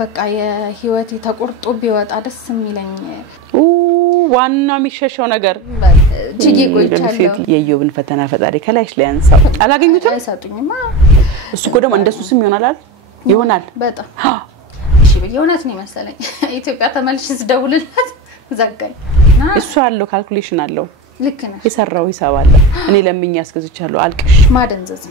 በቃ የህይወቴ ተቆርጦ ቢወጣ ደስ የሚለኝ ዋና የሚሸሸው ነገር ጂጂ ቆይቻለሁ የዮብን ፈተና ፈጣሪ ከላይሽ ላይ አንሳው አላገኙትም አይሰጡኝማ እሱ እኮ ደግሞ እንደሱ ስም ይሆናል በጣም እሺ በየውነት ነው መሰለኝ ኢትዮጵያ ተመልሽ ስደውልለት ዘጋኝ እሱ አለው ካልኩሌሽን አለው ልክ ነህ የሰራው ሂሳብ አለ እኔ ለምኛ አስገዝቻለሁ አልቅሽ ማደንዘዝ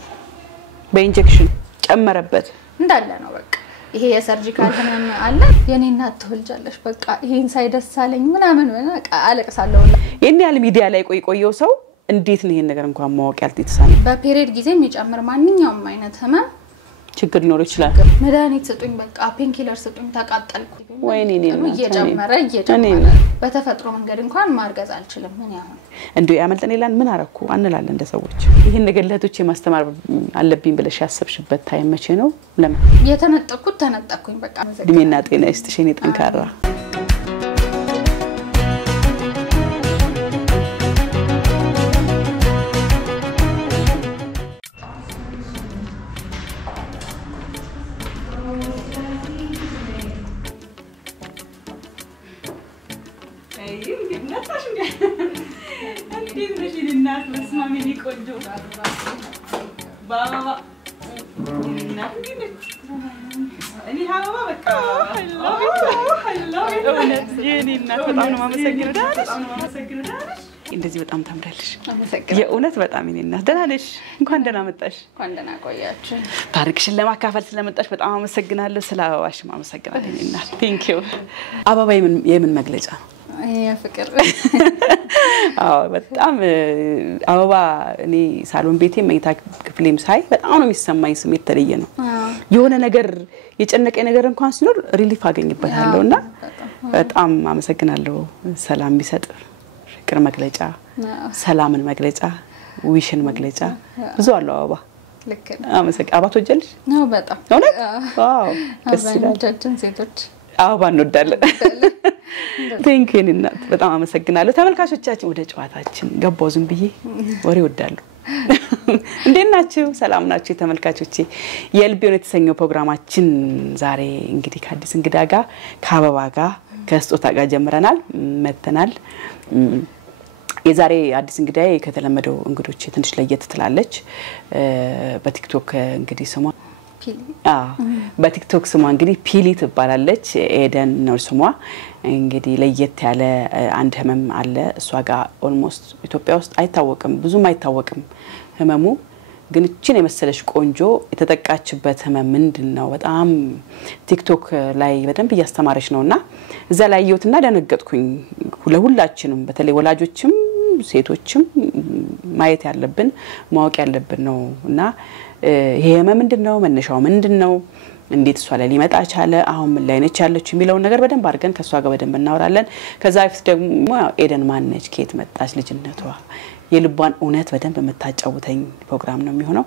በኢንጀክሽን ጨመረበት እንዳለ ነው በቃ ይሄ የሰርጂካል ህመም አለ የኔ እናት ትወልጃለሽ በቃ ይሄን ሳይደሳለኝ ምናምን በቃ አለቅሳለሁ የኔ ያለ ሚዲያ ላይ ቆይቆየው ሰው እንዴት ነው ይሄን ነገር እንኳን ማወቅ ያልተሳነ በፔሪድ ጊዜ የሚጨምር ማንኛውም አይነት ህመም ችግር ሊኖር ይችላል መድኃኒት ሰጡኝ በቃ ፔንኪለር ሰጡኝ ተቃጠልኩ ወይኔ እየጨመረ በተፈጥሮ መንገድ እንኳን ማርገዝ አልችልም ምን ያሁን እንደው ያመልጠን ይላል ምን አረኩ አንላለን እንደ ሰዎች ይሄን ነገር ለእህቶቼ ማስተማር አለብኝ ብለሽ ያሰብሽበት ታይም መቼ ነው ለምን የተነጠኩት ተነጠኩኝ በቃ ድሜና ጤና ይስጥሽ እኔ ጠንካራ Baba. Any how I love it. Yeni እናት በጣም ነው ማመሰግነው እንደዚህ በጣም ታምራለሽ የኡነት በጣም እኔ እናት ደህና ነሽ እንኳን ደህና መጣሽ እንኳን ደህና ቆያችሁ ታሪክሽን ለማካፈል ስለመጣሽ በጣም አመሰግናለሁ ስላዋሽ ማመሰግናለሁ እኔ እናት ቴንክ ዩ አበባ የምን መግለጫ የፍቅር በጣም አበባ እኔ ሳሎን ቤቴ መኝታ ክፍሌም ሳይ በጣም ነው የሚሰማኝ ስሜት ተለየ ነው የሆነ ነገር የጨነቀኝ ነገር እንኳን ሲኖር ሪሊፍ አገኝበታለሁና በጣም አመሰግናለሁ ሰላም ቢሰጥ ፍቅር መግለጫ ሰላምን መግለጫ ዊሽን መግለጫ ብዙ አለው አበባ ልክ ነው አመሰግናለሁ አባቶ ጀልሽ ነው በጣም ዋው ደስ ይላል አባቶቻችን ሴቶች አበባ እንወዳለን ቴንክ ዩ እናት በጣም አመሰግናለሁ ተመልካቾቻችን ወደ ጨዋታችን ገባው ዝም ብዬ ወሬ ወዳለሁ እንዴት ናችሁ ሰላም ናችሁ ተመልካቾቼ የልቤውን የተሰኘው ፕሮግራማችን ዛሬ እንግዲህ ከአዲስ እንግዳ ጋር ከአበባ ጋር ከስጦታ ጋር ጀምረናል መተናል የዛሬ አዲስ እንግዳዬ ከተለመደው እንግዶች ትንሽ ለየት ትላለች በቲክቶክ እንግዲህ ስሟ ፒሊ በቲክቶክ ስሟ እንግዲህ ፒሊ ትባላለች ኤደን ነው ስሟ እንግዲህ ለየት ያለ አንድ ህመም አለ እሷ ጋር ኦልሞስት ኢትዮጵያ ውስጥ አይታወቅም ብዙም አይታወቅም ህመሙ ግን እቺን የመሰለሽ ቆንጆ የተጠቃችበት ህመም ምንድነው በጣም ቲክቶክ ላይ በደንብ ያስተማረች ነውና እዛ ላይ ያየሁትና ደነገጥኩኝ ለሁላችንም በተለይ ወላጆችም ሴቶችም ማየት ያለብን ማወቅ ያለብን ነውና ይሄ ህመም ምንድነው መነሻው ምንድነው እንዴት እሷ ላይ ሊመጣ ቻለ አሁን ምን ላይ ነች ያለችው የሚለው ነገር በደንብ አድርገን ከሷ ጋር በደንብ እናወራለን ከዛ በፊት ደግሞ ኤደን ማን ነች ከየት መጣች ልጅነቷ የልቧን ኡነት በደንብ መታጫውተኝ ፕሮግራም ነው የሚሆነው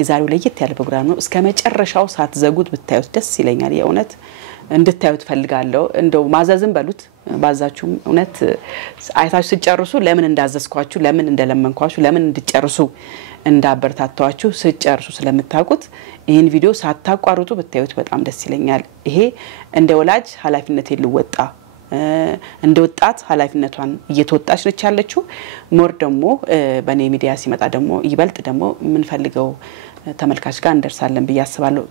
የዛሬው ለየት ያለ ፕሮግራም ነው እስከ መጨረሻው ሳትዘጉት ብታዩት ደስ ይለኛል የኡነት እንድታዩት ፈልጋለሁ እንደው ማዛዝም በሉት ባዛችሁም ኡነት አይታችሁ ሲጨርሱ ለምን እንዳዘዝኳችሁ ለምን እንደለመንኳችሁ ለምን እንድጨርሱ እንዳበርታታችሁ ሲጨርሱ ስለምታውቁት ይሄን ቪዲዮ ሳታቋርጡ ብታዩት በጣም ደስ ይለኛል ይሄ እንደ ወላጅ ኃላፊነት ይልወጣ እንደ ወጣት ኃላፊነቷን እየተወጣች ነች ያለችው ሞር ደግሞ በኔ ሚዲያ ሲመጣ ደግሞ ይበልጥ ደግሞ ምን ፈልገው ተመልካች ጋር እንደርሳለን በያስባለሁ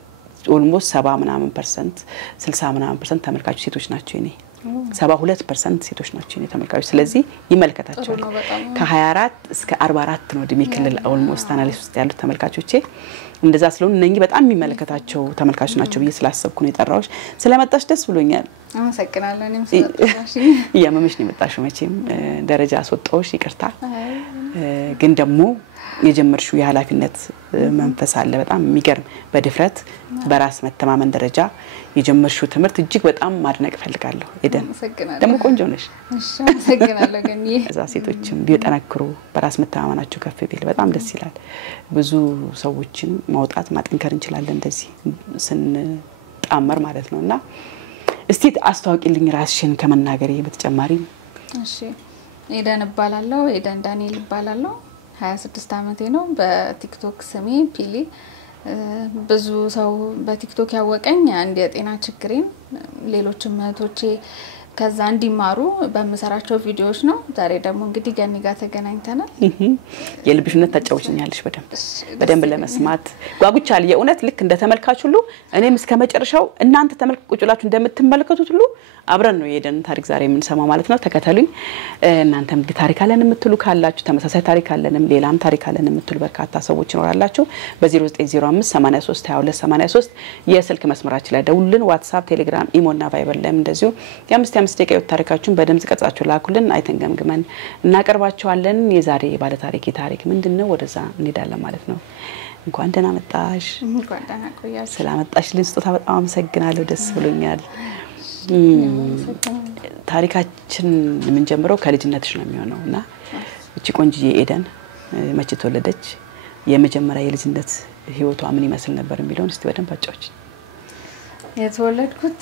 ኦልሞስት 70% 60% ተመልካቾች ሴቶች ናቸው እኔ 72% ሴቶች ናቸው እኔ ተመልካቾች ስለዚህ ይመልከታቸዋል ከ24 እስከ 44 ነው ድሜ ክልል ኦልሞስት አናሊሲስ ውስጥ ያሉት ተመልካቾቼ እንደዛ ስለሆነ እነኚህ በጣም የሚመለከታቸው ተመልካቾች ናቸው ብዬ ስላሰብኩ ነው የጠራሁሽ ስለመጣሽ ደስ ብሎኛል አመሰግናለሁ እኔም ስለመጣሽ ያመመሽ ነው የመጣሽው መቼም ደረጃ አስወጣውሽ ይቅርታ ግን ደግሞ የጀመርሽው የኃላፊነት መንፈስ አለ በጣም የሚገርም በድፍረት በራስ መተማመን ደረጃ የጀመርሽው ትምርት እጅግ በጣም ማድነቅ ፈልጋለሁ ኤደን ደግሞ ቆንጆ ነሽ እሺ አመሰግናለሁ ግን እዛ ሴቶችም ቢጠነክሩ በራስ መተማመናቸው ከፍ ቢል በጣም ደስ ይላል ብዙ ሰዎችን ማውጣት ማጠንከር እንችላለን እንደዚህ ስንጣመር ማለት ነውና እስቲ አስተዋውቂልኝ ራስሽን ከመናገሬ በተጨማሪ እሺ ኤደን እባላለሁ ኤደን ዳንኤል እባላለሁ 26 አመቴ ነው በቲክቶክ ስሜ ፒሊ ብዙ ሰው በቲክቶክ ያወቀኝ አንድ የጤና ችግሬን ሌሎችም እህቶቼ ከዛ እንዲማሩ በመሰራቸው ቪዲዮዎች ነው ዛሬ ደግሞ እንግዲህ ገኒ ጋር ተገናኝተናል የልብሽነት ታጫውችኛለሽ በደንብ ለመስማት ጓጉቻለሁ የእውነት ልክ እንደ ተመልካች ሁሉ እኔም እስከ መጨረሻው እናንተ ተመልካቾቹ እንደምትመለከቱት ሁሉ አብረን ነው የሄደን ታሪክ ዛሬ የምንሰማው ማለት ነው ተከታተሉኝ እናንተም ታሪክ አለን የምትሉ ካላችሁ ተመሳሳይ ታሪክ አለንም ሌላም ታሪክ አለን የምትሉ በርካታ ሰዎች ይኖራላችሁ በ0905 83 22 83 የስልክ መስመራችን ላይ ደውሉልን ዋትስአፕ ቴሌግራም ኢሞ እና ቫይበር ላይ እንደዚሁ የ5 ደቂቃ ታሪካችሁን በደምጽ ቀርጻችሁ ላኩልን አይተን ገምግመን እናቀርባችኋለን የዛሬ ባለ ታሪክ ምንድነው ወደዛ እንሄዳለን ማለት ነው እንኳን ደህና መጣሽ እንኳን ደህና ቆያችሁ ስለመጣሽልን ስጦታ በጣም አመሰግናለሁ ደስ ብሎኛል ታሪካችን ምን ጀምረው ከልጅነትሽ ነው የሚሆነውና እቺ ቆንጂዬ ኤደን መቼ ተወለደች የመጀመሪያ የልጅነት ህይወቷ ምን ይመስል ነበር የሚለውን እስቲ በደንብ አጫውቺ የተወለድኩት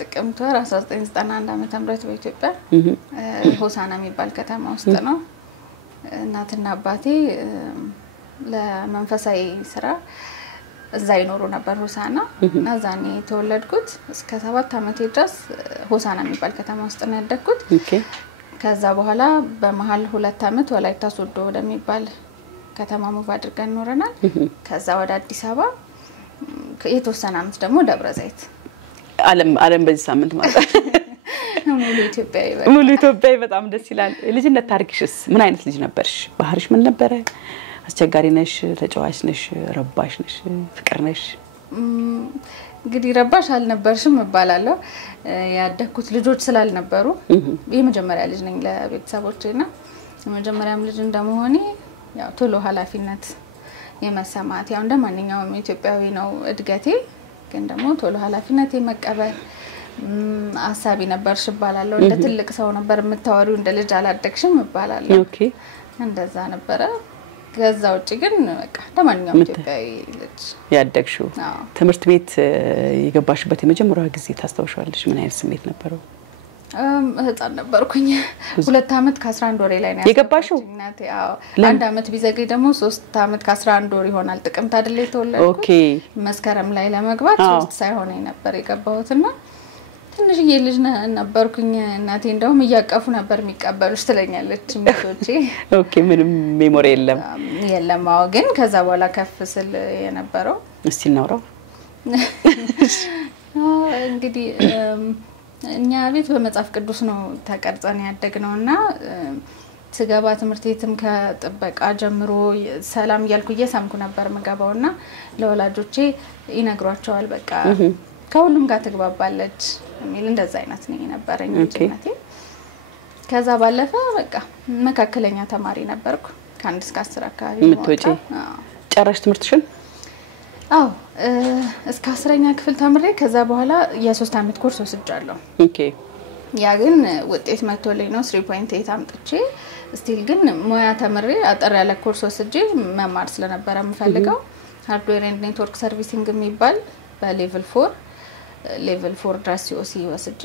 ጥቅምት ወር 1991 ዓመተ ምህረት በኢትዮጵያ ሆሳና የሚባል ከተማ ውስጥ ነው እናትና አባቴ ለመንፈሳዊ ስራ እዛ ይኖሩ ነበር ሆሳና አዛኔ ተወለድኩት እስከ 7 አመት ድረስ ሆሳና የሚባል ከተማ ውስጥ ነው ያደግኩት ከዛ በኋላ በመሃል 2 አመት ወላይታ ሶዶ ወደሚባል ከተማ ሙቭ አድርገን ኖረናል ከዛ ወደ አዲስ አበባ የተወሰነ አመት ደግሞ ደብረ ዘይት ዓለም በዚህ ሳምንት ማለት ሙሉ ኢትዮጵያዊ በጣም ደስ ይላል ልጅነት ታሪክሽስ ምን አይነት ልጅ ነበርሽ ባህርሽ ምን ነበር አስቸጋሪ ነሽ ተጫዋች ነሽ ረባሽ ነሽ ፍቅር ነሽ እንግዲህ ረባሽ አልነበርሽም እባላለሁ ያደኩት ልጆች ስላልነበሩ የመጀመሪያ ልጅ ነኝ ለቤተሰቦቼና የመጀመሪያም ልጅ እንደመሆኔ ያው ቶሎ ኃላፊነት የመሰማት ያው እንደማንኛውም ኢትዮጵያዊ ነው እድገቴ ግን ደግሞ ቶሎ ኃላፊነት የመቀበል አሳቢ ነበርሽ እባላለሁ እንደ ትልቅ ሰው ነበር የምታወሪው እንደ ልጅ አላደግሽም እባላለሁ ኦኬ እንደዛ ነበር ከዛ ውጪ ግን በቃ እንደማንኛውም ኢትዮጵያዊ ልጅ ያደግሽው ትምህርት ቤት የገባሽበት የመጀመሪያው ጊዜ ታስታውሻለሽ ምን አይነት ስሜት ነበረው ህፃን ነበርኩኝ 2 አመት ከ11 ወር ላይ ነው የገባሽው እናቴ ያው 1 አመት ቢዘገይ ደግሞ 3 አመት ከ11 ወር ይሆናል ጥቅምት አይደል የተወለድኩት ኦኬ መስከረም ላይ ለመግባት 3 ሳይሆን ነበር የገባሁትና ትንሽዬ ልጅ ነበርኩኝ እናቴ እንደውም እያቀፉ ነበር የሚቀበሉሽ ትለኛለች ሚስቶቼ ኦኬ ምንም ሜሞሪ የለም አዎ ግን ከዛ በኋላ ከፍ ስል የነበረው እስቲ እናውራው እንግዲህ እኛ ቤት በመጽሐፍ ቅዱስ ነው ተቀርጸን ያደግነውና ስገባ ትምህርት ቤትም ከጥበቃ ጀምሮ ሰላም ያልኩ እየሳምኩ ነበር መገባውና ለወላጆቼ ይነግሯቸዋል በቃ ከሁሉም ጋር ተግባባለች የሚል እንደዛ አይነት ነው የነበረኝ ልጅነቴ ከዛ ባለፈ በቃ መካከለኛ ተማሪ ነበርኩ ከ1 እስከ 10 አካባቢ ምትወጪ ጨረሽ ትምህርትሽን አዎ እስከ 10ኛ ክፍል ተምሬ ከዛ በኋላ የ3 አመት ኮርስ ወስጃለሁ ኦኬ ያ ግን ውጤት መጥቶልኝ ነው 3.8 አምጥቼ ስቲል ግን ሙያ ተምሬ አጠር ያለ ኮርስ ወስጄ መማር ስለነበረ የምፈልገው ሃርድዌር ኤንድ ኔትወርክ ሰርቪሲንግ የሚባል በሌቭል 4 ድረስ ሲኦሲ ወስጄ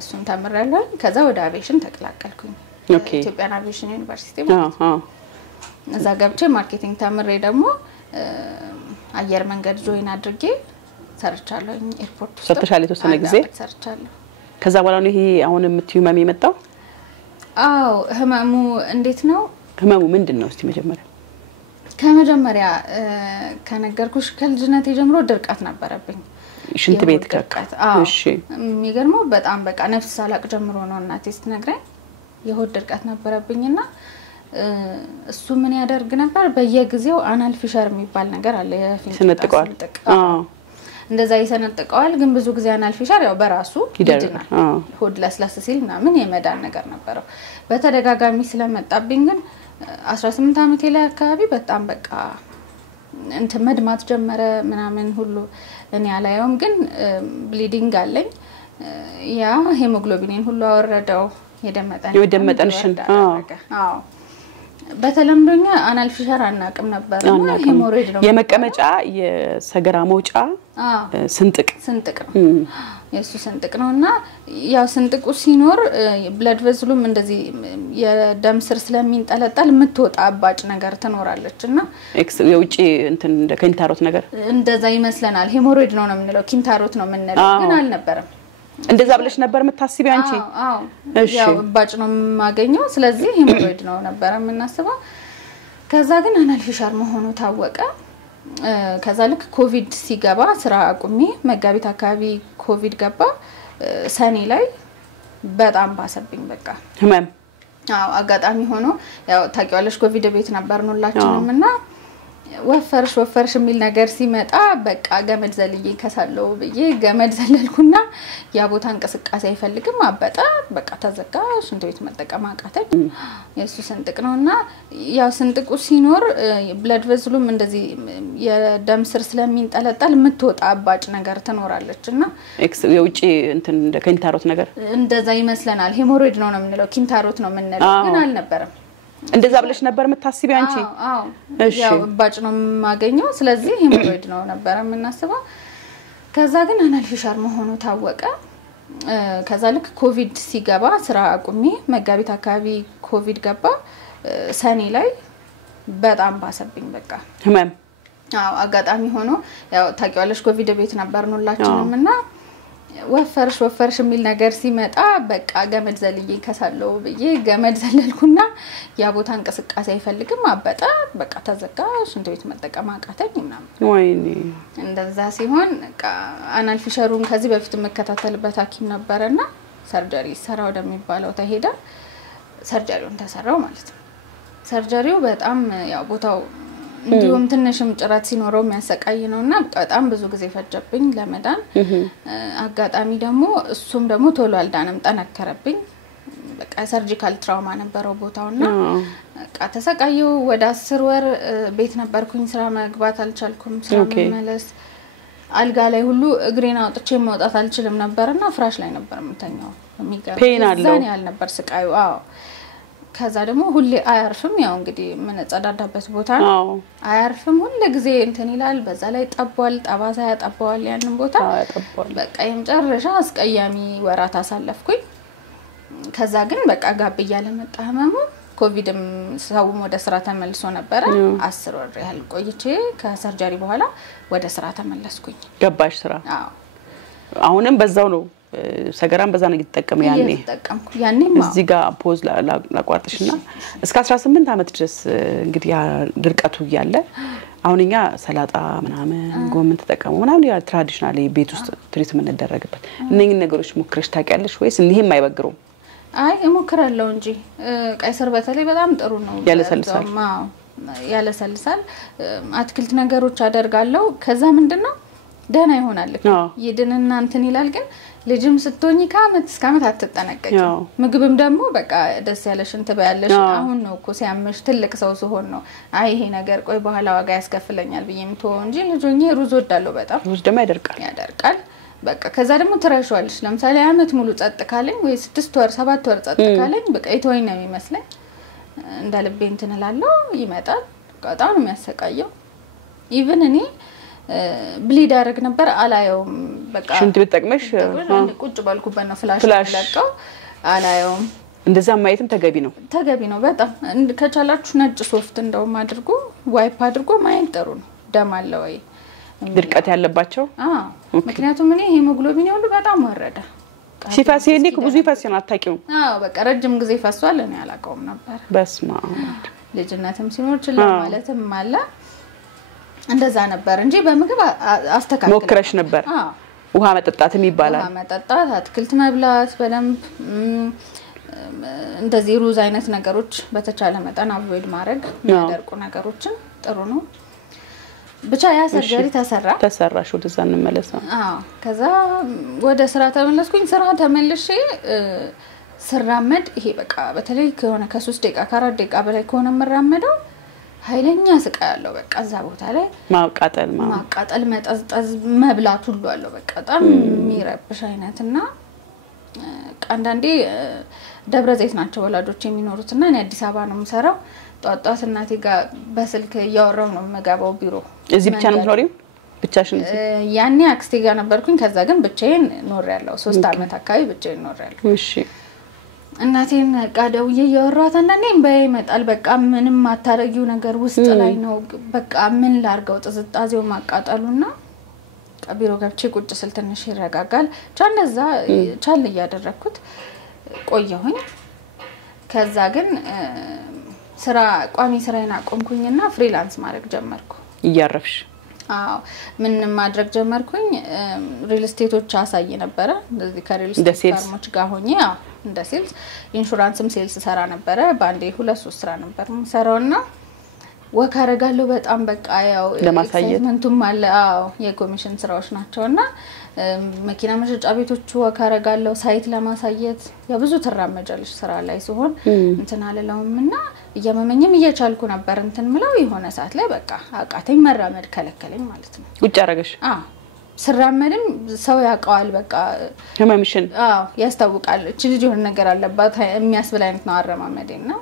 እሱን ተምሬያለሁ ከዛ ወደ አቪዬሽን ተቀላቀልኩኝ ኦኬ ኢትዮጵያን አቪዬሽን ዩኒቨርሲቲ ማለት ነው እዛ ገብቼ ማርኬቲንግ ተምሬ ደግሞ አየር መንገድ ጆይን አድርጌ ሰርቻለሁ ኤርፖርት ውስጥ ሰርተሻል የተወሰነ ጊዜ ሰርቻለሁ ከዛ በኋላ ነው ይሄ አሁን የምትዩ ህመም የመጣው አዎ ህመሙ እንዴት ነው ህመሙ ምንድነው እስቲ ከመጀመሪያ ከነገርኩሽ ከልጅነቴ ጀምሮ ድርቀት ነበረብኝ ሽንት ቤት ከካት እሺ የሚገርመው በጣም በቃ ነፍስ ሳላቅ ጀምሮ ነው እናቴ ስትነግረኝ የሆድ ድርቀት ነበረብኝና እሱ ምን ያደርግ ነበር በየጊዜው አናል ፊሸር የሚባል ነገር አለ ስንጥቀዋል እንደዛ ይሰነጥቀዋል ግን ብዙ ጊዜ አናል ፊሸር ያው በራሱ ይድናል ሆድ ለስላሳ ሲል ምናምን የመዳን ነገር ነበረው በተደጋጋሚ ስለመጣብኝ ግን 18 አመቴ ላይ አካባቢ በጣም በቃ እንት መድማት ጀመረ ምናምን ሁሉ እኔ አላየውም ግን ብሊዲንግ አለኝ ያ ሄሞግሎቢንን ሁሉ አወረደው የደመጠንሽን አዎ በተለምዶኛ አናል ፊሸር አናቅም ነበር ሄሞሬጅ ነው የመቀመጫ የሰገራ መውጫ ስንጥቅ ነው የሱ ስንጥቅ ነውና ያው ስንጥቁ ሲኖር ብለድ ቬዝሉም እንደዚህ የደም ስር ስለሚንጠለጠል የምትወጣ አባጭ ነገር ትኖራለችና የውጪ እንትን እንደ ኪንታሮት ነገር እንደዛ ይመስለናል ሄሞሮይድ ነው የምንለው ኪንታሮት ነው የምንለው ግን አልነበረም እንደዛ ብለሽ ነበር የምታስቢው አንቺ አዎ ያው አባጭ ነው ማገኘው ስለዚህ ሄሞሮይድ ነው ነበር የምናስበው ከዛ ግን አናልፊሻል መሆኑ ታወቀ ከዛ ልክ ኮቪድ ሲገባ ስራ አቁሜ መጋቢት አካባቢ ኮቪድ ገባ ሰኔ ላይ በጣም ባሰብኝ በቃ ህመም አዎ አጋጣሚ ሆኖ ያው ታቂዋለሽ ኮቪድ ቤት ነበርኑላችንምና ወፈርሽ የሚል ነገር ሲመጣ በቃ ገመድ ዘልዬ ከሳለው ብዬ ገመድ ዘለልኩና ያ ቦታ እንቅስቃሴ አይፈልግም አበጣ በቃ ተዘጋ ሽንት ቤት መጠቀም አቃተኝ የሱ ስንጥቅ ነውና ያው ስንጥቁ ሲኖር ብለድ ቬዝሉም እንደዚህ የደም ስር ስለሚንጠለጠል የምትወጣ አባጭ ነገር ትኖራለችና የውጪ እንትን እንደ ኪንታሮት ነገር እንደዛ ይመስለናል ሄሞሮይድ ነው የምንለው ኪንታሮት ነው የምንለው ግን አልነበረም እንደዛ ብለሽ ነበር የምታስቢው አንቺ አዎ ያው አባጭ ነው ማገኘው ስለዚህ ሄሞሮይድ ነው ነበር የምናስበው ከዛ ግን አናልፊሻል መሆኑ ታወቀ ከዛ ልክ ኮቪድ ሲገባ ስራ አቁሜ መጋቢት አካባቢ ኮቪድ ገባ ሰኔ ላይ በጣም ባሰብኝ በቃ ህመም አዎ አጋጣሚ ሆኖ ያው ታቂዋለሽ ኮቪድ ቤት ነበርኑላችንምና ወፈርሽ የሚል ነገር ሲመጣ በቃ ገመድ ዘልዬ ከሳለው ብዬ ገመድ ዘለልኩና ያ ቦታ እንቅስቃሴ አይፈልግም አበጣ በቃ ተዘጋ ሽንት ቤት መጠቀም አቃተኝና ወይኔ እንደዛ ሲሆን አናልፊሻሩን ከዚህ በፊት መከታተልበት ሐኪም ነበርና ሰርጀሪ ሰራ ወደሚባለው ተሄደ ሰርጀሪውን ተሰራው ማለት ነው ሰርጀሪው በጣም ያው ቦታው እንዲሁም ትንሽም ጭራት ሲኖረው የሚያሰቃይ ነውና በጣም ብዙ ጊዜ ፈጀብኝ ለመዳን አጋጣሚ ደግሞ እሱም ደግሞ ቶሎ አልዳንም ጠነከረብኝ በቃ ሰርጂካል ትራውማ ነበረው ቦታውና በቃ ተሰቃየው ወደ 10 ወር ቤት ነበርኩኝ ስራ መግባት አልቻልኩም ስራ መመለስ አልጋ ላይ ሁሉ እግሬን አውጥቼ መውጣት አልችልም ነበርና ፍራሽ ላይ ነበር የምተኛው ፔን ያል ነበር ስቃዩ አዎ ከዛ ደግሞ ሁሌ አያርፍም ያው እንግዲህ ምን ጸዳዳበት ቦታ አያርፍም ሁሉ ጊዜ እንትን ይላል በዛ ላይ ጠቧል ጠባሳ ያጠባዋል ያንን ቦታ በቃ የመጨረሻ አስቀያሚ ወራት አሳለፍኩኝ ከዛ ግን በቃ ጋብ ይያለ መጣ ህመሙ ኮቪድም ሰውም ወደ ስራ ተመልሶ ነበር 10 ወር ያህል ቆይቼ ከሰርጀሪ በኋላ ወደ ስራ ተመለስኩኝ ገባሽ ስራ አዎ አሁንም በዛው ነው ሰገራን በዛ ነው እየተጠቀመ ያኔም እዚህ ጋር ፖዝ ላቋርጥሽና እስከ 18 አመት ድረስ እንግዲህ ድርቀቱ ያለ አሁንኛ ሰላጣ ምናምን ጎመን ተጠቀሙ ምናምን ያ ትራዲሽናሊ ቤት ውስጥ ትሪትመንት እንደረገበት እነኚህ ነገሮች ሞክረሽ ታውቂያለሽ ወይስ እንሂም አይበግሩም አይ እሞክራለሁ እንጂ ቀይሰር በተለይ በጣም ጥሩ ነው ያለሰልሳል አትክልት ነገሮች አደርጋለሁ ከዛ ምንድነው ደህና ይሆናል ይድንና እንትን ይላል ግን ልጅም ስትሆኚ ከአመት እስከ አመት አትጠነቀቂ ምግብም ደግሞ በቃ ደስ ያለሽን ትበያለሽ አሁን ነው እኮ ሲያምሽ ትልቅ ሰው ሲሆን ነው አይ ይሄ ነገር ቆይ በኋላ ዋጋ ያስከፍለኛል ብዬም ተወው እንጂ ልጆኜ ሩዝ ወዳለው በጣም ሩዝ ደግሞ ያደርቃል በቃ ከዛ ደግሞ ትራሽዋለሽ ለምሳሌ አመት ሙሉ ጸጥ ካለኝ ወይ 6 ወር 7 ወር ጸጥ ካለኝ በቃ ይተወኝ ነው የሚመስለኝ እንዳልቤ እንትን እላለሁ ይመጣል በጣም ነው የሚያሰቃየው ኢቭን እኔ ብሊድ አረግ ነበር አላየውም በቃ ሽንት በተጠቅመሽ ቁጭ ባልኩበት ነው ፍላሽ ለቀው አላየውም እንደዛ ማየትም ተገቢ ነው በጣም ከቻላችሁ ነጭ ሶፍት እንደውም አድርጎ ዋይፕ አድርጎ ማየት ጥሩ ነው ደም አለ ወይ ድርቀት ያለባቸው ምክንያቱም እኔ ሄሞግሎቢን ሁሉ በጣም ወረደ ሲፋስ የኔ ብዙ ይፈስና አታቂው በቃ ረጅም ጊዜ ፈሷል እኔ አላቀውም ነበር በስማ ልጅነትም ሲኖር ይችላል ማለትም አለ እንደዛ ነበር እንጂ በምግብ አስተካክለ ሞክረሽ ነበር ውሃ መጠጣትም ይባላል ውሃ መጠጣት አትክልት መብላት በደንብ እንደዚህ ሩዝ አይነት ነገሮች በተቻለ መጠን አቮይድ ማድረግ የሚያደርቁ ነገሮችን ጥሩ ነው ብቻ ያ ሰርጀሪ ተሰራሽ ወደዛ እንመለስ ከዛ ወደ ስራ ተመለስኩኝ ስራ ተመልሼ ስራመድ ይሄ በቃ በተለይ ከሆነ ከ3 ደቂቃ ከ4 ደቂቃ በላይ ከሆነ መራመደው ኃይለኛ ስቃይ ያለው በቃ እዛ ቦታ ላይ ማቃጠል መጠዝጠዝ መብላት ሁሉ አለው በቃ በጣም የሚረብሽ አይነትና አንዳንዴ ደብረ ዘይት ናቸው ወላጆች የሚኖሩትና እኔ አዲስ አበባ ነው የምሰራው ጧጧት እናቴ ጋር በስልክ ያወራው ነው መጋባው ቢሮ እዚህ ብቻ ነው የምትኖሪው ብቻሽን ያኔ አክስቴ ጋር ነበርኩኝ ከዛ ግን ብቻዬን ኖሬያለሁ 3 አመት አካባቢ ብቻዬን ኖሬያለሁ እሺ እናቴን ቃደውዬ ያወራታ አንዳንዴ ባይመጣል በቃ ምንም አታረጊው ነገር ውስጥ ላይ ነው በቃ ምን ላርገው ጥዝጣዜው ማቃጠሉና ቢሮ ገብቼ ቁጭ ስል ትንሽ ይረጋጋል ቻንዛ ቻል ያደረኩት ቆየሁኝ ከዛ ግን ስራ ቋሚ ስራዬን አቆምኩኝና ፍሪላንስ ማድረግ ጀመርኩ ይያረፍሽ አዎ ምን ማድረግ ጀመርኩኝ ሪል ስቴቶች አሳይ ነበር እንደዚህ ከሪል ስቴት ፈርሞች ጋር ሆኜ አዎ እንደ ሴልስ ኢንሹራንስም ሴልስ ሰራ ነበር ባንዴ 2-3 ስራ ነበር ሰራውና ወካረጋለው በጣም በቃ ያው ኤክሳይትመንቱም አለ አዎ የኮሚሽን ስራዎች ናቸውና መኪና መሸጫ ቤቶቹ ወካረጋለው ሳይት ለማሳየት ያብዙ ተራመጃለሽ ስራ ላይ ሲሆን እንትን አለለውምና እየመመኝም እየቻልኩ ነበር እንትን ምለው የሆነ ሰዓት ላይ በቃ አቃተኝ መራመድ ከለከለኝ ማለት ነው ቁጭ አረጋሽ አዎ ስራመድም ሰው ያቃዋል በቃ ህመምሽን አዎ ያስታውቃል እቺ ልጅ የሆነ ነገር አለባት የሚያስብል አይነት ነው አረማመዴና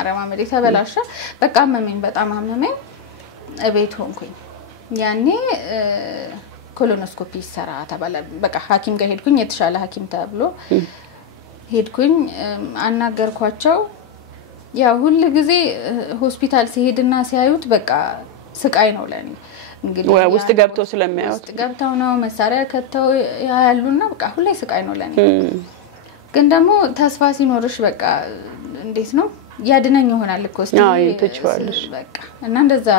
አረማመዴ ተበላሸ በቃ አመመኝ በጣም አመመኝ እቤት ሆንኩኝ ያኔ ኮሎኖስኮፒ ሰራ ተባለ በቃ ሐኪም ጋር ሄድኩኝ የተሻለ ሐኪም ተብሎ ሄድኩኝ አናገርኳቸው ያው ሁሉ ጊዜ ሆስፒታል ሲሄድና ሲያዩት በቃ ስቃይ ነው ለኔ እንግዲህ ውስጥ ገብተው ስለሚያዩት ውስጥ ገብተው ነው መሳሪያ ከተው ያያሉና በቃ ሁሌ ስቃይ ነው ለኔ ግን ደግሞ ተስፋ ሲኖርሽ በቃ እንዴት ነው ያድነኝ ይሆናል እኮ ተችዋለሽ በቃ እና እንደዛ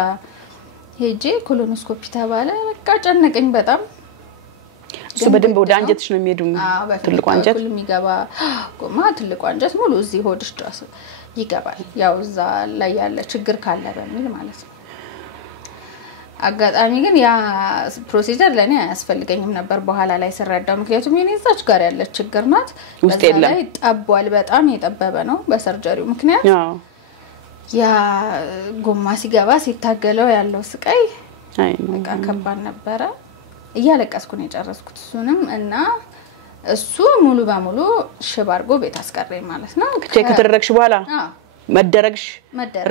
ሄጄ ኮሎኖስኮፒ ተባለ በቃ ጨነቀኝ በጣም እሱ በደንብ ወደ አንጀትሽ ነው የሚሄዱ ትልቁ አንጀት ሁሉ የሚገባ ቆማ ትልቁ አንጀት ሙሉ እዚህ ሆድሽ ድረስ ይገባል ያው እዛ ላይ ያለ ችግር ካለ በሚል ማለት ነው አጋጣሚ ግን ያ ፕሮሲጀር ለኔ አያስፈልገኝም ነበር በኋላ ላይ ሰራዳው ምክንያቱም የኔዛች ጋር ያለ ችግር ናት ውስጥ የለም ላይ ጠቧል በጣም የጠበበ ነው በሰርጀሪው ምክንያት ያ ጎማ ሲገባ ሲታገለው ያለው ስቃይ በቃ ከባድ ነበር እያለቀስኩ ነው የጨረስኩት እሱንም እና እሱ ሙሉ በሙሉ ሽባርጎ ቤት አስቀረኝ ማለት ነው ቼክ ተደረግሽ በኋላ መደረግሽ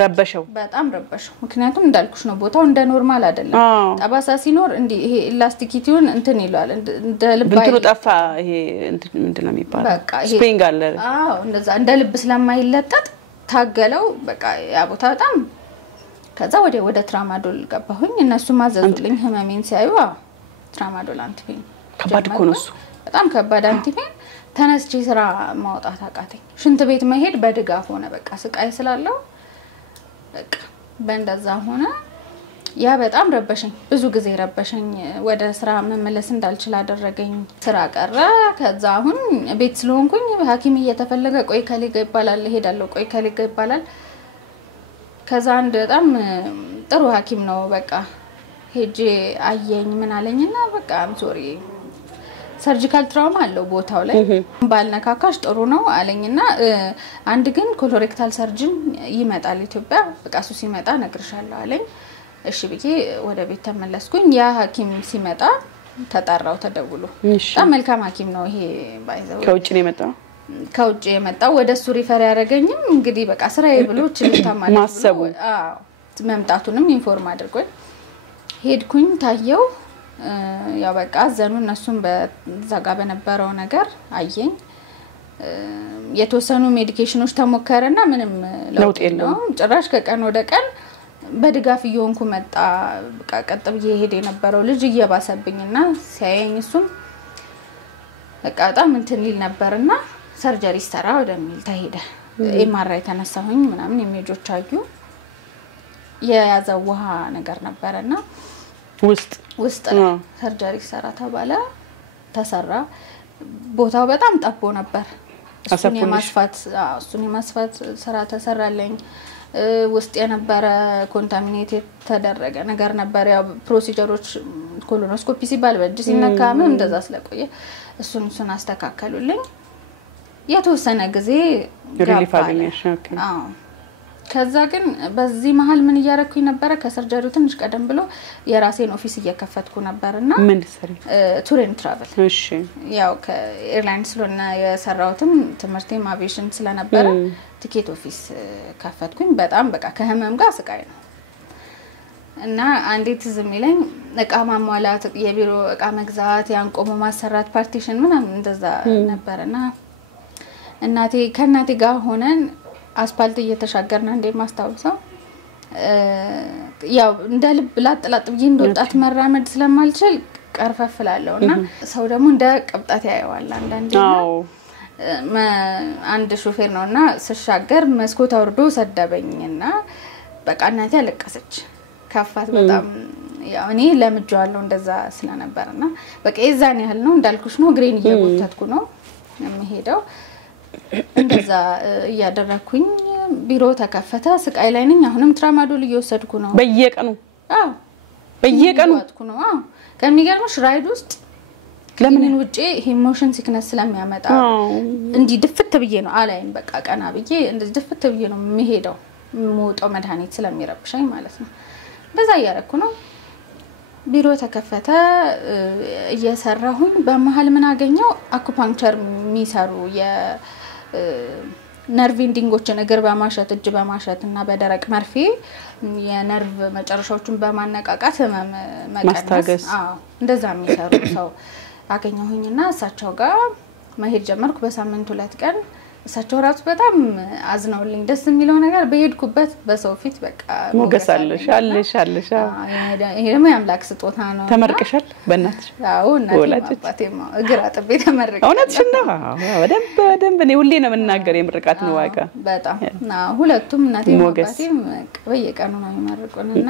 ረበሸው በጣም ረበሸው ምክንያቱም እንዳልኩሽ ነው ቦታው እንደ ኖርማል አይደለም ጠባሳ ሲኖር እንዴ ይሄ ኢላስቲኪቲውን እንትን ይላል እንደ ልብ እንትኑ ጠፋ ይሄ ምንድነው የሚባለው ስፕሪንግ አለ አዎ እንደዛ እንደ ልብ ስለማይለጠጥ ታገለው በቃ ያ ቦታ በጣም ከዛ ወደ ትራማዶል ገባሁኝ እነሱ ማዘዙልኝ ህመሜን ሲያዩ ትራማዶል አንቲፔን ከባድ እኮ ነው እሱ በጣም ከባድ አንቲፔን ተነስቼ ስራ ማውጣት አቃተኝ ሽንት ቤት መሄድ በድጋፍ ሆነ በቃ ስቃይ ስላለው በቃ በእንደዛ ሆነ ያ በጣም ረበሸኝ ብዙ ጊዜ ረበሸኝ ወደ ስራ መመለስ እንዳልችል አደረገኝ ስራ ቀረ ከዛ አሁን ቤት ስለሆንኩኝ ሐኪም እየተፈለገ ቆይ ከሊጋ ይባላል ሄዳለሁ ቆይ ከሊጋ ይባላል ከዛ አንድ በጣም ጥሩ ሐኪም ነው በቃ ሄጄ አየኝ ምን አለኝና በቃ አም ሶሪ ሰርጂካል ትራውማ አለው ቦታው ላይ ባልነካካሽ ጥሩ ነው አለኝና አንድ ግን ኮሎሬክታል ሰርጅን ይመጣል ኢትዮጵያ በቃ እሱ ሲመጣ ነግርሻለሁ አለኝ እሺ ብዬ ወደ ቤት ተመለስኩኝ ያ ሐኪም ሲመጣ ተጣራው ተደውሎ በጣም መልካም ሐኪም ነው ይሄ ባይዘው ከውጭ የመጣው ወደሱ ሪፈር ያደረገኝም እንግዲህ በቃ ስራዬ ብሎ ችልታ ማለት ማሰቡ መምጣቱንም ኢንፎርም አድርጎኝ ሄድኩኝ ታየው ያው በቃ አዘኑ እነሱም በዛጋ በነበረው ነገር አየኝ የተወሰኑ ሜዲኬሽኖች ተሞከረና ምንም ለውጥ የለውም ጭራሽ ከቀን ወደ ቀን በድጋፍ ይሆንኩ መጣ በቃ ቀጥብዬ ሄደ የነበረው ልጅ እየባሰብኝና ሲያየኝ እሱም በቃ በጣም እንትን ሊል ነበርና ሰርጀሪ ሰራ ወደሚል ተሄደ ኤምአርአይ ተነሳሁኝ ምናምን ኢሜጆች አዩ የያዘው ውሃ ነገር ነበርና ውስጥ ሰርጀሪ ሰራ ተባለ ተሰራ ቦታው በጣም ጠቦ ነበር እሱን የማስፋት ስራ ተሰራለኝ ውስጥ የነበረ ኮንታሚኔትድ ተደረገ ነገር ነበር ያው ፕሮሲጀሮች ኮሎኖስኮፒ ሲባል በእጅ ሲነካም እንደዛ ስለቆየ እሱን አስተካከሉልኝ የተወሰነ ጊዜ ጋር ከዛ ግን በዚህ መሃል ምን ያያረኩኝ ነበር ከሰርጀሪው ትንሽ ቀደም ብሎ የራሴን ኦፊስ እየከፈትኩ ነበርና ምን ሰሪ ቱር ኤንድ ትራቨል እሺ ያው ከኤርላይንስ ስለሆነ የሰራውትም ትምርቴም አቪዬሽን ስለነበረ ቲኬት ኦፊስ ከፈትኩኝ በጣም በቃ ከህመም ጋር ስቃይ ነው እና አንዴት ዝም ይለኝ እቃ ማሟላት የቢሮ እቃ መግዛት ያንቆሞ ማሰራት ፓርቲሽን ምናምን እንደዛ ነበርና እናቴ ከናቴ ጋር ሆነን አስፋልት እየተሻገርና እንደ ማስተዋወሰው ያው እንደ ልብ ላጥላጥ ብዬ እንደወጣት መራመድ ስለማልችል ቀርፈፍላለውና ሰው ደግሞ እንደ ቅብጣት ያየዋል አንዳንዴ አንድ ሾፌር ነውና ስሻገር መስኮት አውርዶ ሰደበኝና በቃ እናቴ አለቀሰች ከፋት በጣም ያው እኔ ለምጄዋለሁ እንደዛ ስለነበርና በቃ የዛን ያህል ነው እንዳልኩሽ ነው ግሬን እየጎተትኩ ነው የምሄደው እንደዛ ያደረኩኝ ቢሮ ተከፈተ ስቃይ ላይ ነኝ አሁንም ትራማዶል እየወሰድኩ ነው በየቀኑ ወጥኩ ነው ከሚገርምሽ ራይድ ውስጥ ለምን ውጪ ኢሞሽን ሲክነስ ስለሚያመጣ እንዲ ድፍት ብዬ ነው አላይም በቃ ቀና ብዬ እንደ ድፍት ብዬ ነው የምሄደው ሞጣው መድኃኒት ስለሚረብሸኝ ማለት ነው እንደዛ ያረኩ ነው ቢሮ ተከፈተ እየሰራሁኝ በመሃል ምን አገኘው አኩፓንክቸር የሚሰሩ የነርቭ ኢንዲንጎችን እግር በማሸት እጅ በማሸትና በደረቅ መርፌ የነርቭ መጨረሻዎችን በማነቃቃት ህመም መቀነስ እንደዛ የሚሰሩ ሰው አገኘሁኝና እሳቸው ጋር መሄድ ጀመርኩ በሳምንት 2 ቀን እሳቸው ራሱ በጣም አዝነውልኝ ደስ የሚለው ነገር በሄድኩበት በሰው ፊት በቃ ሞገሳለሽ ይሄ ደግሞ ያምላክ ስጦታ ነው ተመርቀሻል በእናትሽ አዎ እናቴ አባቴማ እግር አጥቤ ተመረቀ እውነትሽ ነው በደንብ እኔ ሁሌ ነው የምናገር የምርቃት ነው ዋጋ በጣም ሁለቱም እናቴ አባቴም በየቀኑ ነው የሚመርቁንና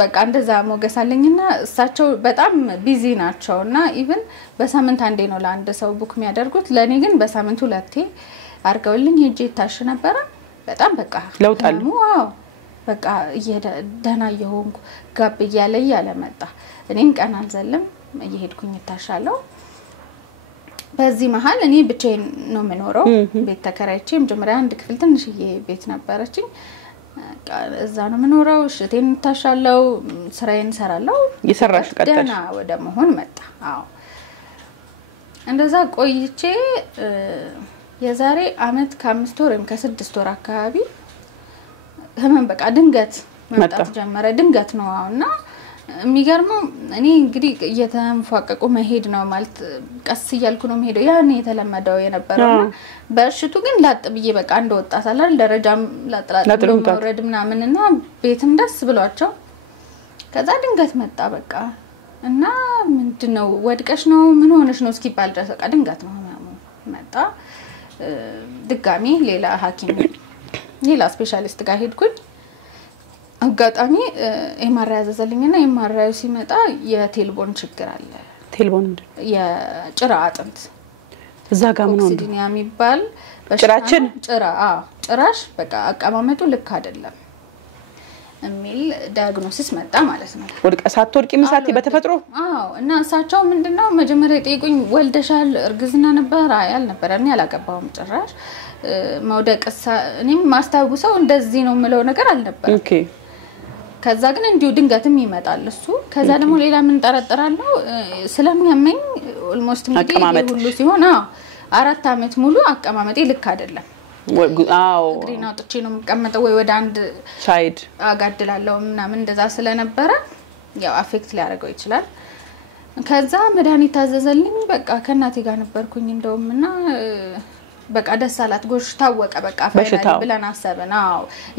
በቃ እንደዛ ሞገሳለኝና እሳቸው በጣም ቢዚ ናቸውና ኢቭን በሳምንት አንዴ ነው ለአንድ ሰው ቡክ የሚያደርጉት ለኔ ግን በሳምንት 2 አርገውልኝ ሄጄ ታሽ ነበር በጣም በቃ ለውጣሉ ዋው በቃ ደህና የሆንኩ ጋብ ያለ መጣ እኔም ቀን አልዘልም እየሄድኩኝ ታሻለው በዚህ መሃል እኔ ብቻዬን ነው የምኖረው ቤት ተከራይቼ መጀመሪያ አንድ ክፍል ትንሽዬ ቤት ነበረችኝ እዛ ነው የምኖረው እሽቴን ታሻለው ስራዬን ሰራለው ይሰራሽ ቀጥታ ደና ወደ መሆን መጣ አዎ እንደዛ ቆይቼ የዛሬ አመት ከ5 ወር ወይም ከ6 ወር አካባቢ ህመም በቃ ድንገት መጣት ጀመረ ድንገት ነው አውና የሚገርመው እኔ እንግዲህ እየተንፏቀቁ መሄድ ነው ማለት ቀስ ይያልኩ ነው መሄደው ያኔ የተለመደው የነበረው በእሽቱ ግን ላጥ ብዬ በቃ እንደወጣት አላል ደረጃም ላጥላጥ ወረድ ምናምንና ቤትም ደስ ብሏቸው ከዛ ድንገት መጣ በቃ እና ምንድነው ወድቀሽ ነው ምን ሆነሽ ነው እስኪባል ድረስ በቃ ድንገት ነው መጣ ድጋሚ ሌላ ሐኪም ሌላ ስፔሻሊስት ጋር ሄድኩኝ አጋጣሚ ኤምአርአይ ያዘዘልኝና ኤምአርአይ ሲመጣ የቴልቦን ችግር አለ ቴልቦን የጭራ አጥንት እዛ ጋር ምን ሆነ ኦክሲዲኒያ የሚባል ጭራችን ጭራሽ በቃ አቀማመጡ ልክ አይደለም የሚል ዳያግኖሲስ መጣ ማለት ነው ወድቀ ሳትወድቂ ምሳቴ በተፈጥሮ እና እሳቸው ምንድነው መጀመሪያ ጠይቁኝ ወልደሻል እርግዝና ነበር አያል ነበር እኔ አላገባውም ጭራሽ መውደቅሳ እኔም ማስታውሰው እንደዚህ ነው ምለው ነገር አልነበር ኦኬ ከዛ ግን እንዲው ድንገትም ይመጣል እሱ ከዛ ደግሞ ሌላ ምን ጠረጠራለው ስለሚያመኝ ኦልሞስት እንግዲህ ሁሉ ሲሆን 4 አመት ሙሉ አቀማመጤ ልክ አይደለም ግሪና ወጥቼ ነው መቀመጠው ወይ ወደ አንድ ሳይድ አጋድላለው ምናምን እንደዛ ስለነበረ ያው አፌክት ሊያደርገው ይችላል ከዛ መድኃኒት ታዘዘልኝ በቃ ከናቴ ጋር ነበርኩኝና በቃ ደሳላት ጎሽ ታወቀ በቃ ፈይናል ብለን አሰበን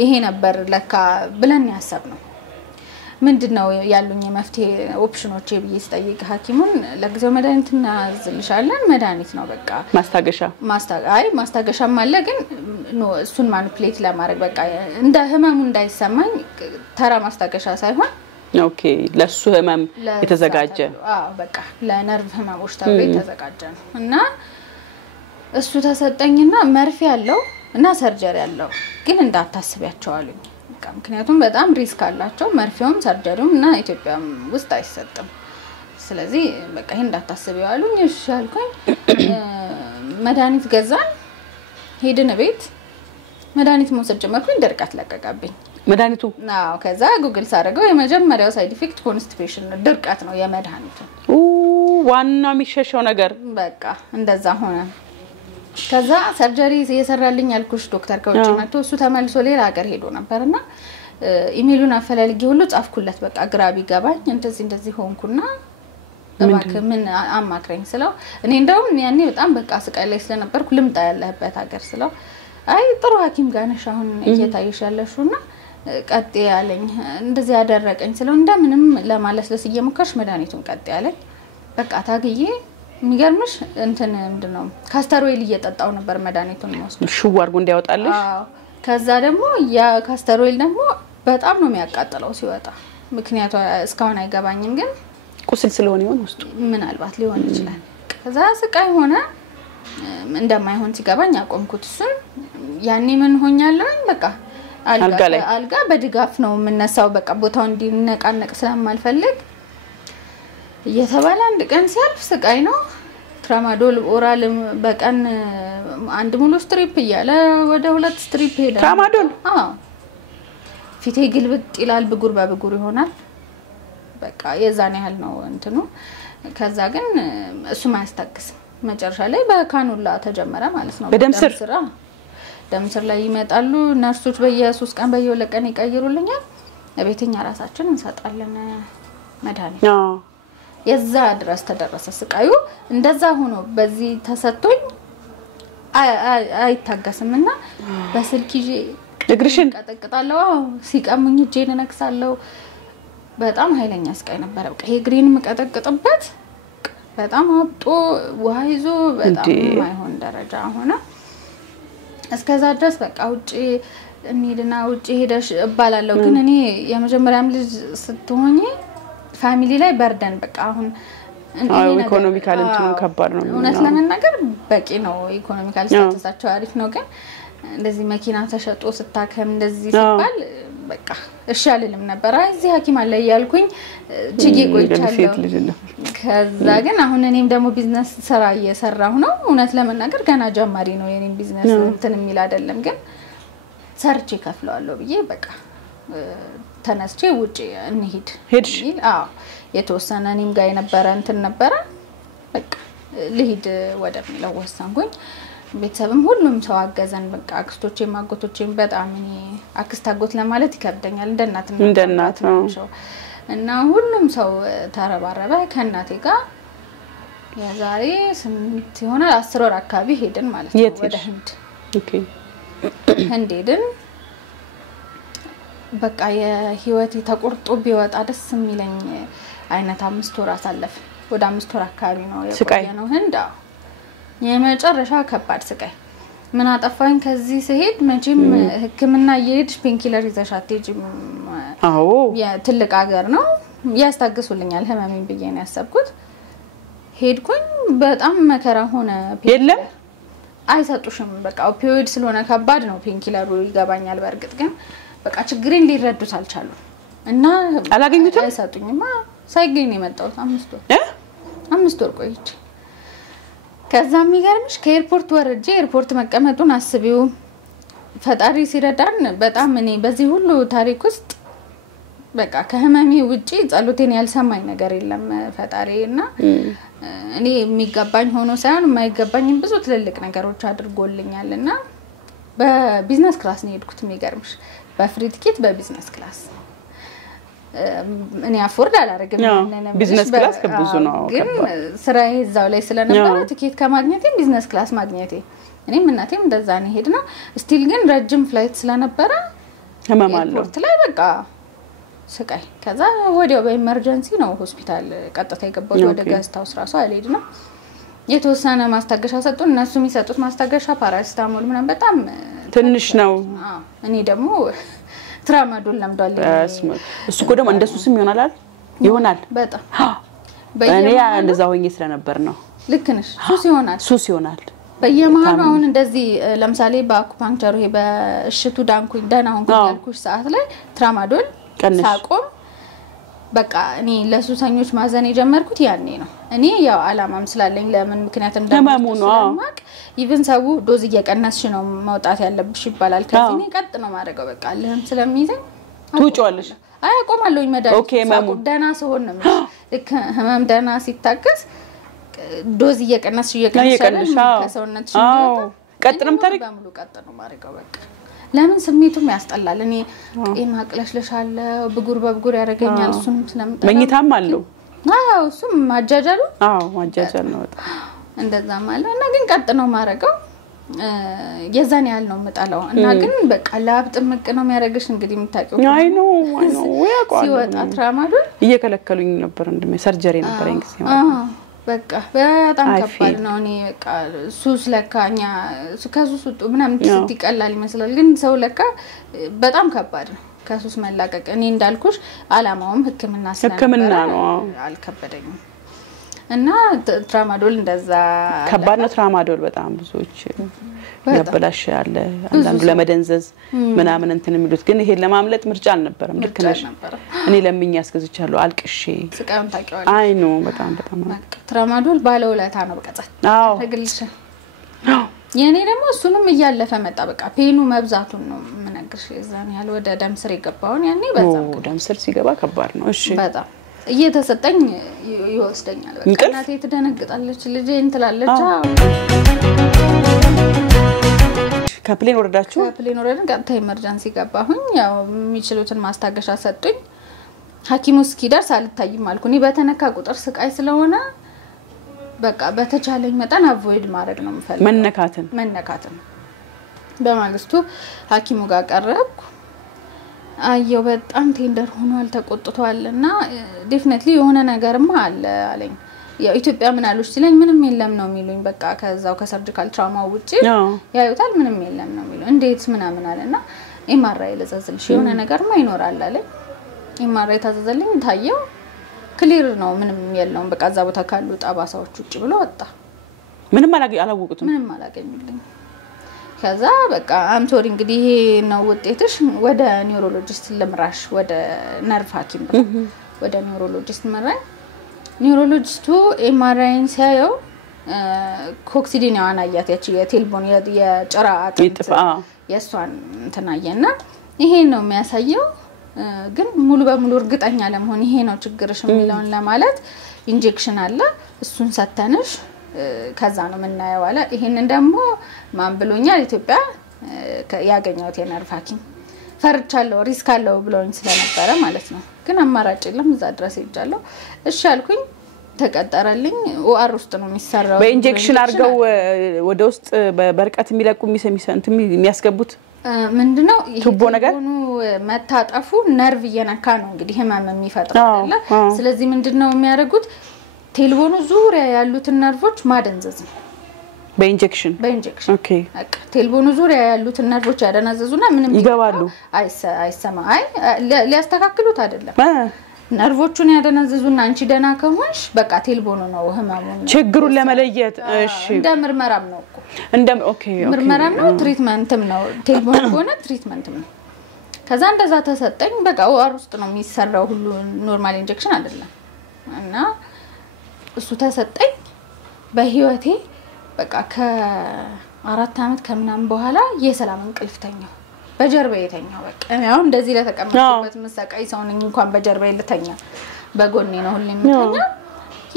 ይሄ ነበር ለካ ብለን ያሰብነው ምንድነው ያሉኝ መፍትሄ ኦፕሽኖች ብዬ ስጠይቅ ሐኪሙን ለጊዜው መድኃኒት እናዝልሻለን መድኃኒት ነው በቃ ማስታገሻ ማለ ግን እሱን ማኒፕሌት ለማድረግ በቃ እንደ ህመሙ እንዳይሰማኝ ተራ ማስታገሻ ሳይሆን ኦኬ ለሱ ህመም የተዘጋጀ በቃ ለነርቭ ህመሞች ተብሎ የተዘጋጀ ነው እና እሱ ተሰጠኝና መርፌ ያለው እና ሰርጀሪ ያለው ግን እንዳታስቢያቸው አሉኝ በቃ ምክንያቱም በጣም ሪስክ አላቸው መርፌውም ሰርጀሪውም እና ኢትዮጵያም ውስጥ አይሰጥም ስለዚህ በቃ ይሄን እንዳታስቢው አሉኝ እሺ አልኩኝ መድኃኒት ገዛን ሄድን ቤት መድኃኒት መውሰድ ጀመርኩኝ ድርቀት ለቀቀብኝ መድኃኒቱ ከዛ ጉግል ሳደርገው የመጀመሪያው ሳይድ ኢፌክት ኮንስቲፔሽን ነው ድርቀት ነው የመድኃኒቱ ዋናው የሚሸሸው ነገር በቃ እንደዛ ሆነ ከዛ ሰርጀሪ የሰራልኝ ያልኩሽ ዶክተር ከውጭ መጥቶ እሱ ተመልሶ ሌላ ሀገር ሄዶ ነበርና ኢሜሉን አፈላልጌ ሁሉ ጻፍኩለት በቃ ግራ ቢገባኝ እንደዚህ ሆንኩና እባክህ ምን አማክረኝ ስለው እኔ እንደውም ያኔ በጣም በቃ ስቃይ ላይ ስለነበርኩ ልምጣ ያለህበት ሀገር ስለው አይ ጥሩ ሐኪም ጋር ነሽ አሁን እየታየሽ ያለሽውና ቀጥ ያለኝ እንደዚህ ያደረቀኝ ስለው እንደምንም ለማለስለስ እየሞከርሽ መድኃኒቱን ቀጥ ያለኝ በቃ ታግዬ የሚገርምሽ እንትን ምንድነው ካስተር ኦይል እየጠጣው ነበር መድኃኒቱን ወስዶ ሽው አድርጎ እንዲያወጣልሽ ከዛ ደግሞ ያ ካስተር ኦይል ደግሞ በጣም ነው የሚያቃጥለው ሲወጣ ምክንያቱ እስካሁን አይገባኝም ግን ቁስል ስለሆነ ይሆን ውስጡ ምናልባት ሊሆን ይችላል ከዛ ስቃይ ሆነ እንደማይሆን ሲገባኝ አቆምኩት እሱን ያኔ ምን ሆኛለሁኝ በቃ አልጋ በድጋፍ ነው የምነሳው በቃ ቦታው እንዲነቃነቅ ስለማልፈልግ እየተባለ አንድ ቀን ሲያልፍ ስቃይ ነው ትራማዶል ኦራል በቀን አንድ ሙሉ ስትሪፕ እያለ ወደ 2 ስትሪፕ ሄደ ትራማዶል ፊቴ ግልብጥ ይላል ብጉር በብጉር ይሆናል በቃ የዛን ያህል ነው እንትኑ ከዛ ግን እሱ ማያስታግስ መጨረሻ ላይ በካኑላ ተጀመረ ማለት ነው ደም ስር ላይ ይመጣሉ ነርሶች በየ3 ቀን በየ2 ቀን ይቀይሩልኛል ለቤተኛ ራሳችን እንሰጣለን መድኃኒት የዛ ድረስ ተደረሰ ስቃዩ እንደዛ ሆኖ በዚህ ተሰጥቶኝ አይታገስምና በስልክ እግርሽን ቀጠቅጣለሁ ሲቀሙኝ እጄን ነክሳለሁ በጣም ኃይለኛ ስቃይ ነበር በቃ እግሬን መቀጠቅጥበት በጣም አብጦ ውሃ ይዞ በጣም ማይሆን ደረጃ ሆነ እስከዛ ድረስ በቃ ውጪ እንሂድና ውጪ ሄደሽ እባላለሁ ግን እኔ የመጀመሪያም ልጅ ስትሆኚ ፋሚሊ ላይ በርደን በቃ አሁን ኢኮኖሚካል እንትኑ ከባድ ነው እውነት ለመናገር በቂ ነው ኢኮኖሚካል ስታተሳቸው አሪፍ ነው ግን እንደዚህ መኪና ተሸጦ ስታከም እንደዚህ ሲባል በቃ እሺ አልልም ነበር እዚህ ሐኪም አለ ያልኩኝ ችጌ ቆይቻለሁ ከዛ ግን አሁን እኔም ደግሞ ቢዝነስ ስራ እየሰራሁ ነው እውነት ለመናገር ገና ጀማሪ ነው የኔም ቢዝነስ እንትን የሚል አይደለም ግን ሰርቼ ከፍለዋለሁ ብዬ በቃ ተነስቼ ውጪ እንሂድ ሄድሽ የተወሰነ እኔም ጋር የነበረ እንትን ነበረ በቃ ልሂድ ወደሚለው ወሰንኩኝ ቤተሰብም ሁሉም ሰው አገዘን በቃ አክስቶቼም አጎቶቼም በጣም እኔ አክስት አጎት ለማለት ይከብደኛል እንደናት ነው እና ሁሉም ሰው ተረባረበ ከእናቴ ጋር የዛሬ 8 ይሆናል 10 ወር አካባቢ ሄድን ማለት ነው ወደ ህንድ ሄድን በቃ የህይወቴ ተቆርጦ ቢወጣ ደስ የሚለኝ አይነት 5 ወር አሳለፍ ወደ 5 ወር አካባቢ ነው የቆየነው ህንድ የመጨረሻ ከባድ ስቃይ ምን አጠፋኝ ከዚህ ሲሄድ መቼም ህክምና እየሄድሽ ፔንኪለር ይዘሻት ሄጂም የትልቅ ሀገር ነው ያስታግሱልኛል ህመሜን ብዬ ነው ያሰብኩት ሄድኩኝ በጣም መከራ ሆነ የለም አይሰጡሽም በቃ ኦፒዮይድ ስለሆነ ከባድ ነው ፔንኪለሩ ይገባኛል በርግጥ ግን በቃ ችግሬን ሊረዱት አልቻሉ እና አላገኙትም አይሰጡኝማ ሳይገኝ ነው የመጣው 5 ወር ቆይቼ ከዛ የሚገርምሽ ከኤርፖርት ወርጄ ኤርፖርት መቀመጡን አስቢው ፈጣሪ ሲረዳን በጣም እኔ በዚህ ሁሉ ታሪክ ውስጥ በቃ ከህመሜ ውጪ ጸሎቴን ያልሰማኝ ነገር የለም ፈጣሪና እኔ የሚገባኝ ሆኖ ሳይሆን የማይገባኝ ብዙ ትልልቅ ነገሮች አድርጎልኛልና በቢዝነስ ክላስ ነው የሄድኩት የሚገርምሽ በፍሪ ቲኬት በቢዝነስ ክላስ እኔ አፎርድ አላረግም ቢዝነስ ክላስ ከብዙ ነው ግን ስራዬ እዛው ላይ ስለነበረ ቲኬት ከማግኘቴ ቢዝነስ ክላስ ማግኘቴ እኔም እናቴም እንደዛ ነው ሄድና ስቲል ግን ረጅም ፍላይት ስለነበረ ህመማለው ኤርፖርት ላይ በቃ ስቃይ ከዛ ወዲያው በኢመርጀንሲ ነው ሆስፒታል ቀጥታ የገባው ወደ ጋስት ሃውስ ራሱ አልሄድና የተወሰነ ማስታገሻ ሰጡን እነሱ የሚሰጡት ማስታገሻ ፓራሲታሞል ምናምን በጣም ትንሽ ነው እኔ ደግሞ ትራማዶል ለምዷል እሱ እኮ ደግሞ እንደሱስም ይሆናል በጣም በእኔ እንደዛ ሆኜ ስለነበር ነው ልክ ነሽ ሱስ ይሆናል በየማኑ አሁን እንደዚህ ለምሳሌ በአኩፓንክቸር ይሄ በእሽቱ ዳንኩኝ ደና ሆንኩኝ ያልኩሽ ሰዓት ላይ ትራማዶል ሳቆም በቃ እኔ ለሱሰኞች ማዘን የጀመርኩት ያኔ ነው እኔ ያው አላማም ስላለኝ ለምን ምክንያት እንደማቅ ኢቭን ሰው ዶዝ እየቀነስሽ ነው መውጣት ያለብሽ ይባላል ከዚህ እኔ ቀጥ ነው ማድረገው በቃ ለምን ስለሚይዘኝ ትውጪዋለሽ አቆማለሁኝ መድኃኒት ደና ሰሆን ነው ልክ ህመም ደና ሲታገስ ዶዝ እየቀነስሽ ከሰውነትሽ ቀጥንም ታሪክ በሙሉ ቀጥ ነው ማድረገው በቃ ለምን ስሜቱም ያስጠላል እኔ ማቅለሽለሻለሁ ብጉር በብጉር ያደርገኛል እሱንም ስለምጠላ መኝታም አለው አዎ እሱም ማጃጃሉ ማጃጃል ነው በጣም እንደዛ ማለት እና ግን ቀጥ ነው ማረጋው የዛን ያህል ነው መጣላው እና ግን በቃ ላብ ጥምቅ ነው የሚያረግሽ እንግዲህ የምታውቂው አይ ነው ያቋል ሲወጣ ትራማዶል እየከለከሉኝ ነበር እንደም ሰርጀሪ ነበርኝ ጊዜ ማለት በቃ በጣም ከባድ ነው እኔ በቃ ሱስ ለካኛ ከሱስ ወጡ ምናምን ትይቀላል ይመስላል ግን ሰው ለካ በጣም ከባድ ነው ከሱስ መላቀቅ እኔ እንዳልኩሽ አላማውም ህክምና ነው አልከበደኝም እና ትራማዶል እንደዛ ከባድ ነው ትራማዶል በጣም ብዙዎች ያበላሻል አንዳንዱ ለመደንዘዝ ምናምን እንትን የሚሉት ግን ይሄ ለማምለጥ ምርጫ አልነበረም ልክ ነሽ እኔ ለምኛ አስገዝቻለሁ አልቅሼ ስቃዩን ታውቂዋለሽ አይ ነው በጣም ትራማዶል ባለውለታ ነው በቃ ተግልሽ የኔ ደግሞ እሱንም እያለፈ መጣ በቃ ፔኑ መብዛቱን ነው ምነግርሽ የዛን ያህል ወደ ደም ስር የገባውን ያኔ በዛም ደም ስር ሲገባ ከባድ ነው እሺ በጣም እየተሰጠኝ ይወስደኛል በቃ እናቴ ትደነግጣለች ልጄ እንትላለች ከፕሌን ወረዳችሁ ከፕሌን ወረድን ቀጥታ ኢመርጀንሲ ገባሁኝ ያው የሚችሉትን ማስታገሻ ሰጡኝ ሐኪሙ እስኪደርስ አልታይም አልኩኝ በተነካ ቁጥር ስቃይ ስለሆነ በቃ በተቻለኝ መጠን አቮይድ ማድረግ ነው የምፈልገው መነካትን በማግስቱ ሐኪሙ ጋር ቀረብኩ አየው በጣም ቴንደር ሆኗል ተቆጥቷልና ዴፊኒትሊ የሆነ ነገርማ አለ አለኝ የኢትዮጵያ ምን አሉሽ ሲለኝ ምንም የለም ነው የሚሉኝ በቃ ከዛው ከሰርጂካል ትራውማው ውጪ ያዩታል ምንም የለም ነው የሚሉኝ እንዴት ምናምን አለና ኤምአርአይ ለዘዝልሽ የሆነ ነገርማ ይኖራል አለኝ ኤምአርአይ ታዘዘልኝ ታየው ክሊር ነው ምንም የለውም በቃ እዛ ቦታ ካሉ ጣባሳዎች ውጪ ብሎ ወጣ ምንም አላወቁትም ምንም አላገኙልኝ ከዛ በቃ አምቶሪ እንግዲህ ይሄ ነው ውጤትሽ ወደ ኒውሮሎጂስት ለምራሽ ወደ ነርቭ ሐኪም ወደ ኒውሮሎጂስት መራኝ ኒውሮሎጂስቱ ኤምአርአይን ሲያየው ኮክሲዲኒያዋን አያት ያቺ የቴልቦን የጭራ አጥንት የሷን እንተናየና ይሄ ነው የሚያሳየው ግን ሙሉ በሙሉ እርግጠኛ ለመሆን ይሄ ነው ችግርሽ የሚለውን ለማለት ኢንጀክሽን አለ እሱን ሰተንሽ ከዛ ነው ምናየው አለ ይሄንን ደግሞ ማን ብሎኛል ኢትዮጵያ ያገኘሁት የነርቭ ሐኪም ፈርቻለሁ ሪስክ አለው ብሎኝ ስለነበረ ማለት ነው ግን አማራጭ የለም እዛ ድረስ ሄጃለሁ እሺ አልኩኝ ተቀጠረልኝ ኦአር ውስጥ ነው የሚሰራው በኢንጀክሽን አርገው ወደ ውስጥ በርቀት የሚለቁ የሚያስገቡት ምንድነው ቱቦ ነገር መታጠፉ ነርቭ እየነካ ነው እንግዲህ ህመም የሚፈጥረው አይደለ ስለዚህ ምንድነው የሚያደርጉት ቴልቦኑ ዙሪያ ያሉትን ነርቮች ማደንዘዝ ነው በኢንጀክሽን ኦኬ ቴልቦኑ ዙሪያ ያሉትን ነርቮች ያደናዘዙና ምንም ይገባሉ አይሰማ ሊያስተካክሉት አይደለም ነርቮቹን ያደናዘዙና አንቺ ደና ከሆንሽ በቃ ቴልቦኑ ነው ህመሙን ችግሩን ለመለየት እሺ እንደ ምርመራም ነው ኦኬ ምርመራም ነው ትሪትመንትም ነው ቴልቦኑ ሆነ ትሪትመንትም ነው ከዛ እንደዛ ተሰጠኝ በቃ ኦአር ውስጥ ነው የሚሰራው ሁሉ ኖርማል ኢንጀክሽን አይደለም እና እሱ ተሰጠኝ በህይወቴ በቃ ከ4 አመት ከምናምን በኋላ የሰላም እንቅልፍተኛው በጀርባዬ የተኛው በቃ ያው እንደዚህ ለተቀመጥኩበት መሰቃይ ሰው ነኝ እንኳን በጀርባዬ ልተኛ በጎኔ ነው ሁሌ የምተኛ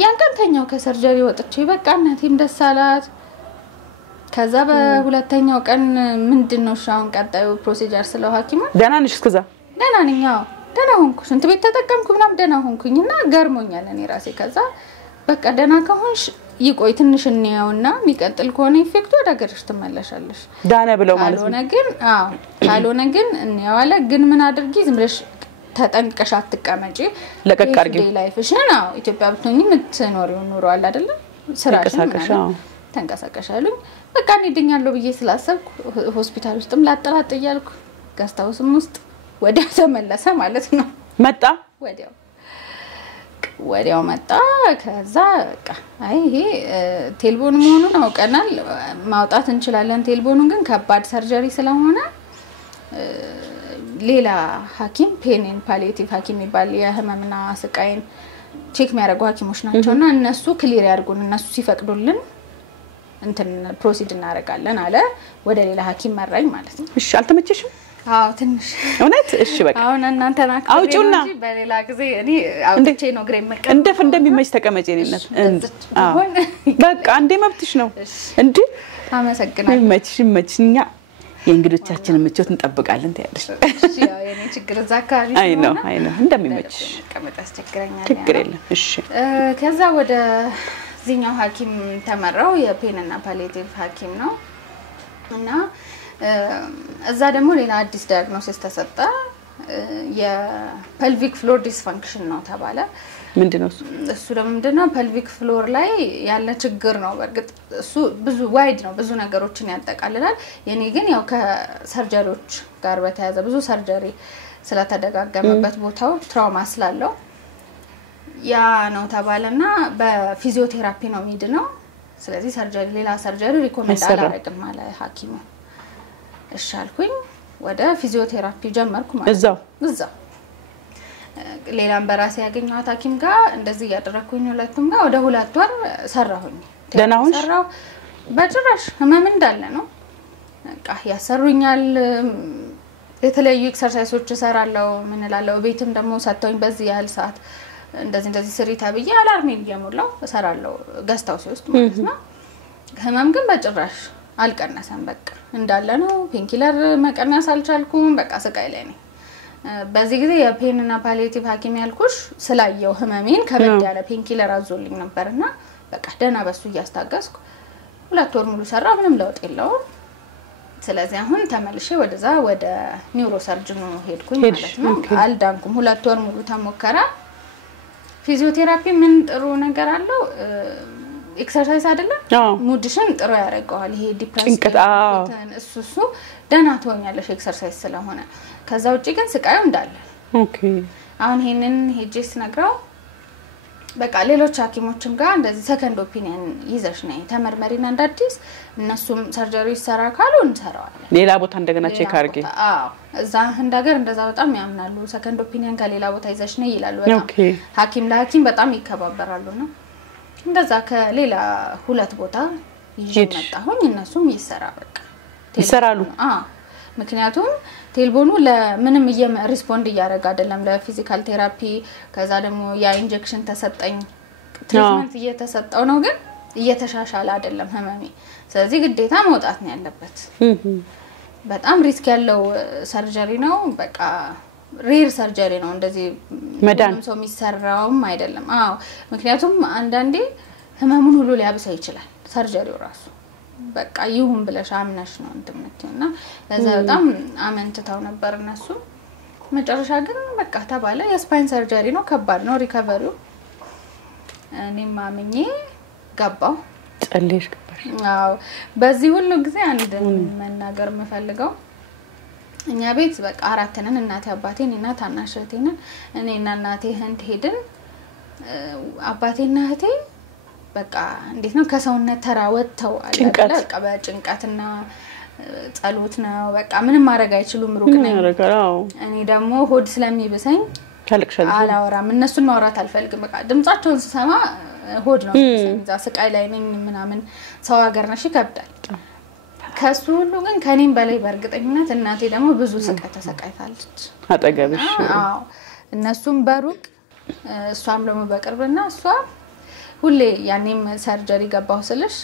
ያን ቀን ተኛው ከሰርጀሪ ወጥቼ በቃ እናቴም ደስ አላት ከዛ በሁለተኛው ቀን ምንድነው ሻውን ቀጣዩ ፕሮሲጀር ስለው ሐኪሙ ደህና ነሽ እስከዛ ደህና ነኝ ደህና ሆንኩ ስንት ቤት ተጠቀምኩ ምናምን ደህና ሆንኩኝና ገርሞኛል እኔ ራሴ ከዛ በቃ ደህና ከሆንሽ ይቆይ ትንሽ እንየውና የሚቀጥል ከሆነ ኢፌክቱ ወደ ሀገርሽ ትመለሻለሽ ዳነ ብለው ማለት ነው ካልሆነ ግን እንየዋለ ግን ምን አድርጊ ዝም ብለሽ ተጠንቀሽ አትቀመጪ ለቀቅ አድርጊ ላይፍሽ ነው ኢትዮጵያ ብትሆኚ ምትኖሪው ኑሮ አለ አይደል ስራሽ ተንቀሳቀሻሉኝ በቃ እንድኛለሁ ብዬ ስላሰብኩ ሆስፒታል ውስጥም ላጥላጥ ይያልኩ ጋስታውስም ውስጥ ወዲያው ተመለሰ ማለት ነው መጣ ወዲያው መጣ ከዛ በቃ አይ ይሄ ቴልቦን መሆኑን አውቀናል ማውጣት እንችላለን ቴልቦኑን ግን ከባድ ሰርጀሪ ስለሆነ ሌላ ሐኪም ፔንን ፓሊኤቲቭ ሐኪም ይባል የህመምና ስቃይን ቼክ የሚያደርጉ ሐኪሞች ናቸውና እነሱ ክሊር ያርጉን እነሱ ሲፈቅዱልን እንትን ፕሮሲድ እናደርጋለን አለ ወደ ሌላ ሐኪም መራኝ ማለት ነው እሺ አልተመቸሽም ትንሽ እውነት እሺ በቃ አሁን እናንተ ናችሁ አውጪውና በሌላ ጊዜ እኔ አውጥቼ ነው ግሬ መቀመጥ እንደሚመች ተቀመጪ እኔነት በቃ እንደ መብትሽ ነው እንዴ አመሰግናለሁ ይመችሽኛ የእንግዶቻችንን ምቾት እንጠብቃለን ታያለሽ እሺ ያው የኔ ችግር እዛ አካባቢ አይ ነው እንደሚመች ከመጣ አስቸግረኛል ችግር የለም እሺ ከዛ ወደ ዚኛው ሐኪም ተመራው የፔን እና ፓሊዬቲቭ ሐኪም ነው እና እዛ ደግሞ ሌላ አዲስ ዳያግኖሲስ ተሰጠ የፐልቪክ ፍሎር ዲስፈንክሽን ነው ተባለ ምንድነው እሱ ደግሞ ምንድነው ፐልቪክ ፍሎር ላይ ያለ ችግር ነው በርግጥ እሱ ብዙ ዋይድ ነው ብዙ ነገሮችን ያጠቃልላል የኔ ግን ያው ከሰርጀሪዎች ጋር በተያያዘ ብዙ ሰርጀሪ ስለተደጋገመበት ቦታው ትራውማ ስላለው ያ ነው ተባለና በፊዚዮቴራፒ ነው የሚድነው ስለዚህ ሰርጀሪ ሌላ ሰርጀሪ ሪኮመንድ አላደርግም አለ ሐኪሙ እሺ አልኩኝ ወደ ፊዚዮቴራፒ ጀመርኩ ማለት እዛው ሌላም በራሴ ያገኘኋት ሐኪም ጋር እንደዚህ ያደረኩኝ ሁለቱም ጋር ወደ 2 ወር ሰራሁኝ ደናውን ሰራው በጭራሽ ህመም እንዳለ ነው በቃ ያሰሩኛል የተለያዩ ኤክሰርሳይሶች እሰራለሁ ምን እላለሁ ቤትም ደግሞ ሰጥተውኝ በዚህ ያህል ሰዓት እንደዚህ ስሪታ ብዬ አላርሜን እየሞላው እሰራለሁ ገስታው ሲወስድ ማለት ነው ህመም ግን በጭራሽ አልቀነሰም በቃ እንዳለ ነው ፔንኪለር መቀነስ አልቻልኩም በቃ ስቃይ ላይ ነኝ በዚህ ጊዜ የፔን እና ፓሊዬቲቭ ሐኪም ያልኩሽ ስላየው ህመሜን ከበድ ያለ ፔንኪለር አዞልኝ ነበርና በቃ ደና በሱ እያስታገስኩ 2 ወር ሙሉ ሰራ ምንም ለውጥ የለውም ስለዚህ አሁን ተመልሼ ወደ ኒውሮሰርጅኑ ሄድኩኝ ማለት ነው አልዳንኩም 2 ወር ሙሉ ተሞከረ ፊዚዮቴራፒ ምን ጥሩ ነገር አለው ኤክሰርሳይዝ አይደለም ሙድሽን ጥሩ ያደርጋል ይሄ ዲፕሬሽን እሱ ደና ትሆኛለሽ ኤክሰርሳይዝ ስለሆነ ከዛ ውጪ ግን ስቃዩ እንዳለ ኦኬ አሁን ይሄንን ሄጄስ ነግራው በቃ ሌሎች ሐኪሞችም ጋር እንደዚህ ሰከንድ ኦፒኒየን ይዘሽ ነይ ተመርመሪና እንዳዲስ እነሱም ሰርጀሪ ይሰራ ካሉ እንሰራዋለን ሌላ ቦታ እንደገና ቼክ አድርጌ እዛ እንደገር እንደዛ በጣም ያምናሉ ሰከንድ ኦፒኒየን ከሌላ ቦታ ይዘሽ ነይ ይላሉ በጣም ሐኪም ለሐኪም በጣም ይከባበራሉ ነው እንደዛ ከሌላ 2 ቦታ ይዤ መጣሁኝ እነሱም ይሰራ በቃ ይሰራሉ ምክንያቱም ቴልቦኑ ለምንም ሪስፖንድ እያደረገ አይደለም ለፊዚካል ቴራፒ ከዛ ደግሞ ያ ኢንጀክሽን ተሰጠኝ ትሪትመንት እየተሰጠው ነው ግን እየተሻሻለ አይደለም ህመሜ ስለዚህ ግዴታ መውጣት ነው ያለበት በጣም ሪስክ ያለው ሰርጀሪ ነው በቃ ሬር ሰርጀሪ ነው እንደዚህ ምንም ሰው የሚሰራውም አይደለም ምክንያቱም አንዳንዴ ህመሙን ሁሉ ሊያብሰው ይችላል ሰርጀሪው ራሱ በቃ ይሁን ብለሽ አምነሽ ነው እንትምትውና ለዛ በጣም አመንትታው ነበር እነሱ መጨረሻ ግን በቃ ተባለ የስፓይን ሰርጀሪ ነው ከባድ ነው ሪከቨሪው እኔም ማምኜ ገባው ጸልይሽ ገባሽ በዚህ ሁሉ ጊዜ አንድ መናገር የምፈልገው እኛ ቤት በቃ 4 ነን እናቴ አባቴ እኔና ታናሽ እህቴ ነን እኔና እናቴ ህንድ ሄድን አባቴና እህቴ በቃ እንዴት ነው ከሰውነት ተራ ወጥተው አይደለ በቃ በጭንቀትና ጸሎት ነው በቃ ምንም ማድረግ አይችሉም ሩቅ ነኝ እኔ ደግሞ ሆድ ስለሚብሰኝ ካልክሻል አላወራም እነሱን ማውራት አልፈልግም በቃ ድምጻቸውን ስሰማ ሆድ ነው የሚዛ ስቃይ ላይ ነኝ ምናምን ሰው ሀገር ነሽ ይከብዳል ከሱ ሁሉ ግን ከኔም በላይ በርግጠኝነት እናቴ ደግሞ ብዙ ስቃይ ተሰቃይታለች አጠገብሽ እነሱም በሩቅ እሷም ደግሞ በቅርብና እሷ ሁሌ ያኔም ሰርጀሪ ገባው ስለሽ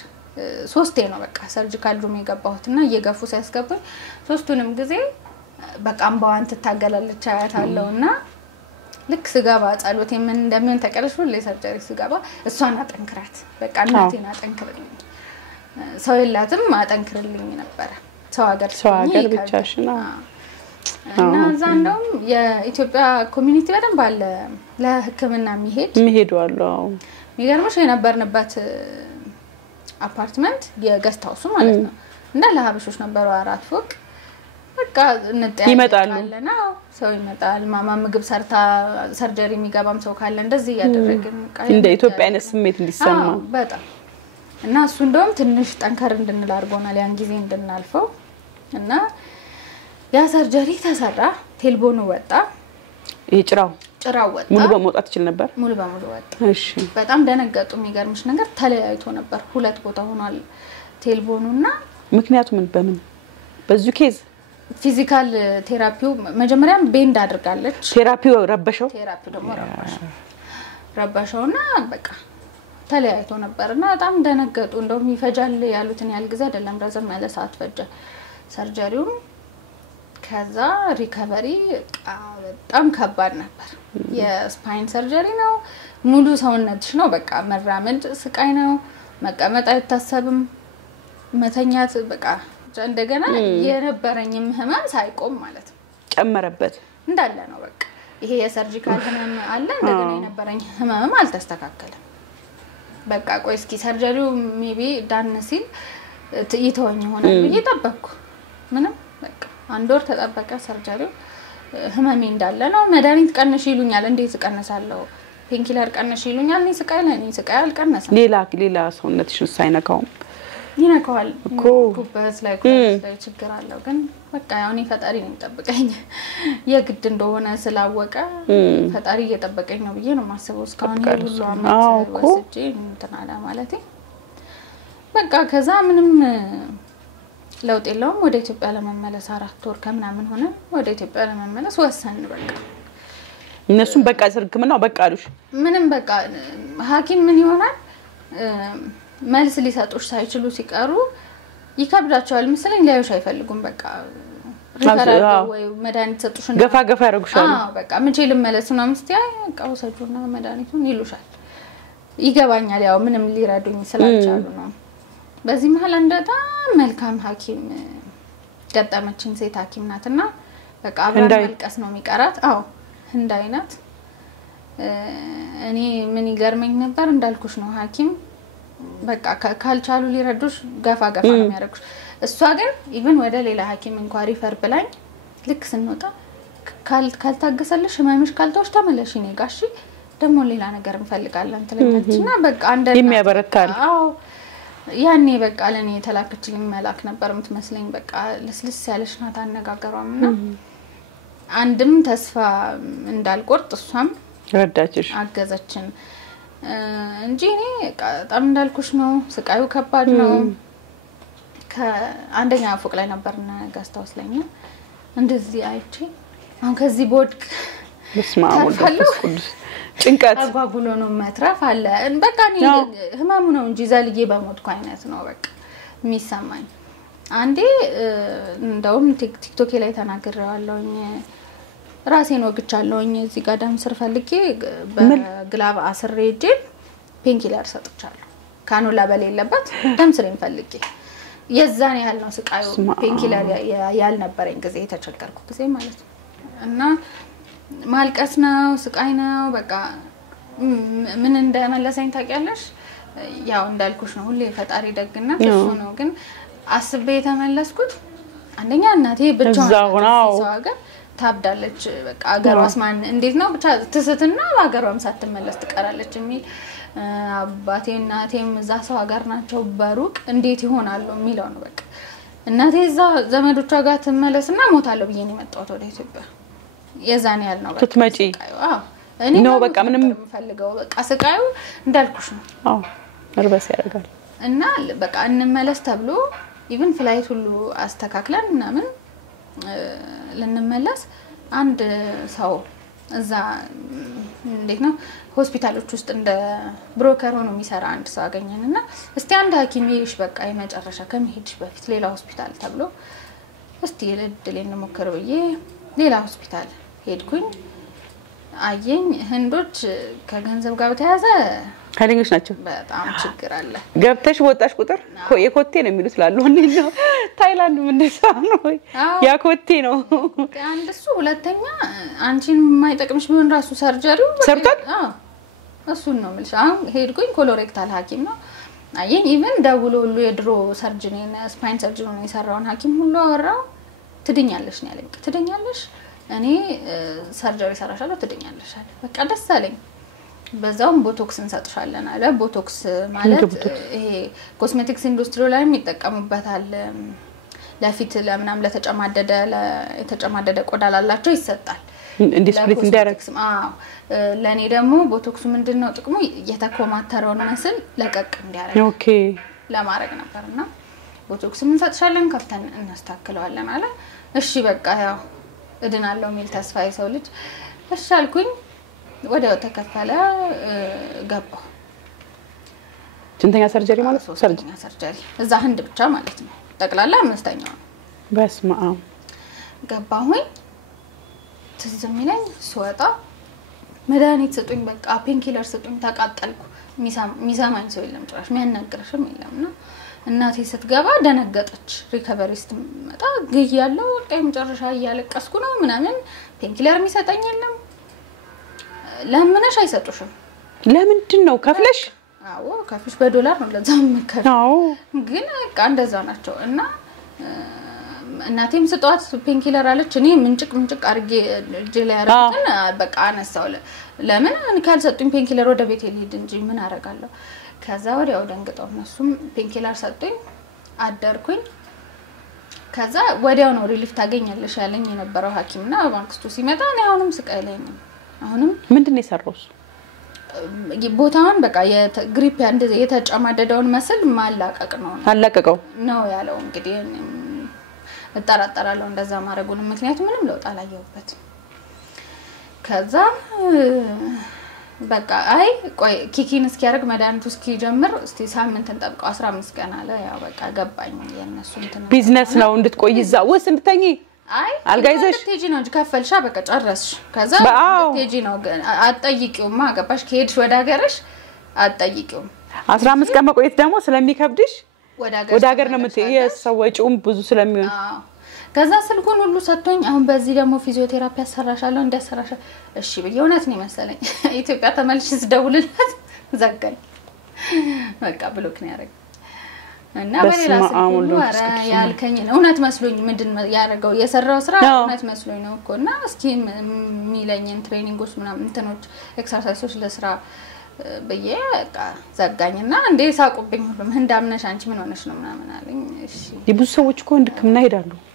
3 ነው በቃ ሰርጂካል ሩም የገባሁትና እየገፉ ሲያስገቡኝ 3ቱንም ጊዜ በቃ አምባዋን ትታገላለች አያታለውና ልክ ስጋባ ጸሎት ምን እንደምን ተቀለሽ ሁሌ ሰርጀሪ ስጋባ እሷን አጠንክራት በቃ እናቴን አጠንክርልኝ ሰው የላትም አጠንክርልኝ ነበር ሰው ሀገር ብቻሽና እና ዛንዶም የኢትዮጵያ ኮሚኒቲ በደንብ አለ ለህክምና የሚሄዱ አሉ የሚገርምሽ የነበርንበት አፓርትመንት የገስት ሃውስ ማለት ነው እና ለሀበሾች ነበሩ 4 ፎቅ በቃ ይመጣሉና ሰው ይመጣል ማማ ምግብ ሰርታ ሰርጀሪ የሚገባም ሰው ካለ እንደዚህ ያደረግን እንደ ኢትዮጵያ አይነት ስሜት እንዲሰማ በጣም እና እሱ እንደውም ትንሽ ጠንከር እንድንል አድርጎናል ያን ጊዜ እንድናልፈው እና ያ ሰርጀሪ ተሰራ ቴልቦኑ ወጣ ጭራው ወጣ ሙሉ በመውጣት ይችላል ነበር ሙሉ በሙሉ ወጣ እሺ በጣም ደነገጡ የሚገርምሽ ነገር ተለያይቶ ነበር 2 ቦታ ሆኗል ቴልቦኑና ምክንያቱም በምን በዙ ኬዝ ፊዚካል ቴራፒው መጀመሪያም ቤንድ አድርጋለች ቴራፒው ረበሸው ደግሞ ረበሸውና በቃ ተለያይቶ ነበርና በጣም ደነገጡ እንደውም ይፈጃል ያሉትን ያህል ጊዜ አይደለም ረዘም ያለ ሰዓት ፈጀ ሰርጀሪው ከዛ ሪከቨሪ በጣም ከባድ ነበር የስፓይን ሰርጀሪ ነው ሙሉ ሰውነትሽ ነው በቃ መራመድ ስቃይ ነው መቀመጥ አይታሰብም መተኛት በቃ እንደገና የነበረኝም ህመም ሳይቆም ማለት ነው ጨመረበት እንዳለ ነው በቃ ይሄ የሰርጂካል ህመም አለ እንደገና የነበረኝ ህመም አልተስተካከለም በቃ ቆይ እስኪ ሰርጀሪው ሜቢ ዳን ሲል ይተወኝ ይሆናል ብዬ ጠበቅኩ ምንም በቃ አንድ ወር ተጠበቀ ሰርጀሪው ህመሜ እንዳለ ነው መድኃኒት ቀንሽ ይሉኛል እንዴት ቀነሳለሁ ፔንኪለር ቀንሽ ይሉኛል እኔ ስቃይ አልቀነሰም ሌላ ሰውነትሽን ሳይነካው ይነካዋል ኩበስ ላይ ችግር አለው ግን በቃ ያው እኔ ፈጣሪ ነው የሚጠብቀኝ የግድ እንደሆነ ስላወቀ ፈጣሪ እየጠበቀኝ ነው ብዬ ነው ማስበው እስካሁን ሁሉ አመት ወስጄ እንትና ማለት በቃ ከዛ ምንም ለውጥ የለውም ወደ ኢትዮጵያ ለመመለስ 4 ወር ከምናምን ሆነ ወደ ኢትዮጵያ ለመመለስ ወሰን በቃ እነሱም በቃ ህክምናው በቃ አሉሽ ምንም በቃ ሐኪም ምን ይሆናል መልስ ሊሰጡሽ ሳይችሉ ሲቀሩ ይከብዳቸዋል መስለኝ ላይሽ አይፈልጉም በቃ ሪፈራል ወይ መድኃኒት ሰጡሽና ገፋ ያረጉሻል በቃ ምን ልመለስ ነው መስቲያ ቀውሰጁና መድኃኒቱን ይሉሻል ይገባኛል ያው ምንም ሊረዱኝ ስላልቻሉ ነው በዚህ መሃል እንደጣም መልካም ሐኪም ገጠመችን ሴት ሐኪም ናትና በቃ አብራን መልቀስ ነው የሚቀራት ህንዳይናት እኔ ምን ይገርመኝ ነበር እንዳልኩሽ ነው ሐኪም በቃ ካልቻሉ ሊረዱሽ ገፋ ነው የሚያረጉሽ እሷ ግን ኢቭን ወደ ሌላ ሐኪም እንኳን ሪፈር ብላኝ ልክ ስንወጣ ካልታገሰልሽ ህመምሽ ካልተወሽ ተመለሽ እኔ ጋር እሺ ደግሞ ሌላ ነገር እንፈልጋለን ትለኛለችና በቃ አንደ የሚያበረታል ያኔ በቃ ለኔ የተላከችልኝ መላክ ነበር የምትመስለኝ በቃ ለስልስ ያለሽ ናት አነጋገሯምና አንድም ተስፋ እንዳልቆርጥ እሷም ረዳችሽ አገዘችን እንጂ እኔ በጣም እንዳልኩሽ ነው ስቃዩ ከባድ ነው ከአንደኛ ፎቅ ላይ ነበርና ጋስታውስ ላይኛ እንደዚህ አይቼ አሁን ከዚህ ቦድቅ በስማሙ ቅዱስ ጭንቀት አጓጉሎ ነው መትረፍ አለ በቃ እኔ ህመሙ ነው እንጂ ዘልዬ በሞትኩ አይነት ነው በቃ የሚሰማኝ አንዴ እንደውም ቲክቶክ ላይ ተናግሬዋለሁኝ ራሴን ወግቻለሁኝ እዚህ ጋር ደም ስር ፈልጌ በግላብ አስሬ እጄ ፔንኪለር ሰጥቻለሁ ካኖላ በሌለበት ደም ስሬን ፈልጌ የዛን ያህል ነው ስቃዩ ፔንኪለር ያልነበረኝ ጊዜ የተቸገርኩ ጊዜ ማለት ነው እና ማልቀስ ነው ስቃይ ነው በቃ ምን እንደመለሰኝ ታውቂያለሽ ያው እንዳልኩሽ ነው ሁሌ ፈጣሪ ደግና እሱ ነው ግን አስቤ የተመለስኩት አንደኛ እናቴ ብቻዋን ነው ታብዳለች በቃ አገሯስ ማን እንዴት ነው ብቻ ትስትና አገሯም ሳትመለስ ትቀራለች የሚል አባቴ እናቴም እዛ ሰው ሀገር ናቸው በሩቅ እንዴት ይሆናሉ የሚለው ነው በቃ እናቴ እዛ ዘመዶቿ ጋር ትመለስና ሞታለሁ ብዬ ነው የመጣሁት ወደ ኢትዮጵያ የዛኔ ያል ነው በቃ ትትመጪ እኔ ነው በቃ ምንም ፈልገው በቃ ስቃዩ እንዳልኩሽ ነው ነርበስ ያደርጋል እና በቃ እንመለስ ተብሎ ኢቭን ፍላይት ሁሉ አስተካክለን ምናምን ለነመለስ አንድ ሰው እዛ እንዴት ነው ሆስፒታሎች ውስጥ እንደ ብሮከር ሆኖ የሚሰራ አንድ ሰው አገኘንና እስቲ አንድ ሐኪም ይልሽ በቃ የመጨረሻ ከመሄድሽ በፊት ሌላ ሆስፒታል ተብሎ እስቲ ለድሌን ሞከር ብዬ ሌላ ሆስፒታል ሄድኩኝ አየኝ ህንዶች ከገንዘብ ጋር ተያዘ ኃይለኞች ናቸው በጣም ችግር አለ ገብተሽ ወጣሽ ቁጥር የኮቴ ነው የሚሉት ላሉ ነው ታይላንድ ምን እንደሰራ ነው ያ ኮቴ ነው አንድ እሱ ሁለተኛ አንቺን የማይጠቅምሽ ቢሆን ራሱ ሰርጀሪው ሰርቷል እሱን ነው የምልሽ አሁን ሄድኩኝ ኮሎሬክታል ሐኪም ነው አየኝ ኢቭን ደውሎ ሁሉ የድሮ ሰርጅኔን ስፓይን ሰርጅን ነው የሰራውን ሐኪም ሁሉ አወራው ትድኛለሽ ነው ያለኝ ትድኛለሽ እኔ ሰርጀሪ ሰራሻለሁ ትድኛለሽ አለ በቃ ደስ አለኝ በዛውም ቦቶክስ እንሰጥሻለን አለ ቦቶክስ ማለት ይሄ ኮስሜቲክስ ኢንዱስትሪ ላይ የሚጠቀሙበታል ለፊት ለምናም ለተጨማደደ ቆዳ ላላቸው ይሰጣል እንዴ ስፕሊት እንዲያረግ ለኔ ደግሞ ቦቶክሱ ምንድነው ጥቅሙ የተኮማተረውን መስል ለቀቅ እንዲያረግ ኦኬ ለማድረግ ነበርና ቦቶክስ እንሰጥሻለን ከፍተን እናስተካክለዋለን አለ እሺ በቃ ያው እድናለሁ ሚል ተስፋ የሰው ልጅ እሺ አልኩኝ ወዲያው ተከፈለ ገባ ስንተኛ ሰርጀሪ ማለት ሰርጀሪ እዛ ህንድ ብቻ ማለት ነው ጠቅላላ አምስተኛው በስመ አብ ገባሁኝ ትዝ የሚለኝ ስወጣ መድኃኒት ስጡኝ በቃ ፔንኪለር ስጡኝ ተቃጠልኩ ሚሰማኝ ሰው የለም ጭራሽ የሚያናግርሽም የለምና እናቴ ስትገባ ደነገጠች ሪከቨሪስት መጣ ግያለው በቃ የመጨረሻ እያለቀስኩ ነው ምናምን ፔንኪለር የሚሰጠኝ የለም ለምንሽ አይሰጡሽም ለምንድን ነው ከፍለሽ አዎ ከፍሽ በዶላር ነው ለዛም ከፍሽ አዎ ግን በቃ እንደዛ ናቸው እና እናቴም ስጧት ፔንኪለር አለች እኔ ምንጭቅ አርጌ ጀላ ያረኩትን በቃ አነሳው ለምን ካልሰጡኝ ፔንኪለር ወደ ቤት ልሄድ እንጂ ምን አረጋለሁ ከዛ ወዲያው ደንግጠው እነሱም ፔንኪለር ሰጡኝ አደርኩኝ ከዛ ወዲያው ነው ሪሊፍ ታገኛለሽ ያለኝ የነበረው ሐኪምና ባንክስቱ ሲመጣ ነው አሁንም ስቃይ ላይ ነኝ አሁንም ምንድነው የሰራውስ ቦታውን በቃ የግሪፕ እንደዚህ የተጨማደደውን መስል ማላቀቅ ነው አላቀቀው ነው ያለው እንግዲህ እጠራጠራለሁ እንደዛ ማረጉን ምክንያቱም ምንም ለውጥ አላየሁበት ከዛ በቃ አይ ቆይ ኪኪን እስኪያርግ መድኃኒቱ እስኪጀምር እስቲ ሳምንት እንጠብቀው 15 ቀን አለ ያው በቃ ገባኝ የነሱ እንትን ቢዝነስ ነው እንድትቆይ እዛ ወስ እንድትተኚ አይ አልጋይዘሽ ቴጂ ነው ከፈልሻ በቃ ጨረስሽ ከዛ ቴጂ ነው አጠይቂውማ ገባሽ ከሄድሽ ወደ ሀገርሽ አጠይቂው 15 ቀን መቆየት ደግሞ ስለሚከብድሽ ወደ ሀገር ነው የምትየሰው ወጪውም ብዙ ስለሚሆን ከዛ ስልኩን ሁሉ ሰጥቶኝ አሁን በዚህ ደግሞ ፊዚዮቴራፒ ያሰራሻለሁ እንዲያሰራሽ እሺ በየውነት ነው መሰለኝ ኢትዮጵያ ተመልሽስ ደውልለት ዘጋኝ በቃ ብሎክ ነው ያረግ እና በሌላ ስልኩ ያልከኝ ነው እውነት መስሎኝ ምንድነው ያረጋው የሰራው ስራ እውነት መስሎኝ ነው እኮና እስኪ ሚለኝን ትሬኒንጎች ምናምን እንትኖች ኤክሰርሳይሶች ለስራ በየቃ ዘጋኝና እንዴ ሳቁብኝ ሁሉም እንዳምነሽ አንቺ ምን ሆነሽ ነው ምናምን አለኝ እሺ ብዙ ሰዎች እኮ እንድክምና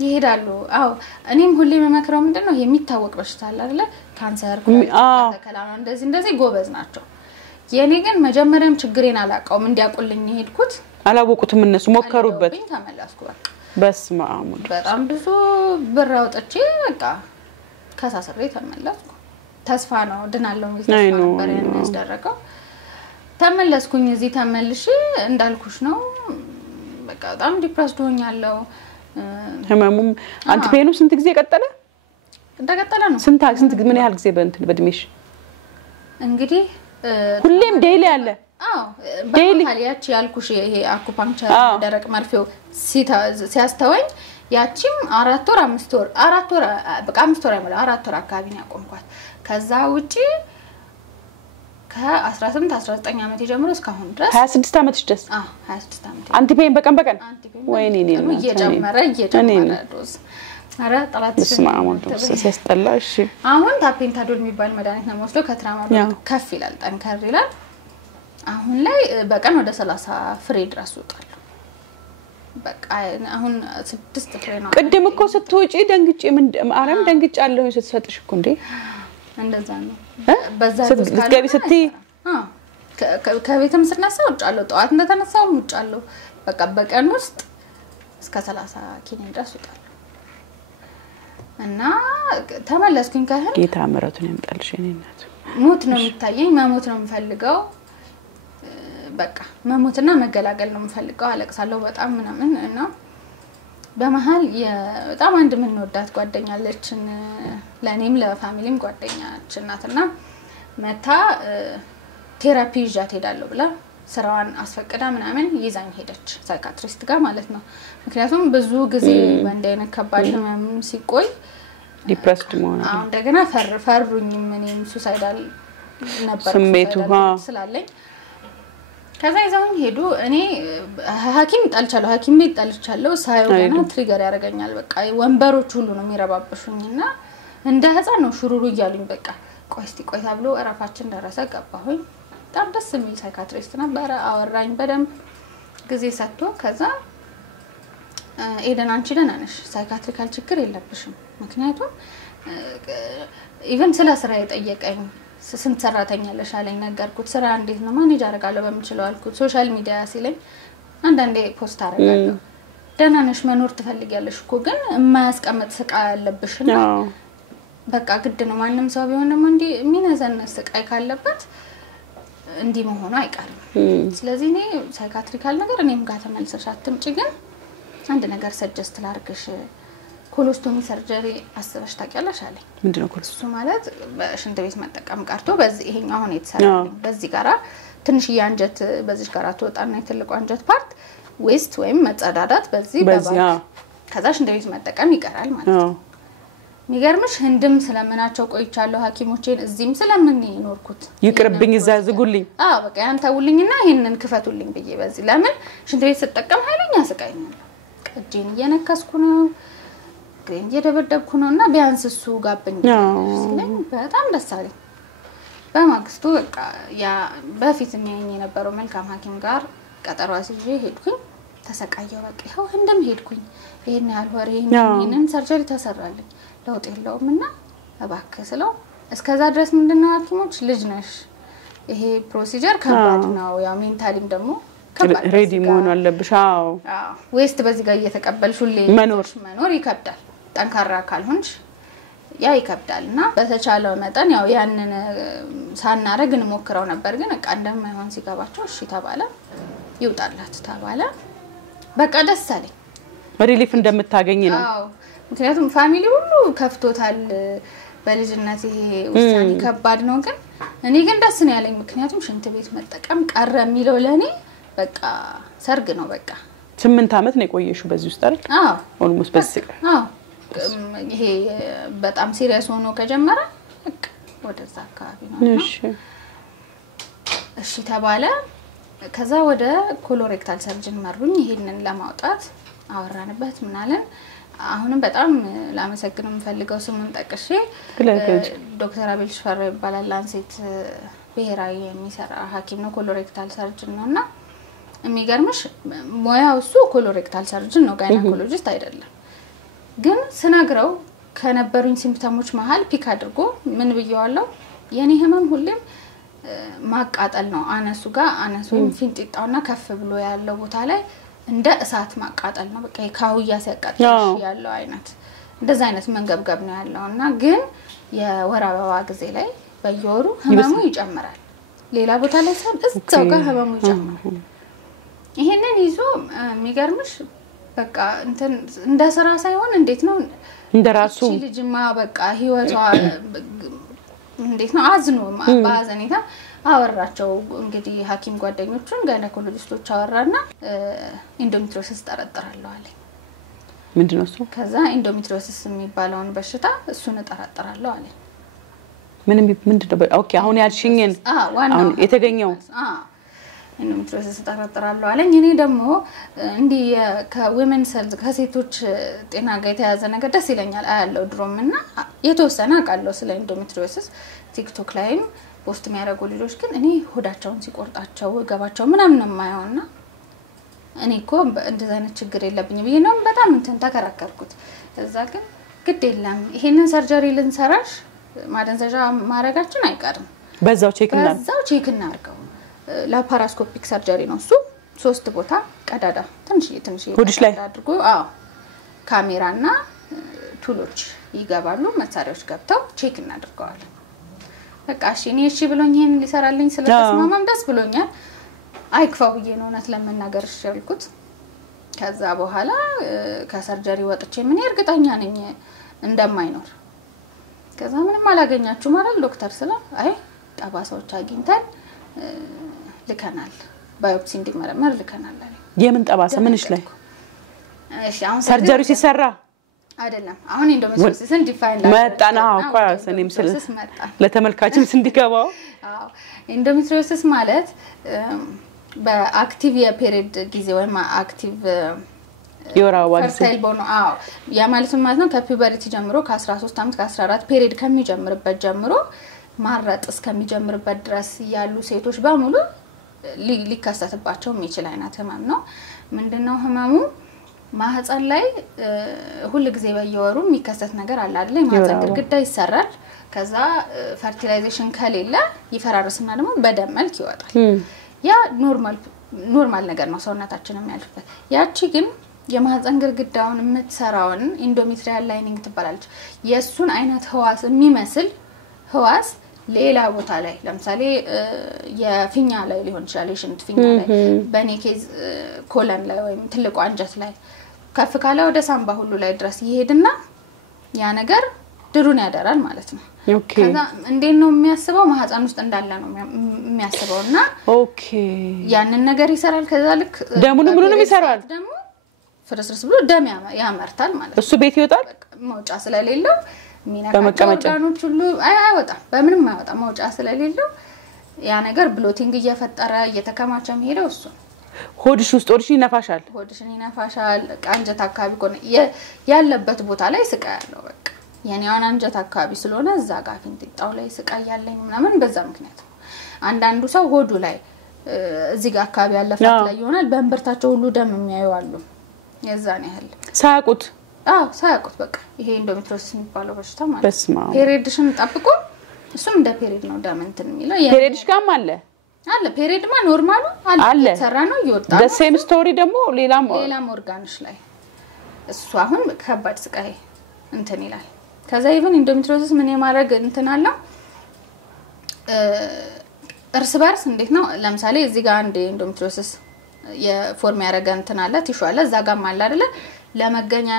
ይሄዳሉ አዎ እኔም ሁሌ መመክረው ምንድነው የሚታወቅ በሽታ አለ አይደለ ካንሰር ተከላና እንደዚህ ጎበዝ ናቸው የኔ ግን መጀመሪያም ችግሬን አላቀውም እንዲያቁልኝ ሄድኩት አላወቁትም እነሱ ሞከሩበት ተመለስኩ በስመ አብ በጣም ብዙ ብር አውጥቼ በቃ ከሳስሬ ተመለስኩ ተስፋ ነው ድናለው ተስፋ ነበር ያስደረገው ተመለስኩኝ እዚህ ተመልሼ እንዳልኩሽ ነው በቃ በጣም ዲፕረስድ ሆኛለሁ ህመሙም አንቲፔኑ ስንት ጊዜ ቀጠለ እንደቀጠለ ነው ስንት ምን ያህል ጊዜ በድሜሽ እንግዲህ ሁሌም ዴይሊ አለ በመሃል ያቺ ያልኩሽ ይሄ አኩፓንክቸር ደረቅ መርፌው ሲያስተወኝ ያቺም 4 ወር 5 ወር 4 ወር በቃ 5 ወር አይሞላ 4 ወር አካባቢ ነው ያቆምኳት ከዛ ውጪ ከ18 19 አመት ጀምሮ እስካሁን ድረስ 26 አመትሽ ድረስ 26 አመት አንቲፔን በቀን ወይኔ ነው እየጨመረ ዶዝ አረ ጠላትሽ ሲያስጠላ እሺ አሁን ታፔንታዶል የሚባል መድኃኒት ነው ወስዶ ከትራማዶል ከፍ ይላል ጠንከር ይላል አሁን ላይ በቀን ወደ 30 ፍሬ ድረስ ወጣለሁ በቃ አሁን 6 ፍሬ ነው ቅድም እኮ ስትወጪ ደንግጬ አረም ደንግጫለሁ ስትሰጥሽ እኮ እንዴ እንደዛ ነው በዛ ስትገቢ ስትይ ከቤትም ስናሳው ውጫለሁ ጠዋት እንደተነሳው ውጫለሁ በቃ በቀን ውስጥ እስከ 30 ኪኒን ድረስ ወጣለሁ እና ተመለስኩኝ ካህን ጌታ ምረቱን ያምጣልሽ የኔ እናት ሞት ነው የሚታየኝ መሞት ነው የምፈልገው በቃ መሞትና መገላገል ነው የምፈልገው አለቅሳለሁ በጣም ምናምን እና በመሃል በጣም አንድ ምን ወዳት ጓደኛለችን ለኔም ለፋሚሊም ጓደኛችን ናትና መታ ቴራፒ ይዣት ሄዳለሁ ብላ ስራዋን አስፈቅዳ ምናምን ይዛኝ ሄደች ሳይካትሪስት ጋር ማለት ነው ምክንያቱም ብዙ ጊዜ በእንደነ ከባድ ህመም ሲቆይ ዲፕረስድ መሆን አሁን እንደገና ፈሩኝ ምንም ሱሳይዳል ነበር ስሜቱ ስላለኝ ከዛ ይዘውኝ ሄዱ እኔ ሐኪም ጣልቻለሁ ሐኪም ቤት ጣልቻለሁ ሳይወና ትሪገር ያረጋኛል በቃ ወንበሮች ሁሉ ነው የሚረባብሹኝና እንደ ህፃን ነው ሹሩሩ ይያሉኝ በቃ ቆይ ታብሎ እራፋችን ደረሰ ገባሁኝ በጣም ደስ የሚል ሳይካትሪስት ነበር አወራኝ በደንብ ጊዜ ሰጥቶ ከዛ ኤደን አንቺ ደህና ነሽ ሳይካትሪካል ችግር የለብሽም ምክንያቱም ኢቭን ስለ ስራ የጠየቀኝ ስንት ሰራተኛ ለሻለኝ ነገርኩት ስራ እንዴት ነው ማኔጅ አደርጋለሁ በሚችለው አልኩት ሶሻል ሚዲያ ሲለኝ አንዳንዴ ፖስት አደርጋለሁ ደህና ነሽ መኖር ትፈልጊያለሽ እኮ ግን የማያስቀምጥ ስቃይ ያለብሽና በቃ ግድ ነው ማንንም ሰው ቢሆን ደግሞ እንዲ ሚነዘነስ ስቃይ ካለበት እንዲ መሆኑ አይቀርም ስለዚህ እኔ ሳይካትሪካል ነገር እኔም ጋር ተመልሰሽ አትምጪ ግን አንድ ነገር ሰጀስት ላርግሽ ኮሎስቶሚ ሰርጀሪ አስበሽ ታውቂያለሽ አለኝ። ምንድነው ኮሎስቶሚ? እሱ ማለት በሽንት ቤት መጠቀም ቀርቶ በዚህ ይሄኛው አሁን የተሰራልኝ በዚህ ጋራ ትንሽ አንጀት በዚህ ጋራ ተወጣና የትልቁ አንጀት ፓርት ዌስት ወይም መጸዳዳት በዚህ በባክ ከዛ ሽንት ቤት መጠቀም ይቀራል ማለት ነው። ሚገርምሽ ህንድም ስለምናቸው ቆይቻለሁ ሐኪሞቼን እዚህም ስለምን ይኖርኩት ይቅርብኝ እዛ ዝጉልኝ በቃ ያን ተውልኝና ይሄንን ክፈቱልኝ ብዬ በዚህ ለምን ሽንት ቤት ተጠቀም ኃይለኛ ስቃይኛል እጄን እየነከስኩ ነው ግሬን እየደበደብኩ ነውና ቢያንስ እሱ ጋብኝ ስለኝ በጣም ደስ አለኝ። በማግስቱ በቃ ያ በፊት የሚያየኝ የነበረው መልካም ሐኪም ጋር ቀጠሮ አስይዤ ሄድኩኝ። ተሰቃየው በቃ ይሄው ህንድም ሄድኩኝ ይሄን ያህል ወሬ ይሄንን ሰርጀሪ ተሰራልኝ ለውጥ የለውምና እባክህ ስለው እስከዛ ድረስ ምንድነው ሐኪሞች ልጅ ነሽ ይሄ ፕሮሲጀር ከባድ ነው ያው ሜንታሊም ደግሞ ከባድ ሬዲ መሆን አለብሽ። ዌስት በዚህ ጋር እየተቀበልሽ ሁሌ መኖር ይከብዳል። ጠንካራ ካልሆንሽ ያ ይከብዳልና በተቻለው መጠን ያው ያንን ሳናረግ እንሞክረው ነበር ግን በቃ እንደማይሆን ሲገባቸው እሺ ተባለ ይውጣላት ተባለ። በቃ ደስ አለኝ ሪሊፍ እንደምታገኝ ነው። ምክንያቱም ፋሚሊ ሁሉ ከፍቶታል በልጅነት ይሄ ውሳኔ ከባድ ነው ግን እኔ ግን ደስ ነው ያለኝ ምክንያቱም ሽንት ቤት መጠቀም ቀረ የሚለው ለኔ በቃ ሰርግ ነው። በቃ 8 አመት ነው የቆየሽው በዚህ ውስጥ አይደል? ኦልሞስት በዚህ ይሄ በጣም ሲሪየስ ሆኖ ከጀመረ በቃ ወደዛ አካባቢ ነው። እሺ ተባለ። ከዛ ወደ ኮሎሬክታል ሰርጅን መሩኝ ይሄንን ለማውጣት አወራንበት ምናለን። አሁንም በጣም ላመሰግነው የምፈልገው ስሙን ጠቅሼ ዶክተር አቤል ሽፈራ ይባላል ላንሴት ብሔራዊ የሚሰራ ሐኪም ነው ኮሎሬክታል ሰርጅን ነውና የሚገርምሽ ሙያው እሱ ኮሎሬክታል ሰርጅን ነው ጋይናኮሎጂስት አይደለም። ግን ስነግረው ከነበሩኝ ሲምፕተሞች መሃል ፒክ አድርጎ ምን ብየዋለሁ የኔ ህመም ሁሌም ማቃጠል ነው አነሱ ጋር አነሱን ፊንጢጣውና ከፍ ብሎ ያለው ቦታ ላይ እንደ እሳት ማቃጠል ነው በቃ የካውያ ሲያቃጥልሽ ያለው አይነት እንደዛ አይነት መንገብገብ ነው ያለውና ግን የወር አበባ ጊዜ ላይ በየወሩ ህመሙ ይጨምራል ሌላ ቦታ ላይ ሳይሆን እዛው ጋር ህመሙ ይጨምራል። ይሄንን ይዞ የሚገርምሽ በቃ እንደ ስራ ሳይሆን እንዴት ነው እንደራሱ ልጅማ በቃ ህይወቷ እንዴት ነው አዝኖ ባዘኔታ አወራቸው እንግዲህ ሐኪም ጓደኞቹን ጋይናኮሎጂስቶች አወራና ኢንዶሜትሪዮሲስ ጠረጥራለሁ አለኝ። ምንድነው እሱ? ከዛ ኢንዶሜትሪዮሲስ የሚባለውን በሽታ እሱን ጠረጥራለሁ አለኝ። ምንድነው? ኦኬ አሁን ያልሽኝን አሁን የተገኘው ኢንዶሜትሪዮሲስ ጠረጥራለሁ አለኝ። እኔ ደግሞ እንዲህ ከዊመንስ ሄልዝ ከሴቶች ጤና ጋር የተያዘ ነገር ደስ ይለኛል አያለው ድሮምና የተወሰነ አቃለው ስለ ኢንዶሜትሪዮሲስ ቲክቶክ ላይም ፖስት የሚያደርጉ ልጆች ግን እኔ ሆዳቸውን ሲቆርጣቸው ገባቸው ምናምን ነው የማየውና እኔ እኮ እንደዛ አይነት ችግር የለብኝም ብዬ ነው በጣም ተከራከርኩት። እዛ ግን ግድ የለም ይሄንን ሰርጀሪ ልንሰራሽ ማደንዘዣ ማረጋችን አይቀርም በዛው ቼክ እናርገው ላፓራስኮፒክ ሰርጀሪ ነው እሱ 3 ቦታ ቀዳዳ ትንሽ ሆድሽ ላይ አድርጎ ካሜራና ቱሎች ይገባሉ መሳሪያዎች ገብተው ቼክ እናደርጋለን። በቃ እሺ ብሎኝ ይሄን ሊሰራልኝ ስለተስማማም ደስ ብሎኛል። አይክፋው ብዬ ነው እናት ለመናገር ሸልኩት። ከዛ በኋላ ከሰርጀሪ ወጥቼ ምን እርግጠኛ ነኝ እንደማይኖር ከዛ ምንም አላገኛችሁ ማለት ዶክተር ስለ አይ ጠባሳዎች አግኝተን ልከናል ባዮፕሲ እንዲመረመር ልከናል አለ። የምን ጠባሳ ምንሽ ላይ? እሺ አሁን ሰርጀሪ ሲሰራ አይደለም አሁን ኢንዶሜትሪዮሲስን ዲፋይን መጣና አቋራስ እኔም ስለ ለተመልካችም እንዲገባው ኢንዶሜትሪዮሲስ ማለት በአክቲቭ የፔሪድ ጊዜ ወይ አክቲቭ የወራዋ ፈርታይል ቦኖ ያ ማለት ነው ከፒውበሪቲ ጀምሮ ከ13 አመት ከ14 ፔሪድ ከሚጀምርበት ጀምሮ ማራጥ እስከሚጀምርበት ድረስ ያሉ ሴቶች በሙሉ ሊከሰትባቸው የሚችል አይነት ህመም ነው። ምንድነው ህመሙ? ማህፀን ላይ ሁሉ ጊዜ በየወሩ የሚከሰት ነገር አለ አይደል? ማህፀን ግድግዳ ይሰራል። ከዛ ፈርቲላይዜሽን ከሌለ ይፈራርስና ደግሞ በደም መልክ ይወጣል። ያ ኖርማል ነገር ነው ሰውነታችን የሚያልፍበት። ያቺ ግን የማህፀን ግድግዳውን የምትሰራውን ኢንዶሜትሪያል ላይኒንግ ትባላለች። የሱን አይነት ህዋስ የሚመስል ህዋስ ሌላ ቦታ ላይ ለምሳሌ የፊኛ ላይ ሊሆን ይችላል የሽንት ፊኛ ላይ በኔ ኬዝ ኮለን ላይ ወይም ትልቁ አንጀት ላይ ከፍ ካለ ወደ ሳምባ ሁሉ ላይ ድረስ ይሄድና ያ ነገር ድሩን ያደራል ማለት ነው ኦኬ ከዛ እንዴት ነው የሚያስበው ማህፀን ውስጥ እንዳለ ነው የሚያስበውና ኦኬ ያንን ነገር ይሰራል ከዛ ልክ ደሙን ምኑንም ይሰራል ደግሞ ፍርስርስ ብሎ ደም ያመርታል ማለት ነው እሱ ቤት ይወጣል መውጫ ስለሌለው ሚናካቸው ዳኖች ሁሉ አይወጣም በምንም አይወጣም መውጫ ስለሌለው ያ ነገር ብሎቲንግ እየፈጠረ እየተከማቸ ሄደው እሱ ሆድሽ ውስጥ ሆድሽ ይነፋሻል አንጀት አካባቢ ቆነ ያለበት ቦታ ላይ ስቃይ ያለው በቃ የኔውን አንጀት አካባቢ ስለሆነ እዛ ጋር ፊንጥጣው ላይ ስቃይ ያለኝ ምናምን በዛ ምክንያት አንዳንዱ ሰው ሆዱ ላይ እዚህ ጋር አካባቢ ያለፈት ላይ ይሆናል በእንብርታቸው ሁሉ ደም የሚያዩ አሉ የዛን ያህል ሳያውቁት በቃ ይሄ ኢንዶሜትሪዮሲስ የሚባለው በሽታ ማለት በስማ ፔሪድሽን ጠብቆ እሱም እንደ ፔሪድ ነው ደም እንትን የሚለው ፔሪድሽ ጋርም አለ ፔሪድማ ኖርማሉ አለ ተሰራ ነው ይወጣ the same story ደግሞ ሌላም ኦርጋንሽ ላይ እሱ አሁን ከባድ ስቃይ እንትን ይላል ከዛ ኢቭን ኢንዶሜትሪዮሲስ ምን የማድረግ እንትን አለ እርስ በርስ እንዴት ነው ለምሳሌ እዚህ ጋር አንድ ኢንዶሜትሪዮሲስ የፎርም ያረጋ እንትን አለ ቲሹ አለ እዛ ጋር ማለት አይደለ ለመገኛ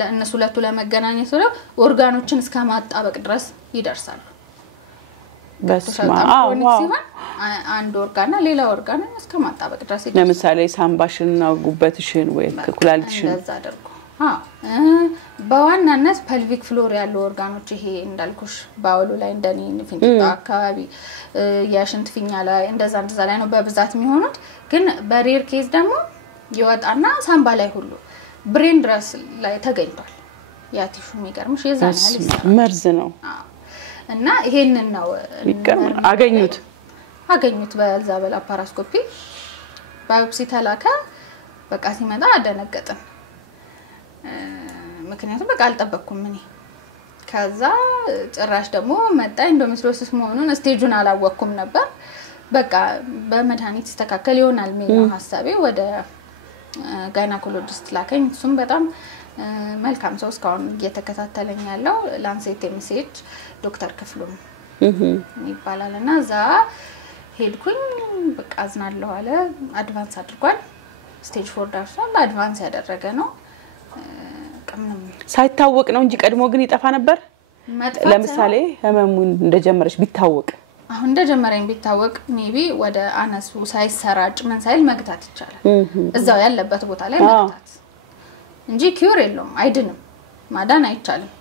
ለእነሱ ሁለቱ ለመገናኘት ነው ኦርጋኖችን እስከ ማጣበቅ ድረስ ይደርሳሉ በስማ አንድ ኦርጋና ሌላ ኦርጋን እስከ ማጣበቅ ድረስ ይደርሳሉ ለምሳሌ ሳምባሽንና ጉበትሽን ወይ ኩላሊትሽን እንደዛ አድርጎ በዋናነት ፐልቪክ ፍሎር ያለው ኦርጋኖች ይሄ እንዳልኩሽ ባውሉ ላይ እንደኔ ፊንጢጣ አካባቢ ያሽንት ፊኛ ላይ እንደዛ ላይ ነው በብዛት የሚሆኑት ግን በሬር ኬዝ ደግሞ ይወጣና ሳምባ ላይ ሁሉ ብሬን ድረስ ላይ ተገኝቷል ያ ቲሹ የሚገርምሽ የዛን ያህል መርዝ ነው እና ይሄንን ነው አገኙት በዛ በላፓራስኮፒ ባዮፕሲ ተላከ በቃ ሲመጣ አደነገጥን ምክንያቱም በቃ አልጠበቅኩም እኔ ከዛ ጭራሽ ደግሞ መጣ ኢንዶሜትሪዮሲስ መሆኑን ስቴጁን አላወቅኩም ነበር በቃ በመድኃኒት ተስተካከለ ይሆናል ምን ሐሳቤ ወደ ጋይናኮሎጂስት ላከኝ እሱም በጣም መልካም ሰው እስካሁን እየተከታተለኝ ያለው ላንሴት ኤምሲኤች ዶክተር ክፍሉም ይባላልና ዛ ሄድኩኝ በቃ አዝናለሁ አለ አድቫንስ አድርጓል ስቴጅ 4 ዳርሷል አድቫንስ ያደረገ ነው ቀምንም ሳይታወቅ ነው እንጂ ቀድሞ ግን ይጠፋ ነበር ለምሳሌ ህመሙን እንደጀመረሽ ቢታወቅ አሁን እንደጀመረኝ ቢታወቅ ሜቢ ወደ አነሱ ሳይሰራጭ ምን ሳይል መግታት ይቻላል እዛው ያለበት ቦታ ላይ መግታት እንጂ ኪውር የለውም አይድንም ማዳን አይቻልም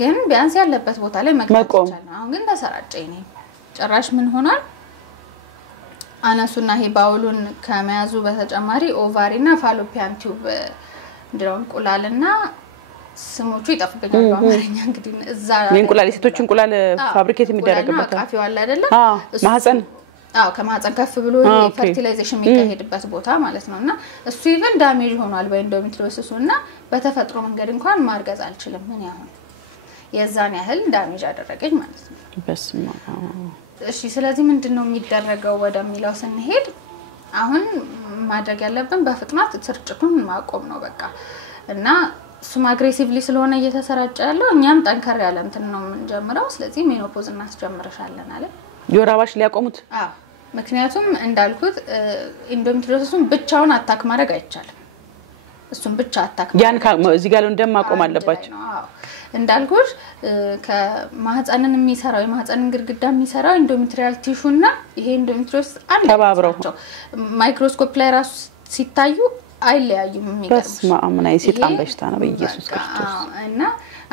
ግን ቢያንስ ያለበት ቦታ ላይ መግታት ይቻላል አሁን ግን ተሰራጨኝ ነኝ ጭራሽ ምን ሆኗል አነሱና ይሄ ባውሉን ከመያዙ በተጨማሪ ኦቫሪና ፋሎፒያን ቲዩብ እንደውም ቁላልና ስሞቹ ይጣፍበኛል በአማርኛ እንግዲህ እዛ እንቁላል ሴቶች እንቁላል ፋብሪኬት የሚደረግበት አቃፊው አለ አይደለ ማህፀን ከማህፀን ከፍ ብሎ ፈርቲላይዜሽን የሚካሄድበት ቦታ ማለት ነውና እሱ ኢቭን ዳሜጅ ሆኗል በኢንዶሜትሪዮሲስና በተፈጥሮ መንገድ እንኳን ማርገዝ አልችልም ምን ያህል የዛን ያህል ዳሜጅ አደረገኝ ማለት ነው በስማ እሺ ስለዚህ ምንድነው የሚደረገው ወደሚለው ስንሄድ አሁን ማድረግ ያለብን በፍጥነት ስርጭቱን ማቆም ነው በቃ እና ሱም አግሬሲቭሊ ስለሆነ እየተሰራጨ ያለው እኛም ጠንከር ያለ እንትን ነው የምንጀምረው ስለዚህ ሜኖፖዝ እናስጀምረሻለን አለ ዮራባሽ ሊያቆሙት ምክንያቱም እንዳልኩት ኢንዶሜትሪዮሲስን ብቻውን አታክ ማድረግ አይቻልም እሱን ብቻ አታክ ያን እዚህ ጋር እንደማቆም አለባቸው እንዳልኩሽ ከማህፀንን የሚሰራው የማህፀንን ግድግዳ የሚሰራው ኢንዶሜትሪያል ቲሹና ይሄ ኢንዶሜትሪዮሲስ አንድ ተባብረው ማይክሮስኮፕ ላይ ራሱ ሲታዩ አይለያዩም የሚገርምሽ በስማአምና የሰይጣን በሽታ ነው በኢየሱስ ክርስቶስ እና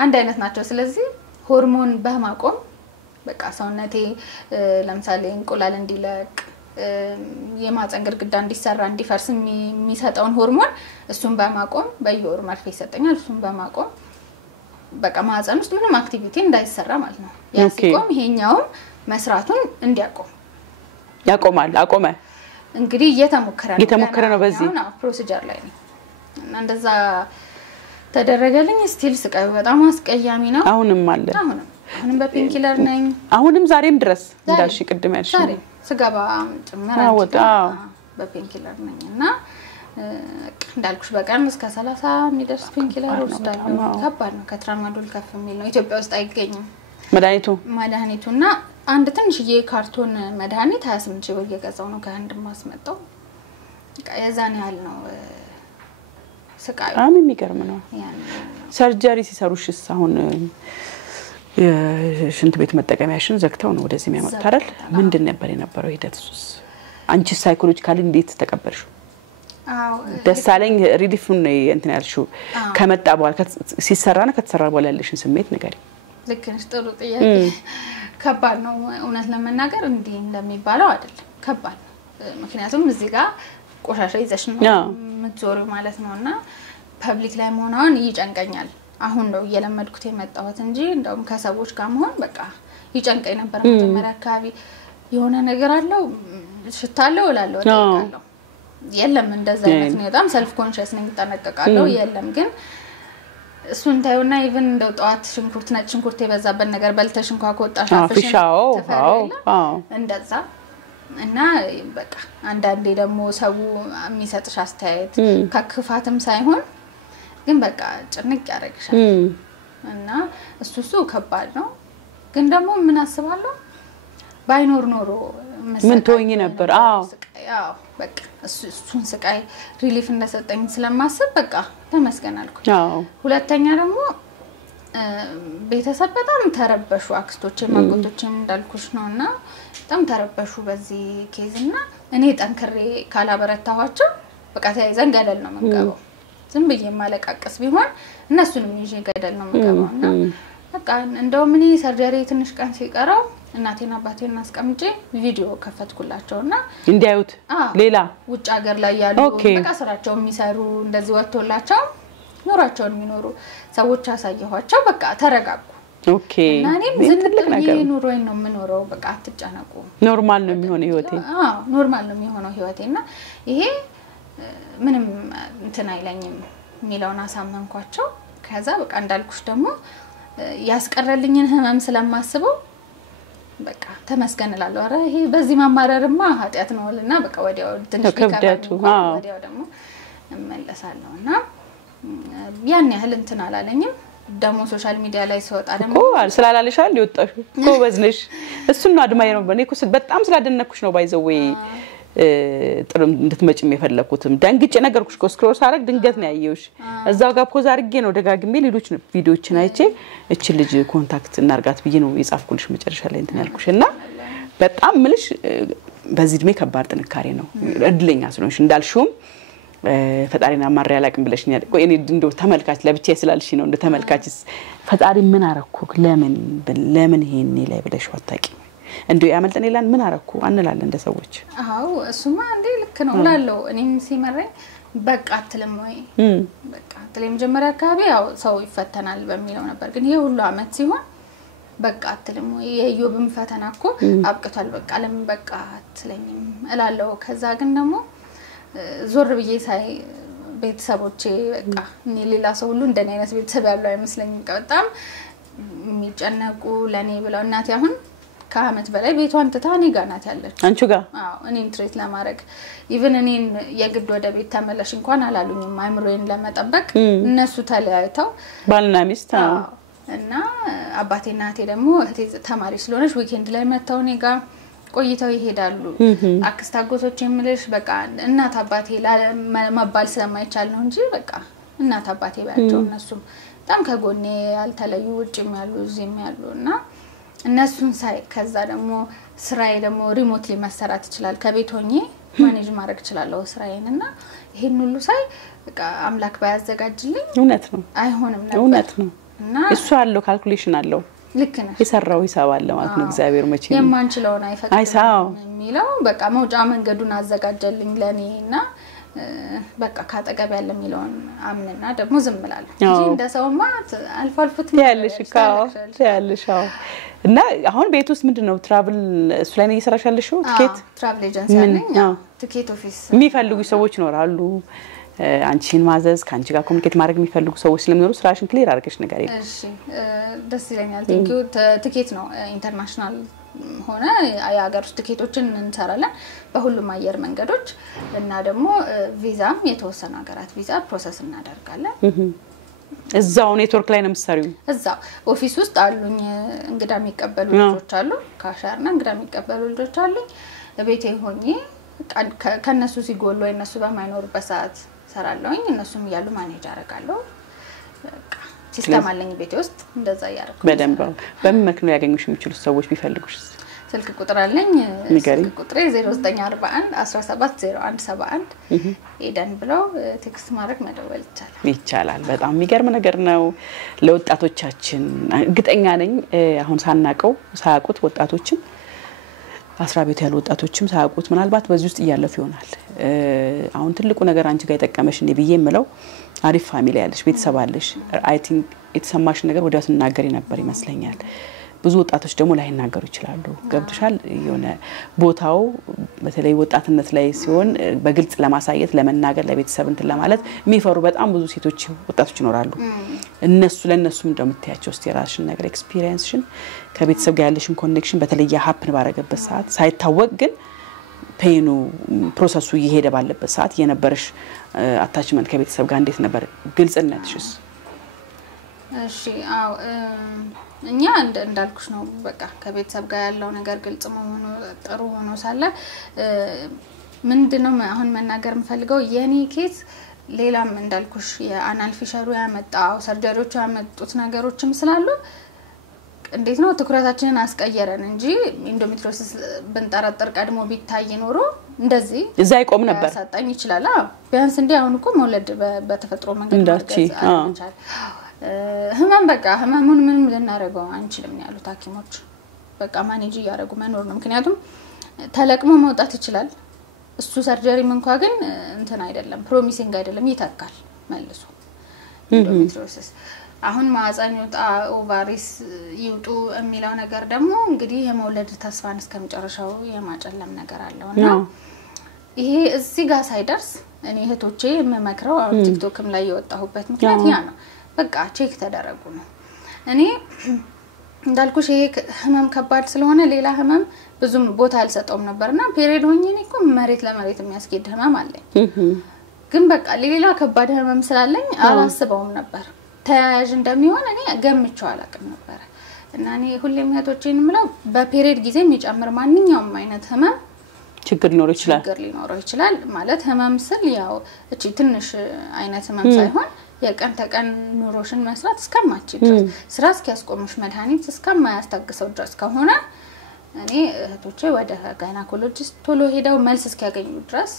አንድ አይነት ናቸው ስለዚህ ሆርሞን በማቆም በቃ ሰውነቴ ለምሳሌ እንቁላል እንዲለቅ የማህፀን ግድግዳ እንዲሰራ እንዲፈርስ የሚሰጠውን ሆርሞን እሱን በማቆም በየወሩ መርፌ ይሰጠኛል እሱን በማቆም በቃ ማህፀን ውስጥ ምንም አክቲቪቲ እንዳይሰራ ማለት ነው ያሲቆም ይሄኛው መስራቱን እንዲያቆም አቆመ እንግዲህ እየተሞከረ ነው በዚህ ፕሮሲጀር ላይ ነው እና እንደዛ ተደረገልኝ ስቲል ስቃዩ በጣም አስቀያሚ ነው አሁንም በፔንኪለር ነኝ አሁንም ዛሬም ድረስ እንዳልሽ ቅድም ያልሽ ዛሬ ስጋባ ጭምራ በፔንኪለር ነኝና እንዳልኩሽ በቀን እስከ 30 የሚደርስ ፔንኪለር ወስዳለሁ ከባድ ነው ከትራማዶል ከፍ የሚል ነው ኢትዮጵያ ውስጥ አይገኝም መድኃኒቱና አንድ ትንሽዬ ካርቶን መድኃኒት 28 ሺህ እየገዛው ነው ከአንድ ማስመጣው የዛን ያህል ነው ስቃዩ የሚገርም ነው ሰርጀሪ ሲሰሩሽስ አሁን የሽንት ቤት መጠቀሚያሽን ዘግተው ነው ወደዚህ የሚያመጡት አይደል ምንድን ነበር የነበረው ሂደቱስ አንቺ ሳይኮሎጂካሊ እንዴት ተቀበልሽው ደሳለኝ ሪሊፍን ነው እንትን ያልሽው ከመጣ በኋላ ሲሰራና ከተሰራ በኋላ ያለሽን ስሜት ንገሪ ልክ ነሽ ጥሩ ጥያቄ ከባድ ነው እውነት ለመናገር እንዴ እንደሚባለው አይደለም ከባድ ነው ምክንያቱም እዚህ ጋር ቆሻሻ ይዘሽ ነው የምትዞሪው ማለት ነውና ፐብሊክ ላይ መሆናውን ይጨንቀኛል አሁን ነው እየለመድኩት የመጣሁት እንጂ እንደውም ከሰዎች ጋር መሆን በቃ ይጨንቀኝ ነበር መጀመሪያ አካባቢ የሆነ ነገር አለው ሽታለው እላለሁ እጠይቃለሁ የለም እንደዛ አይነት ነው በጣም ሰልፍ ኮንሺየስ ነኝ ተጠነቀቃለሁ የለም ግን እሱን ታዩና ኢቭን እንደው ጧት ሽንኩርት ነጭ ሽንኩርት የበዛበት ነገር በልተሽ እንኳን ከወጣሽ አፍሻው እንደዛ እና በቃ አንዳንዴ ደግሞ ሰው የሚሰጥሽ አስተያየት ከክፋትም ሳይሆን ግን በቃ ጭንቅ ያረግሻል እና እሱ ከባድ ነው ግን ደግሞ ምን አስባለሁ ባይኖር ኖሮ ምን ተወኝ ነበር አዎ በቃ እሱን ስቃይ ሪሊፍ እንደሰጠኝ ስለማስብ በቃ ተመስገን አልኩኝ ሁለተኛ ደግሞ ቤተሰብ በጣም ተረበሹ አክስቶቼ ማጎቶቼ እንዳልኩሽ ነውና በጣም ተረበሹ በዚህ ኬዝና እኔ ጠንክሬ ካላበረታኋቸው በቃ ተያይዘን ገደል ነው መንገባው ዝም ብዬ ማለቃቀስ ቢሆን እነሱንም ይዤ ገደል ነው መንገባውና በቃ እንደው ምን ሰርጀሪ ትንሽ ቀን ሲቀረው እናቴና አባቴና አስቀምጬ ቪዲዮ ከፈትኩላቸውና እንዲያዩት ሌላ ውጭ ሀገር ላይ ያሉ በቃ ስራቸው የሚሰሩ እንደዚህ ወጥቶላቸው ኑራቸውን የሚኖሩ ሰዎች አሳየኋቸው በቃ ተረጋጉ ኦኬ እና እኔም ዝንጥልዬ ኑሮዬን ነው የምኖረው በቃ አትጨነቁ ኖርማል ነው የሚሆነው ህይወቴ ኖርማል ነው የሚሆነው ህይወቴና ይሄ ምንም እንትን አይለኝም ሚለውን አሳመንኳቸው ከዛ በቃ እንዳልኩሽ ደግሞ ያስቀረልኝን ህመም ስለማስበው በቃ ተመስገን እላለሁ አረ ይሄ በዚህ ማማረርማ ኃጢያት ነውልና በቃ ወዲያው ትንሽ ከብደቱ ወዲያው ደግሞ እመለሳለሁና ያን ያህል እንትን አላለኝም ደሞ ሶሻል ሚዲያ ላይ ሲወጣ ደግሞ ስላላለሻል ይወጣሽ ኮበዝነሽ እሱን ነው አድማይ ነው በኔ ኩስ በጣም ስላደነኩሽ ነው ባይዘው ጥሩ እንድትመጪም የፈለኩትም ደንግጬ ነገርኩሽ ኮስክሮስ አረግ ድንገት ነው ያየውሽ እዛው ጋር ፖዝ አርጌ ነው ደጋግሜ ሌሎች ቪዲዮዎችን አይቼ እቺ ልጅ ኮንታክት እናርጋት ብዬ ነው የጻፍኩልሽ መጨረሻ ላይ እንትን ያልኩሽና በጣም ምልሽ በዚህ ድሜ ከባድ ጥንካሬ ነው እድለኛ ስለሆንሽ እንዳልሽውም ፈጣሪና ማሪያ ላቅም ብለሽኛል ቆይ እኔ እንደው ተመልካች ለብቻዬ ስላልሽ ነው እንደ ተመልካችስ ፈጣሪ ምን አረኩ ለምን ይሄኔ ላይ ብለሽ ወጣቂ እንዴ ያመልጠን ይላል ምን አረኩ አንላለን እንደ ሰዎች አው እሱማ እንዴ ልክ ነው ላለው እኔም ሲመረኝ በቃ አትልም ወይ በቃ አትልም ጀመረ አካባቢ ያው ሰው ይፈተናል በሚለው ነበር ግን ይሄ ሁሉ አመት ሲሆን በቃ አትልም ወይ የዮብም ፈተናኮ አብቅቷል በቃ ለምን በቃ አትለኝም እላለው ከዛ ግን ደግሞ ዞር ብዬ ሳይ ቤተሰቦቼ በቃ እኔ ሌላ ሰው ሁሉ እንደኔ አይነት ቤተሰብ ያለው አይመስለኝም በጣም የሚጨነቁ ለኔ ብለው እናቴ አሁን ከአመት በላይ ቤቷን ተታኒ ጋር ናት ያለች አንቺ ጋር አዎ እኔን ትሬት ለማድረግ ኢቭን እኔን የግድ ወደ ቤት ተመለሽ እንኳን አላሉኝም አይምሮዬን ለመጠበቅ እነሱ ተለያይተው ባልና ሚስት እና አባቴና እናቴ ደግሞ እህቴ ተማሪ ስለሆነች ዊኬንድ ላይ መጣው እኔ ጋር ቆይተው ይሄዳሉ አክስታጎቶች የምልሽ በቃ እናት አባቴ ለማባል ስለማይቻል ነው እንጂ በቃ እናት አባቴ ባያቸው እነሱም በጣም ከጎኔ ያልተለዩ ውጭም ያሉ እዚህም ያሉና እነሱን ሳይ ከዛ ደግሞ ስራዬ ደግሞ ሪሞትሊ መሰራት ይችላል ከቤት ሆኜ ማኔጅ ማድረግ ይችላልው ስራዬንና ይሄን ሁሉ ሳይ በቃ አምላክ ባያዘጋጅልኝ እውነት ነው አይሆንም ነበር እውነት ነው እና እሱ አለው ካልኩሌሽን አለው ልክ ነሽ ይሰራው ይሳባል ማለት ነው እግዚአብሔር መቼ ነው የማንችለውን አይፈቅድም የሚለው በቃ መውጫ መንገዱን አዘጋጀልኝ ለኔና በቃ ካጠገብ ያለ ሚሊዮን አምንና ደግሞ ዝምላለሁ እንጂ እንደሰውማ አልፎ አልፎ ያለሽ እና አሁን ቤት ውስጥ ምንድነው ትራቭል እሱ ላይ ነው እየሰራሽ ያለሽው ቲኬት ትራቭል ኤጀንሲ ነኝ ቲኬት ኦፊስ የሚፈልጉ ሰዎች ይኖራሉ አንቺን ማዘዝ ካንቺ ጋር ኮሙኒኬት ማድረግ የሚፈልጉ ሰዎች ስለሚኖሩ ስራሽን ክሊር አድርገሽ ነገር ይሄ እሺ ደስ ይለኛል ቴንኪው ቲኬት ነው ኢንተርናሽናል ሆነ አያገር ቲኬቶችን እንሰራለን በሁሉም አየር መንገዶች እና ደግሞ ቪዛም የተወሰነ ሀገራት ቪዛ ፕሮሰስ እናደርጋለን እዛው ኔትወርክ ላይ ነው የምትሰሪው እዛው ኦፊስ ውስጥ አሉኝ እንግዳ የሚቀበሉ ልጆች አሉ ካሻርና እንግዳ የሚቀበሉ ልጆች አሉኝ ለቤቴ ሆኜ ከነሱ ሲጎል ወይ እነሱ በማይኖርበት ሰዓት ሰራለሁኝ እነሱም ያሉ ማኔጅ አደርጋለሁ በቃ ሲስተም አለኝ ቤቴ ውስጥ እንደዛ ያደርኩ በደንብ በምን መክነው ያገኙሽ የሚችሉ ሰዎች ቢፈልጉሽ ስልክ ቁጥር አለኝ ስልክ ቁጥሬ 0941 170171 ኤደን ብለው ቴክስት ማድረግ መደወል ይቻላል በጣም የሚገርም ነገር ነው ለወጣቶቻችን እርግጠኛ ነኝ አሁን ሳናቀው ሳያቁት ወጣቶችን አስራ ቤት ያሉ ወጣቶችም ሳያቁት ምናልባት በዚህ ውስጥ ያለፈ ይሆናል አሁን ትልቁ ነገር አንቺ ጋር የተጠቀመሽ እንደ ብዬ የምለው አሪፍ ፋሚሊ ያለሽ ቤተሰብ አለሽ አይ ቲንክ የተሰማሽ ነገር ወዲያው ተናገሪ ነበር ይመስለኛል ብዙ ወጣቶች ደግሞ ላይ እናገሩ ይችላሉ ገብተሻል የሆነ ቦታው በተለይ ወጣትነት ላይ ሲሆን በግልጽ ለማሳየት ለመናገር ለቤተሰብ እንት ለማለት የሚፈሩ በጣም ብዙ ሴቶች ወጣቶች ይኖራሉ እነሱ ለነሱም እንደምትያቸው ስቴራሽን ነገር ኤክስፒሪየንስሽን ከቤተሰብ ጋር ያለሽን ኮኔክሽን በተለይ ሀፕን ባረገበት ሰዓት ሳይታወቅ ግን ፔኑ ፕሮሰሱ እየሄደ ባለበት ሰዓት የነበረሽ አታችመንት ከቤተሰብ ጋር እንዴት ነበር ግልጽነትሽስ እሺ አው እኛ እንዳልኩሽ ነው በቃ ከቤተሰብ ጋር ያለው ነገር ግልጽ መሆኑ ጥሩ ሆኖ ሳለ ምንድነው አሁን መናገር የምፈልገው የኔ ኬዝ ሌላም እንዳልኩሽ የአናል ፊሸሩ ያመጣው ሰርጀሪዎቹ ያመጡት ነገሮችም ስላሉ እንዴት ነው ትኩረታችንን አስቀየረን እንጂ ኢንዶሜትሪዮሲስ ብንጠረጥር ቀድሞ ቢታይ ኖሮ እንደዚህ እዛ ይቆም ነበር ያሳጣኝ ይችላል ቢያንስ እንዴ አሁን እኮ መውለድ በተፈጥሮ መንገድ ማድረግ ህመም በቃ ህመሙን ምንም ልናረጋው አንችልም ያሉት ሐኪሞች በቃ ማኔጅ ያደርጉ መኖር ነው ምክንያቱም ተለቅሞ መውጣት ይችላል እሱ ሰርጀሪም እንኳን ግን እንትን አይደለም ፕሮሚሲንግ አይደለም ይተካል መልሶ ኢንዶሜትሪዮሲስ አሁን ማህፀን ይውጣ ኦቫሪስ ይውጡ የሚለው ነገር ደግሞ እንግዲህ የመውለድ ተስፋን እስከመጨረሻው የማጨለም ነገር አለውና ይሄ እዚህ ጋር ሳይደርስ እኔ እህቶቼ የምመክረው ቲክቶክም ላይ የወጣሁበት ምክንያት ያ ነው በቃ ቼክ ተደረጉ ነው እኔ እንዳልኩሽ ይሄ ህመም ከባድ ስለሆነ ሌላ ህመም ብዙም ቦታ አልሰጠውም ነበርና ፔሪድ ሆኜ እኮ መሬት ለመሬት የሚያስኬድ ህመም አለኝ ግን በቃ ሌላ ከባድ ህመም ስላለኝ አላስበውም ነበር ተያያዥ እንደሚሆን እኔ ገምቼው አላቅም ነበር እና እኔ ሁሌም እህቶቼን ምለው በፔሪድ ጊዜ የሚጨምር ማንኛውም አይነት ህመም ችግር ሊኖረው ይችላል ማለት ህመም ስል ያው እቺ ትንሽ አይነት ህመም ሳይሆን የቀን ተቀን ኑሮሽን መስራት እስከማትችል ድረስ ስራ እስኪያስቆምሽ መድኃኒት እስከማያስታግሰው ድረስ ከሆነ እኔ እህቶቼ ወደ ጋይናኮሎጂስት ቶሎ ሄደው መልስ እስኪያገኙ ድረስ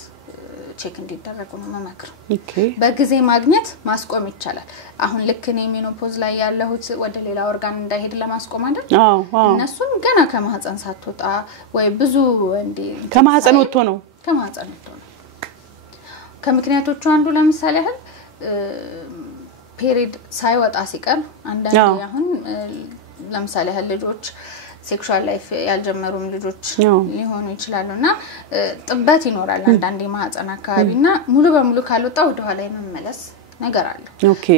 ቼክ እንዲደረጉ ነው መመክረው በጊዜ ማግኘት ማስቆም ይቻላል አሁን ልክ እኔ ሜኖፖዝ ላይ ያለሁት ወደ ሌላ ኦርጋን እንዳይሄድ ለማስቆም አይደል እነሱም ገና ከማህፀን ሳትወጣ ወይ ብዙ እንዴ ከማህፀን ወጥቶ ነው ከምክንያቶቹ አንዱ ለምሳሌ ያህል ፔሪድ ሳይወጣ ሲቀር አንዳንዴ አሁን ለምሳሌ ያህል ልጆች ሴክሹዋል ላይፍ ያልጀመሩም ልጆች ሊሆኑ ይችላሉና ጥበት ይኖራል አንዳንዴ ማህፀን አካባቢና ሙሉ በሙሉ ካልወጣ ወደ ኋላ የመመለስ ነገር አለ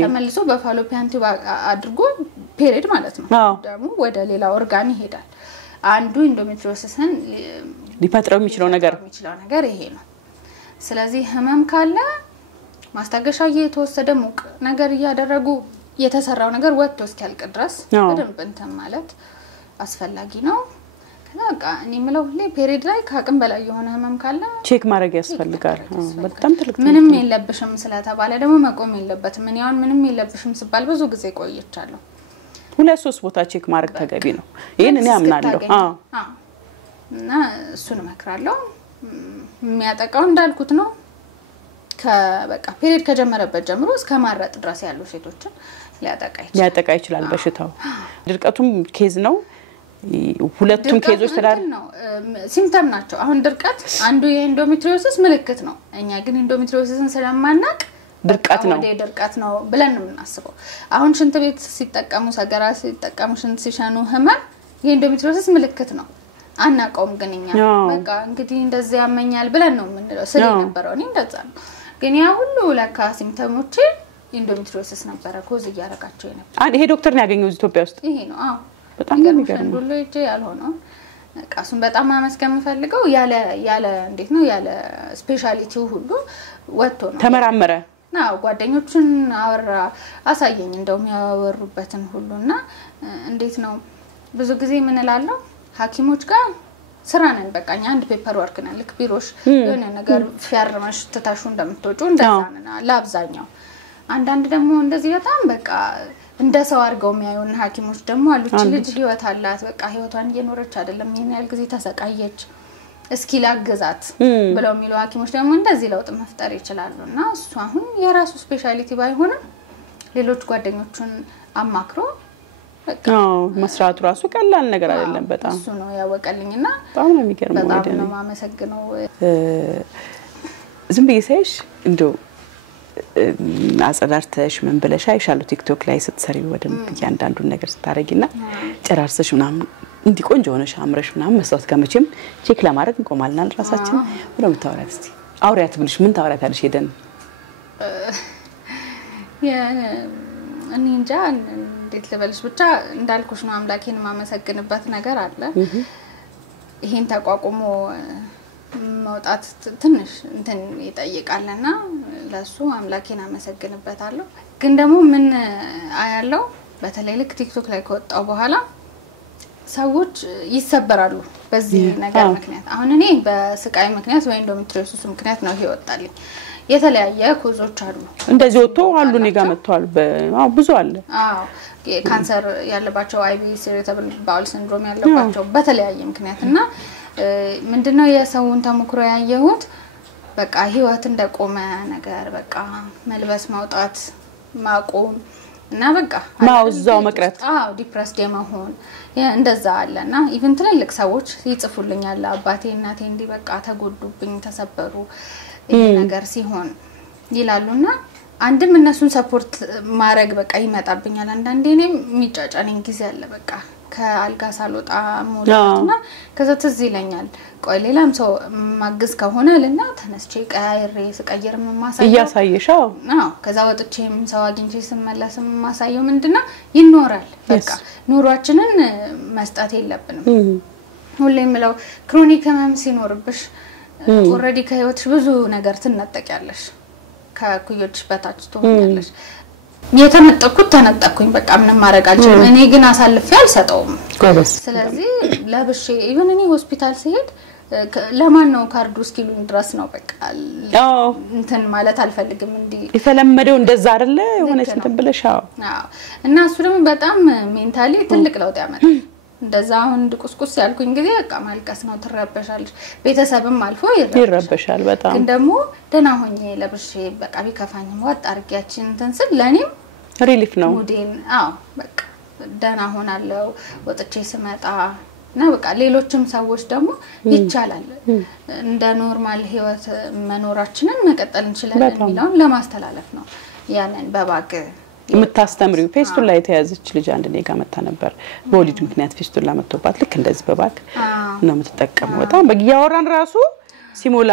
ተመልሶ በፋሎፒያን ቲዩብ አድርጎ ፔሪድ ማለት ነው ደግሞ ወደ ሌላ ኦርጋን ይሄዳል አንዱ ኢንዶሜትሪዮሲስን ሊፈጥረው የሚችለው ነገር ይሄ ነው ስለዚህ ህመም ካለ ማስታገሻ የተወሰደ ሙቅ ነገር ያደረጉ የተሰራው ነገር ወጥቶ እስኪያልቅ ድረስ በደንብ እንትን ማለት አስፈላጊ ነው ከዛቃ እኔ ምለው ሁሌ ፔሪድ ላይ ካቅም በላይ የሆነ ህመም ካለ ቼክ ማድረግ ያስፈልጋል በጣም ትልቅ ምንም የለብሽም ስለተባለ ደግሞ መቆም የለበትም ምን ያውን ምንም የለብሽም ሲባል ብዙ ጊዜ ቆይቻለሁ ሁለት ሶስት ቦታ ቼክ ማድረግ ተገቢ ነው ይሄን እኔ አምናለሁ እና እሱን መክራለሁ የሚያጠቃው እንዳልኩት ነው ከበቃ ፔሪድ ከጀመረበት ጀምሮ እስከ ማረጥ ድረስ ያሉ ሴቶችን ሊያጠቃ ይችላል በሽታው ድርቀቱም ኬዝ ነው ሁለቱም ኬዞች ተዳር ነው ሲምፕተም ናቸው አሁን ድርቀት አንዱ የኢንዶሜትሪዮሲስ ምልክት ነው እኛ ግን ኢንዶሜትሪዮሲስን ስለማናቅ ድርቀት ነው ብለን ነው የምናስበው አሁን ሽንት ቤት ሲጠቀሙ ሰገራ ሲጠቀሙ ሽንት ሲሸኑ ህመም የኢንዶሜትሪዮሲስ ምልክት ነው አናቀውም ግን እኛ በቃ እንግዲህ እንደዚህ ያመኛል ብለን ነው የምንለው ስለ ነበረው እኔ እንደዛ ነው ግን ያ ሁሉ ለካ ሲምፕተሞች ኢንዶሜትሪዮሲስ ነበር ኮዝ ያረጋቸው ነበር ይሄ ዶክተር ነው ያገኘው ኢትዮጵያ ውስጥ ይሄ ነው በጣም የሚገርም ሁሉ እጄ ያልሆነው ቃሱን በጣም ማመስገን ፈልገው ያለ እንዴት ነው ያለ ስፔሻሊቲው ሁሉ ወጥቶ ነው ተመራመረ ጓደኞቹን አወራ አሳየኝ እንደውም ያወሩበትን ሁሉና እንዴት ነው ብዙ ጊዜ ምን እላለሁ ሐኪሞች ጋር ስራ ነን በቃኛ አንድ ፔፐር ወርክ ነን ልክ ቢሮሽ የሆነ ነገር ፈርመሽ ተታሹ እንደምትወጪ እንደዛ ነን ለአብዛኛው አንዳንድ ደግሞ እንደዚህ በጣም በቃ እንደ ሰው አርገው የሚያዩን ሐኪሞች ደግሞ አሉች ልጅ ህይወት አላት በቃ ህይወቷን እየኖረች አይደለም ይሄን ያህል ጊዜ ተሰቃየች እስኪ ላግዛት ብለው የሚሉ ሐኪሞች ደግሞ እንደዚህ ለውጥ መፍጠር ይችላሉና እሱ አሁን የራሱ ስፔሻሊቲ ባይሆንም ሌሎች ጓደኞቹን አማክሮ በቃ መስራቱ ራሱ ቀላል ነገር አይደለም በጣም እሱ ነው ያወቀልኝና በጣም ነው የሚገርመው በጣም ነው ማመሰግነው ዝም ብዬሽ እንደው አጸዳርተሽ ምን ብለሽ አይሻሉ ቲክቶክ ላይ ስትሰሪ ወደም ያንዳንዱን ነገር ስታረጊና ጨራርሰሽ ምናምን እንዲ ቆንጆ ሆነሽ አምረሽ ምናምን መስዋዕት ጋመችም ቼክ ለማድረግ እንቆማልና ራሳችን ወደ ምታወራት እስቲ አውሪያት ብልሽ ምን ታወራታለሽ ሄደን እኔ እንጃ እንዴት ልበልሽ ብቻ እንዳልኩሽ ነው አምላኬን ማመሰግንበት ነገር አለ ይሄን ተቋቁሞ መውጣት ትንሽ እንትን ይጠይቃልና ለሱ አምላኬን አመሰግንበታለሁ ግን ደግሞ ምን አያለው በተለይ ልክ ቲክቶክ ላይ ከወጣው በኋላ ሰዎች ይሰበራሉ በዚህ ነገር ምክንያት አሁን እኔ በስቃይ ምክንያት ወይ እንዶሜትሪዮሲስ ምክንያት ነው ይወጣልኝ የተለያየ ኮዞች አሉ እንደዚህ ወጥቶ አሉ ኔጋ መጥቷል ብዙ አለ ካንሰር ያለባቸው አይቢኤስ ኢሪቴብል ባውል ሲንድሮም ያለባቸው በተለያየ ምክንያትና ምንድነው የሰውን ተሞክሮ ያየሁት በቃ ህይወት እንደቆመ ነገር በቃ መልበስ ማውጣት ማቆም እና በቃ ማውዛው መቅረት ዲፕረስድ የመሆን እንደዛ አለና ኢቭን ትልልቅ ሰዎች ይጽፉልኛል አባቴ እናቴ እንዲ በቃ ተጎዱብኝ ተሰበሩ ይሄ ነገር ሲሆን ይላሉና አንድም እነሱን ሰፖርት ማድረግ በቃ ይመጣብኛል አንዳንዴ እኔም የሚጫጫነኝ ጊዜ አለ በቃ ከአልጋ ሳልወጣ ሞላትና ከዛ ትዝ ይለኛል ቆይ ሌላም ሰው ማግዝ ከሆነ ለና ተነስቼ ቀያይሬ ስቀየር ማሳየው እያሳየሻው ከዛ ወጥቼም ሰው አግኝቼ ስመለስም ማሳየው ምንድነው ይኖራል በቃ ኑሯችንን መስጣት የለብንም ሁሌም ለው ክሮኒክ ህመም ሲኖርብሽ ኦሬዲ ከህይወትሽ ብዙ ነገር ትነጠቂያለሽ ከኩዮች በታች ትሆኛለሽ የተነጠኩት ተነጠኩኝ በቃ ምንም ማድረግ አልችልም እኔ ግን አሳልፌ አልሰጠውም ስለዚህ ለብሼ ኢቭን እኔ ሆስፒታል ሲሄድ ለማን ነው ካርዱ ስኪሉን ድረስ ነው በቃ እንትን ማለት አልፈልግም እንዲ ይፈለመደው እንደዛ አይደለ የሆነች እንትን ብለሻው እና እሱ ደግሞ በጣም ሜንታሊ ትልቅ ለውጥ ያመጣል እንደዛ አሁን ድቁስቁስ ያልኩኝ ጊዜ በቃ ማልቀስ ነው ትረበሻለሽ ቤተሰብም አልፎ ይረበሻል በጣም ግን ደግሞ ደና ሆኜ ለብሼ በቃ ቢከፋኝም ወጥ አርጊያችን እንትን ስል ለኔም ሪሊፍ ነው ሙዴን በቃ ደና ሆናለው ወጥቼ ስመጣ እና በቃ ሌሎችም ሰዎች ደግሞ ይቻላል እንደ ኖርማል ህይወት መኖራችንን መቀጠል እንችላለን የሚለውን ለማስተላለፍ ነው ያንን በባግ የምታስተምሪው ፌስቱላ የተያዘች ልጅ አንድ ኔጋ መጣ ነበር በወሊድ ምክንያት ፌስቱላ መጥቶባት ልክ እንደዚህ በባክ ነው የምትጠቀመው በጣም በጊያወራን ራሱ ሲሞላ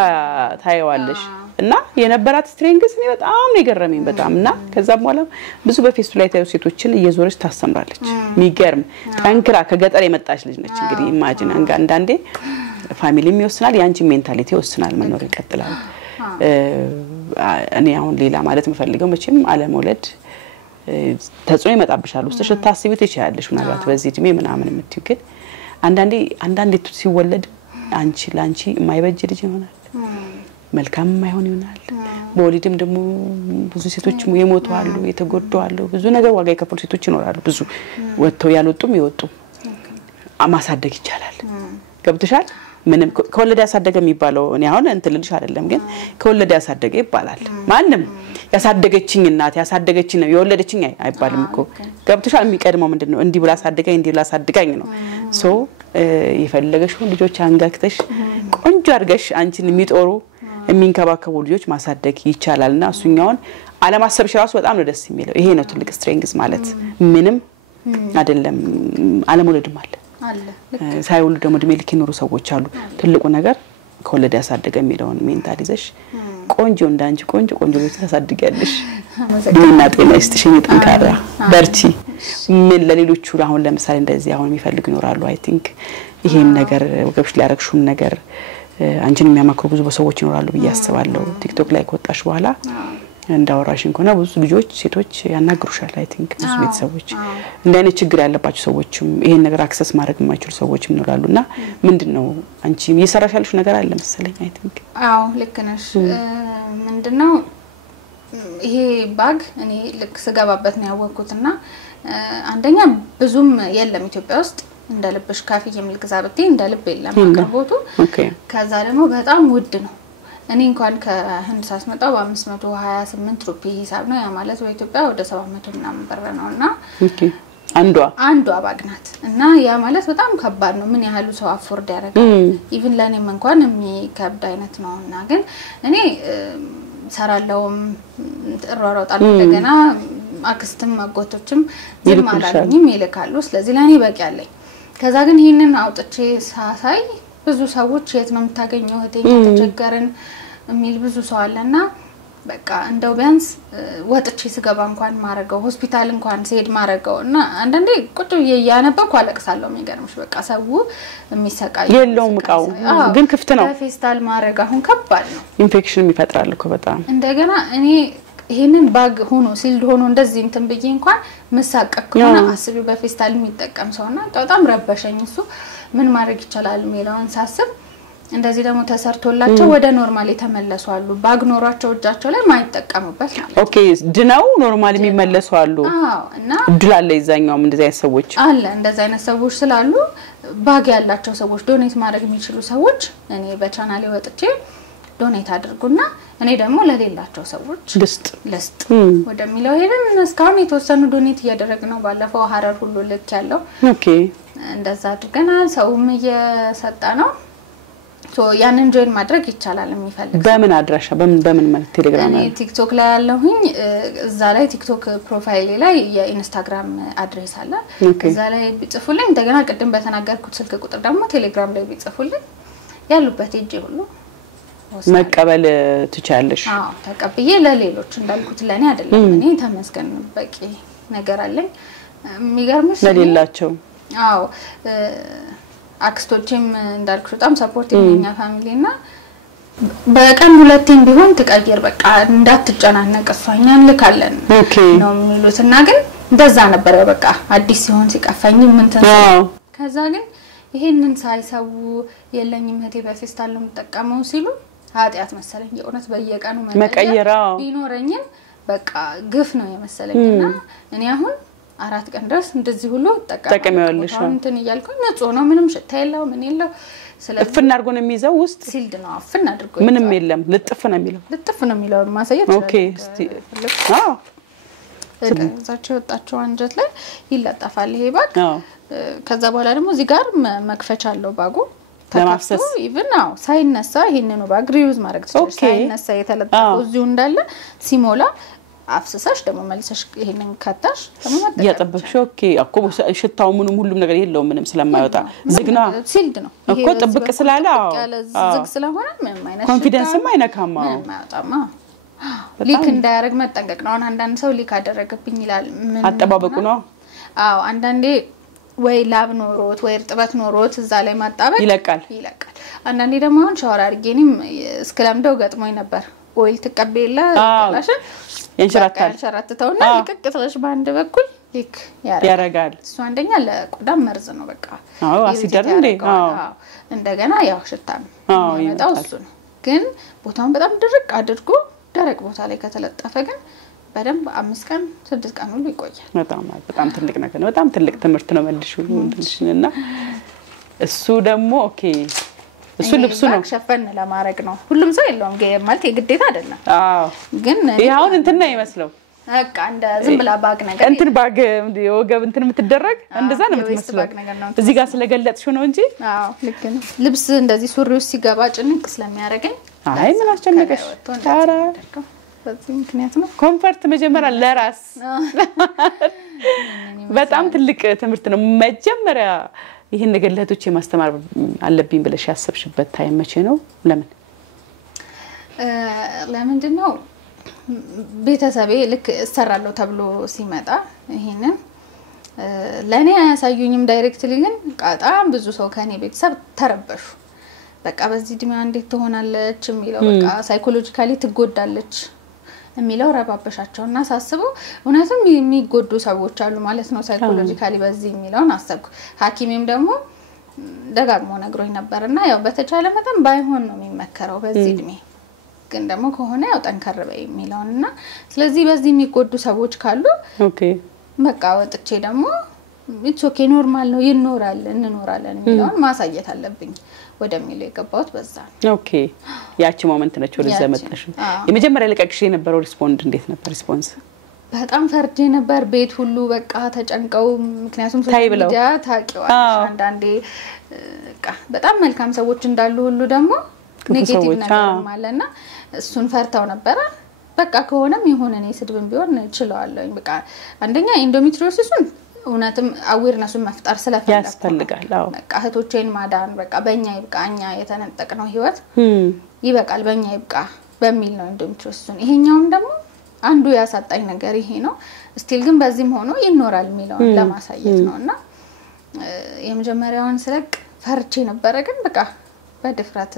ታየዋለሽ እና የነበራት ስትሬንግስ ነው በጣም የገረመኝ በጣምና ከዛ በኋላ ብዙ በፌስቱላ የተያዙ ሴቶችን እየዞረች ታስተምራለች ሚገርም ጠንክራ ከገጠር የመጣች ልጅ ነች እንግዲህ ኢማጂን አንዳንዴ ፋሚሊም ይወስናል ያንቺ ሜንታሊቲ ይወስናል መኖር ይቀጥላል እኔ አሁን ሌላ ማለት መፈልገው መቼም አለመውለድ ተጽዕኖ ይመጣብሻል ውስጥሽ ታስቢት ይችላልሽ ምናልባት በዚህ እድሜ ምናምን የምትዩ ግን አንዳንዴ ሲወለድ አንቺ ላንቺ የማይበጅ ልጅ ይሆናል መልካም ማይሆን ይሆናል በወሊድም ደግሞ ብዙ ሴቶች የሞቱ አሉ የተጎዱ አሉ ብዙ ነገር ዋጋ የከፈሉ ሴቶች ይኖራሉ ብዙ ወጥተው ያልወጡም ይወጡ ማሳደግ ይቻላል ገብተሻል ምንም ከወለደ ያሳደገ የሚባለው እኔ አሁን እንትን ልጅ አይደለም ግን ከወለደ ያሳደገ ይባላል ማንንም ያሳደገችኝ እናት ያሳደገችኝ ነው የወለደችኝ አይባልም እኮ ገብተሻል የሚቀድመው ምንድነው እንዲ ብላ አሳደገኝ እንዲ ብላ አሳደጋኝ ነው ሶ የፈለገሽው ልጆች አንጋክተሽ ቆንጆ አድርገሽ አንቺን የሚጦሩ የሚንከባከቡ ልጆች ማሳደግ ይቻላልና እሱኛውን አለማሰብሽ ራሱ በጣም ነው ደስ የሚለው ይሄ ነው ትልቅ ስትሬንግስ ማለት ምንም አይደለም አለመውለድም አለ ሳይወልዱ ደግሞ እድሜ ልክ ይኖሩ ሰዎች አሉ ትልቁ ነገር ከወለደ ያሳደገ የሚለውን ሜንታሊዘሽ ቆንጆ እንዳንቺ ቆንጆ ልጅ ታሳድጊያለሽ ዲና ጤና ይስጥሽኝ ጠንካራ በርቺ ምን ለሌሎቹ አሁን ለምሳሌ እንደዚህ አሁን የሚፈልጉ ይኖራሉ አይ ቲንክ ይሄን ነገር ወገብሽ ሊያረክሹም ነገር አንቺን የሚያማክሩ ብዙ ሰዎች ይኖራሉ ብዬ አስባለሁ ቲክቶክ ላይ ከወጣሽ በኋላ እንዳወራሽን ከሆነ ብዙ ልጆች ሴቶች ያናግሩሻል አይ ቲንክ ብዙ ቤተሰቦች እንደ አይነት ችግር ያለባቸው ሰዎችም ይሄን ነገር አክሰስ ማድረግ የማይችሉ ሰዎችም ይኖራሉና ምንድነው አንቺ እየሰራሽ ያለሽ ነገር አለ መሰለኝ አይ ቲንክ አዎ ልክ ነሽ ምንድነው ይሄ ባግ እኔ ልክ ስገባበት ነው ያወቅኩትና አንደኛ ብዙም የለም ኢትዮጵያ ውስጥ እንደልብሽ ካፊ የምልግዛ ብትይ እንደልብ የለም አቅርቦቱ ከዛ ደግሞ በጣም ውድ ነው እኔ እንኳን ከህንድ ሳስመጣው በ528 ሩፒ ሂሳብ ነው ያ ማለት በኢትዮጵያ ወደ 700 ምናምን ብር ነውና አንዷ ባግ ናት እና ያ ማለት በጣም ከባድ ነው ምን ያህሉ ሰው አፎርድ ያደርጋል ኢቭን ለኔም እንኳን የሚከብድ አይነት ነውና ግን እኔ ሰራለውም ተሯሯጣለሁ እንደገና አክስትም አጎቶችም ዝም አላሉኝም ይልካሉ ስለዚህ ለኔ በቂ ያለኝ ከዛ ግን ይሄንን አውጥቼ ሳሳይ ብዙ ሰዎች የት ነው የምታገኘው እቴ ተቸገረን የሚል ብዙ ሰው አለና በቃ እንደው ቢያንስ ወጥቼ ስገባ እንኳን ማረጋው ሆስፒታል እንኳን ሲሄድ ማረጋውና አንዳንዴ ቁጭ ያነበኩ አለቅሳለሁ የሚገርምሽ በቃ ሰው የሚሰቃይ የለውም ቃው ግን ክፍት ነው በፌስታል ማረጋ አሁን ከባድ ነው ኢንፌክሽን ይፈጥራል እኮ በጣም እንደገና እኔ ይሄንን ባግ ሆኖ ሲልድ ሆኖ እንደዚህ እንትን ብዬ እንኳን መሳቀቅኩና አስቢው በፌስታል የሚጠቀም ሰውና በጣም ረበሸኝ እሱ ምን ማድረግ ይችላል የሚለውን ሳስብ እንደዚህ ደግሞ ተሰርቶላቸው ወደ ኖርማል የተመለሱ አሉ ባግ ኖራቸው እጃቸው ላይ ማይጠቀሙበት ማለት ኦኬ ድናው ኖርማል የሚመለሱ አሉ እና ድላለ ይዛኛውም እንደዚህ አይነት ሰዎች አለ እንደዚህ አይነት ሰዎች ስላሉ ባግ ያላቸው ሰዎች ዶኔት ማድረግ የሚችሉ ሰዎች እኔ በቻናሌ ወጥቼ ዶኔት አድርጉና እኔ ደግሞ ለሌላቸው ሰዎች ልስጥ ወደሚለው ሄደን እስካሁን የተወሰኑ ዶኔት እያደረግነው ባለፈው ሀረር ሁሉ ልክ ያለው ኦኬ እንደዛ አድርገና ሰውም እየሰጣ ነው ሶ ያንን ጆይን ማድረግ ይቻላል የሚፈልግ በምን አድራሻ በምን ማለት ቴሌግራም እኔ ቲክቶክ ላይ ያለሁኝ እዛ ላይ ቲክቶክ ፕሮፋይል ላይ የኢንስታግራም አድሬስ አለ እዛ ላይ ቢጽፉልኝ እንደገና ቀደም በተናገርኩት ስልክ ቁጥር ደግሞ ቴሌግራም ላይ ቢጽፉልኝ ያሉበት እጄ ሁሉ መቀበል ትቻለሽ ተቀብዬ ለሌሎች እንዳልኩት ለኔ አይደለም እኔ ተመስገን በቂ ነገር አለኝ የሚገርምሽ ለሌላቸው አክስቶቼም እንዳልኩሽ በጣም ሰፖርቲቭ ነኛ ፋሚሊና በቀን ሁለቴም ቢሆን ትቀይር በቃ እንዳትጨናነቅ እሷኛን ልካለን ነው የሚሉትና ግን እንደዛ ነበር በቃ አዲስ ሲሆን ሲቀፈኝ ምን ተሰው ከዛ ግን ይሄንን ሳይሰው የለኝም እህቴ በፌስታል ነው የምጠቀመው ሲሉ ኃጢያት መሰለኝ የእውነት በየቀኑ መቀየራው ቢኖረኝም በቃ ግፍ ነው የመሰለኝና እኔ አሁን 4 ቀን ድረስ እንደዚህ ሁሉ ተጠቀመዋለሽ እንትን ይያልኩኝ ንጹህ ነው ምንም ሽታ የለው ምን የለው ስለዚህ ፍና አድርጎ ነው የሚይዘው ውስጥ ሲልድ ነው ፍና አድርጎ ምንም የለም ልጥፍ ነው የሚለው ማሳየት ኦኬ እስቲ እዛቸው ወጣቸው አንጀት ላይ ይለጣፋል ይሄ ባግ ከዛ በኋላ ደግሞ እዚህ ጋር መክፈቻ አለው ባጉ ለማፍሰስ ኢቭን ነው ሳይነሳ ይሄንን ባግ ሪዩዝ ማድረግ ትችላለሽ ሳይነሳ የተለጠፈው እዚሁ እንዳለ ሲሞላ አፍሰሳሽ ደግሞ መልሰሽ ይሄንን ካታሽ ተመጣጣኝ ያጠበቅሽ ኦኬ አኮ ሽታው ምንም ሁሉም ነገር የለውም ምንም ስለማይወጣ ዝግና ሲልድ ነው እኮ ጥብቅ ስላለ ዝግ ስለሆነ ምንም አይነት ኮንፊደንስም አይነካማ ማውጣማ ሊክ እንዳያረግ መጠንቀቅ ነው አንዳንድ ሰው ሊክ አደረገብኝ ይላል ምን አጠባበቁ ነው አንዳንዴ ወይ ላብ ኖሮት ወይ እርጥበት ኖሮት እዛ ላይ ማጣበቅ ይለቃል አንዳንዴ ደግሞ አሁን ሻወር አድርጌንም እስከላምደው ገጥሞኝ ነበር ኦይል ተቀበይላ ታላሽ ያንሸራተተውና ልቅቅትለሽ ባንድ በኩል ሊክ ያረጋል እሱ አንደኛ ለቆዳ መርዝ ነው በቃ አሲደር እንዴ እንደገና ያው ሽታም ያመጣው እሱ ነው ግን ቦታውን በጣም ድርቅ አድርጎ ደረቅ ቦታ ላይ ከተለጠፈ ግን በደንብ 5 ቀን 6 ቀን ሁሉ ይቆያል በጣም ትልቅ ነገር ነው በጣም ትልቅ ትምህርት ነው መልሹ እንትንሽና እሱ ደግሞ ኦኬ እሱ ልብሱ ነው ሸፈን ለማድረግ ነው ሁሉም ሰው የለውም ማለት የግዴታ አይደለም ግን ይሄው እንትን ነው ይመስለው በቃ እንደ ዝም ብላ ባግ ነገር እንትን ባግ የወገብ እንትን የምትደረግ እንደዛ ነው የምትመስለው እዚህ ጋር ስለገለጥሽው ነው እንጂ ልክ ነው ልብስ እንደዚህ ሱሪው ሲገባ ጭንቅ ስለሚያረጋኝ አይ ምን አስጨነቀሽ ታራ በዚህ ምክንያት ነው ኮምፎርት መጀመሪያ ለራስ በጣም ትልቅ ትምህርት ነው መጀመሪያ ይሄን ነገር ለቶች ማስተማር አለብኝ ብለሽ ያሰብሽበት ታይም መቼ ነው ለምንድነው ቤተሰቤ ልክ እሰራለሁ ተብሎ ሲመጣ ይሄንን ለኔ አያሳዩኝም ዳይሬክትሊ ግን በጣም ብዙ ሰው ከኔ ቤተሰብ ተረበሹ በቃ በዚህ ድሚያ እንዴት ትሆናለች የሚለው በቃ ሳይኮሎጂካሊ ትጎዳለች የሚለው ረባበሻቸውና ሳስበው እውነትም የሚጎዱ ሰዎች አሉ ማለት ነው ሳይኮሎጂካሊ በዚህ የሚለውን አሰብኩ ሐኪሜም ደግሞ ደጋግሞ ነግሮኝ ነበርና ያው በተቻለ መጠን ባይሆን ነው የሚመከረው በዚህ እድሜ ግን ደግሞ ከሆነ ያው ጠንከር በይ የሚለውና ስለዚህ በዚህ የሚጎዱ ሰዎች ካሉ ኦኬ በቃ ወጥቼ ደግሞ it's okay ኖርማል ነው እንኖራለን የሚለውን ማሳየት አለብኝ ወደሚለው የገባሁት በዛ ኦኬ ያቺ ሞመንት ነች ወደ ዘመጥሽ የመጀመሪያ ለቀቅሽ የነበረው ሪስፖንስ በጣም ፈርጄ ነበር ቤት ሁሉ በቃ ተጨንቀው ምክንያቱም ሚዲያ ታቂዋል አንዳንዴ በቃ በጣም መልካም ሰዎች እንዳሉ ሁሉ ደግሞ ኔጌቲቭ ነገር ማለና እሱን ፈርታው ነበር በቃ ከሆነም ይሁን እኔ ስድብም ቢሆን እችላለሁ በቃ አንደኛ ኢንዶሜትሪዮሲስን እውነትም አዌርነሱን መፍጠር ያስፈልጋል በቃ እህቶቼን ማዳን በቃ በእኛ ይብቃኛ የተነጠቅነው ህይወት ይበቃል በእኛ ይብቃ በሚል ነው ኢንዶሜትሪዮሲስን ይሄኛውም ደግሞ አንዱ ያሳጣኝ ነገር ይሄ ነው ስቲል ግን በዚህም ሆኖ ይኖራል የሚለው ለማሳየት ነውና የመጀመሪያውን ስለቅ ፈርቼ ነበር ግን በቃ በድፍረት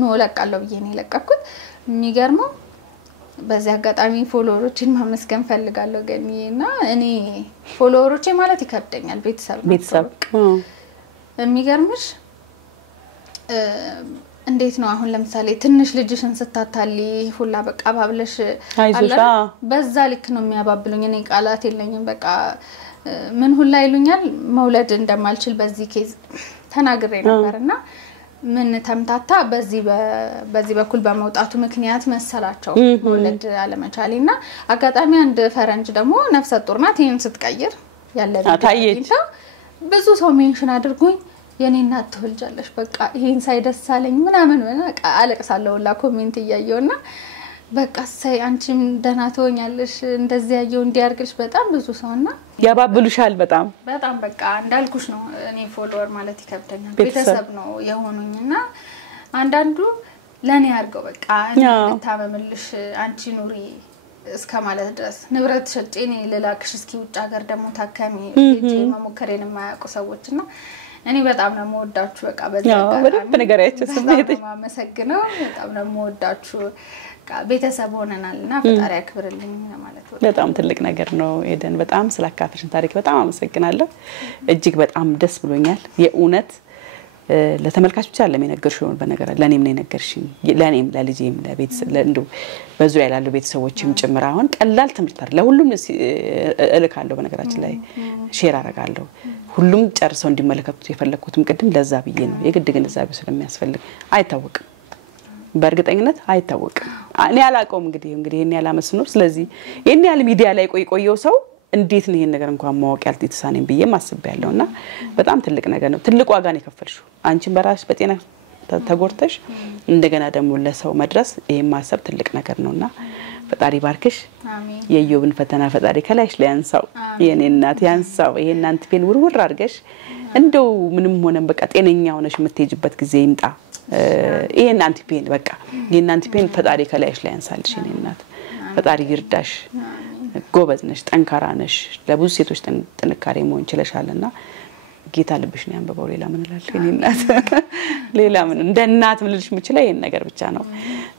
ነው ለቃለው ብዬ ነው ለቀኩት የሚገርመው በዚህ አጋጣሚ ፎሎወሮችን ማመስገን ፈልጋለሁ ገኒና እኔ ፎሎወሮቼ ማለት ይከብደኛል ቤተሰብ የሚገርምሽ እንዴት ነው አሁን ለምሳሌ ትንሽ ልጅሽን ስታታሊ ሁላ በቃ ባብለሽ አለ በዛ ልክ ነው የሚያባብሉኝ እኔ ቃላት የለኝም በቃ ምን ሁላ ይሉኛል መውለድ እንደማልችል በዚህ ኬዝ ተናግሬ ነበርና ምን ተምታታ በዚህ በኩል በመውጣቱ ምክንያት መሰላቸው መውለድ አለመቻሌና አጋጣሚ አንድ ፈረንጅ ደግሞ ነፍሰ ጡር ናት ይሄን ስትቀይር ያለ ብዙ ሰው ሜንሽን አድርጎኝ የኔ እናት ትወልጃለሽ በቃ ይሄን ሳይደሳለኝ ምናምን በቃ አለቅሳለሁላ ኮሜንት እያየውና በቃ ሳይ አንቺም ደህና ትሆኛለሽ እንደዚህ ያየው እንዲያርግልሽ በጣም ብዙ ሰውና ያባብሉሻል በጣም በቃ እንዳልኩሽ ነው እኔ ፎሎወር ማለት ይከብደኛል ቤተሰብ ነው የሆኑኝና አንዳንዱ ለኔ ያርገው በቃ እንታመምልሽ አንቺ ኑሪ እስከማለት ድረስ ንብረት ሸጬኔ ለላክሽ እስኪ ውጭ ሀገር ደግሞ ታካሚ እጄ መሞከሬን የማያውቁ ሰዎችና እኔ በጣም ነው የምወዳችሁ በቃ በደንብ ነገር ያቺ ስሜት ማመሰግነው በጣም ነው የምወዳችሁ ቤተሰብ ሆነናልና ፈጣሪ ያክብርልኝ ማለት ነው በጣም ትልቅ ነገር ነው ኤደን በጣም ስላካፈሽን ታሪክ በጣም አመሰግናለሁ እጅግ በጣም ደስ ብሎኛል የኡነት ለተመልካች ብቻ ለሚነገርሽው በነገር ለኔም ነው የነገርሽኝ ለኔም ለልጄም ለቤተሰብ ለእንዱ በዙሪያ ያሉ ቤተሰቦችም ጭምር አሁን ቀላል ትምርት አይደል ለሁሉም እልካለሁ በነገራችን ላይ ሼር አረጋለሁ ሁሉም ጨርሰው እንዲመለከቱት የፈለኩትም ቅድም ለዛ ብዬ ነው የግድ ግን ለዛ ቢሆን ስለሚያስፈልግ አይታወቅም በእርግጠኝነት አይታወቅም እኔ አላቀውም እንግዲህ እኔ ያላመስኖር ስለዚህ የኔ ያለ ሚዲያ ላይ ቆይቆየው ሰው እንዴት ነው ይሄን ነገር እንኳን ማወቅ ያልተሳነኝ ብዬ ማስበያለሁና በጣም ትልቅ ነገር ነው ትልቅ ዋጋ ነው የከፈልሽው አንቺን በራስሽ በጤና ተጎርተሽ እንደገና ደግሞ ለሰው መድረስ ይሄ ማሰብ ትልቅ ነገር ነውና ፈጣሪ ባርክሽ አሜን የዮብን ፈተና ፈጣሪ ከላይሽ ላይ ያንሳው የኔ እናት ያንሳው ይሄን አንተ ፔን ውርውር አድርገሽ እንደው ምንም ሆነም በቃ ጤነኛ ሆነሽ የምትሄጂበት ጊዜ ይምጣ ይሄን አንተ ፔን በቃ ይሄን አንተ ፔን ፈጣሪ ከላይሽ ላይ ያንሳልሽ የኔ እናት ፈጣሪ ይርዳሽ ጎበዝ ነሽ ጠንካራ ነሽ ለብዙ ሴቶች ጥንካሬ መሆን ይችላልና ጌታ ልብሽ ነው ያንበባው ሌላ ምን እላለሁ የኔ እናት ሌላ ምን እንደ እናት ምልልሽ ምችለው ይሄን ነገር ብቻ ነው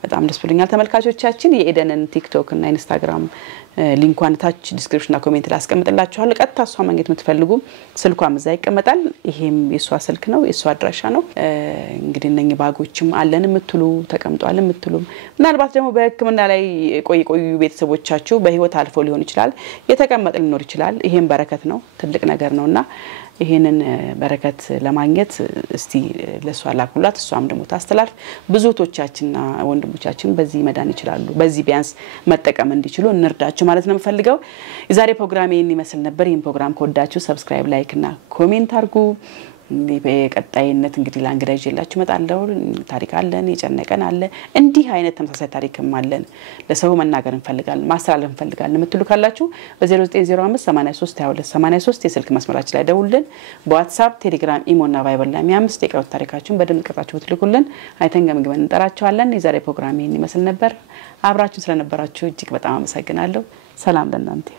በጣም ደስ ብሎኛል ተመልካቾቻችን የኤደንን ቲክቶክ እና ኢንስታግራም ሊንኳን ታች ዲስክሪፕሽን እና ኮሜንት ላይ አስቀምጥላችኋለሁ ቀጥታ እሷ ማግኘት የምትፈልጉ ስልኳም እዛ ይቀመጣል ይሄም የሷ ስልክ ነው የሷ አድራሻ ነው እንግዲህ እነኚህ ባጎችም አለን የምትሉ ተቀምጧል የምትሉ ምናልባት ደግሞ በህክምና ላይ ቆዩ ቤተሰቦቻችሁ በህይወት አልፎ ሊሆን ይችላል የተቀመጠ ሊኖር ይችላል ይሄም በረከት ነው ትልቅ ነገር ነውና ይሄንን በረከት ለማግኘት እስቲ ለሷ ላኩላት እሷም ደግሞ ታስተላልፍ ብዙቶቻችንና ወንድሞቻችን በዚህ መዳን ይችላሉ በዚህ ቢያንስ መጠቀም እንዲችሉ እንርዳቸው ማለት ነው የምፈልገው የዛሬ ፕሮግራም ይሄን ይመስል ነበር ይሄን ፕሮግራም ከወዳችሁ ሰብስክራይብ ላይክ እና ኮሜንት አድርጉ በቀጣይነት እንግዲህ ላንግዳ ይዤላችሁ መጣለው ታሪክ አለን የጨነቀን አለ እንዲህ አይነት ተመሳሳይ ታሪክም አለን ለሰው መናገር እንፈልጋለን ማስተላለፍ እንፈልጋለን የምትሉ ካላችሁ በ0905 83 22 83 የስልክ መስመራችን ላይ ደውሉልን በዋትስአፕ ቴሌግራም ኢሞ እና ቫይበር ላይ 5 ደቂቃዎች ታሪካችሁን በድምጽ ቀርጻችሁ ብትልኩልን አይተን ገምግመን እንጠራችኋለን የዛሬ ፕሮግራም ይሄን ይመስል ነበር አብራችሁ ስለነበራችሁ እጅግ በጣም አመሰግናለሁ ሰላም ለእናንተ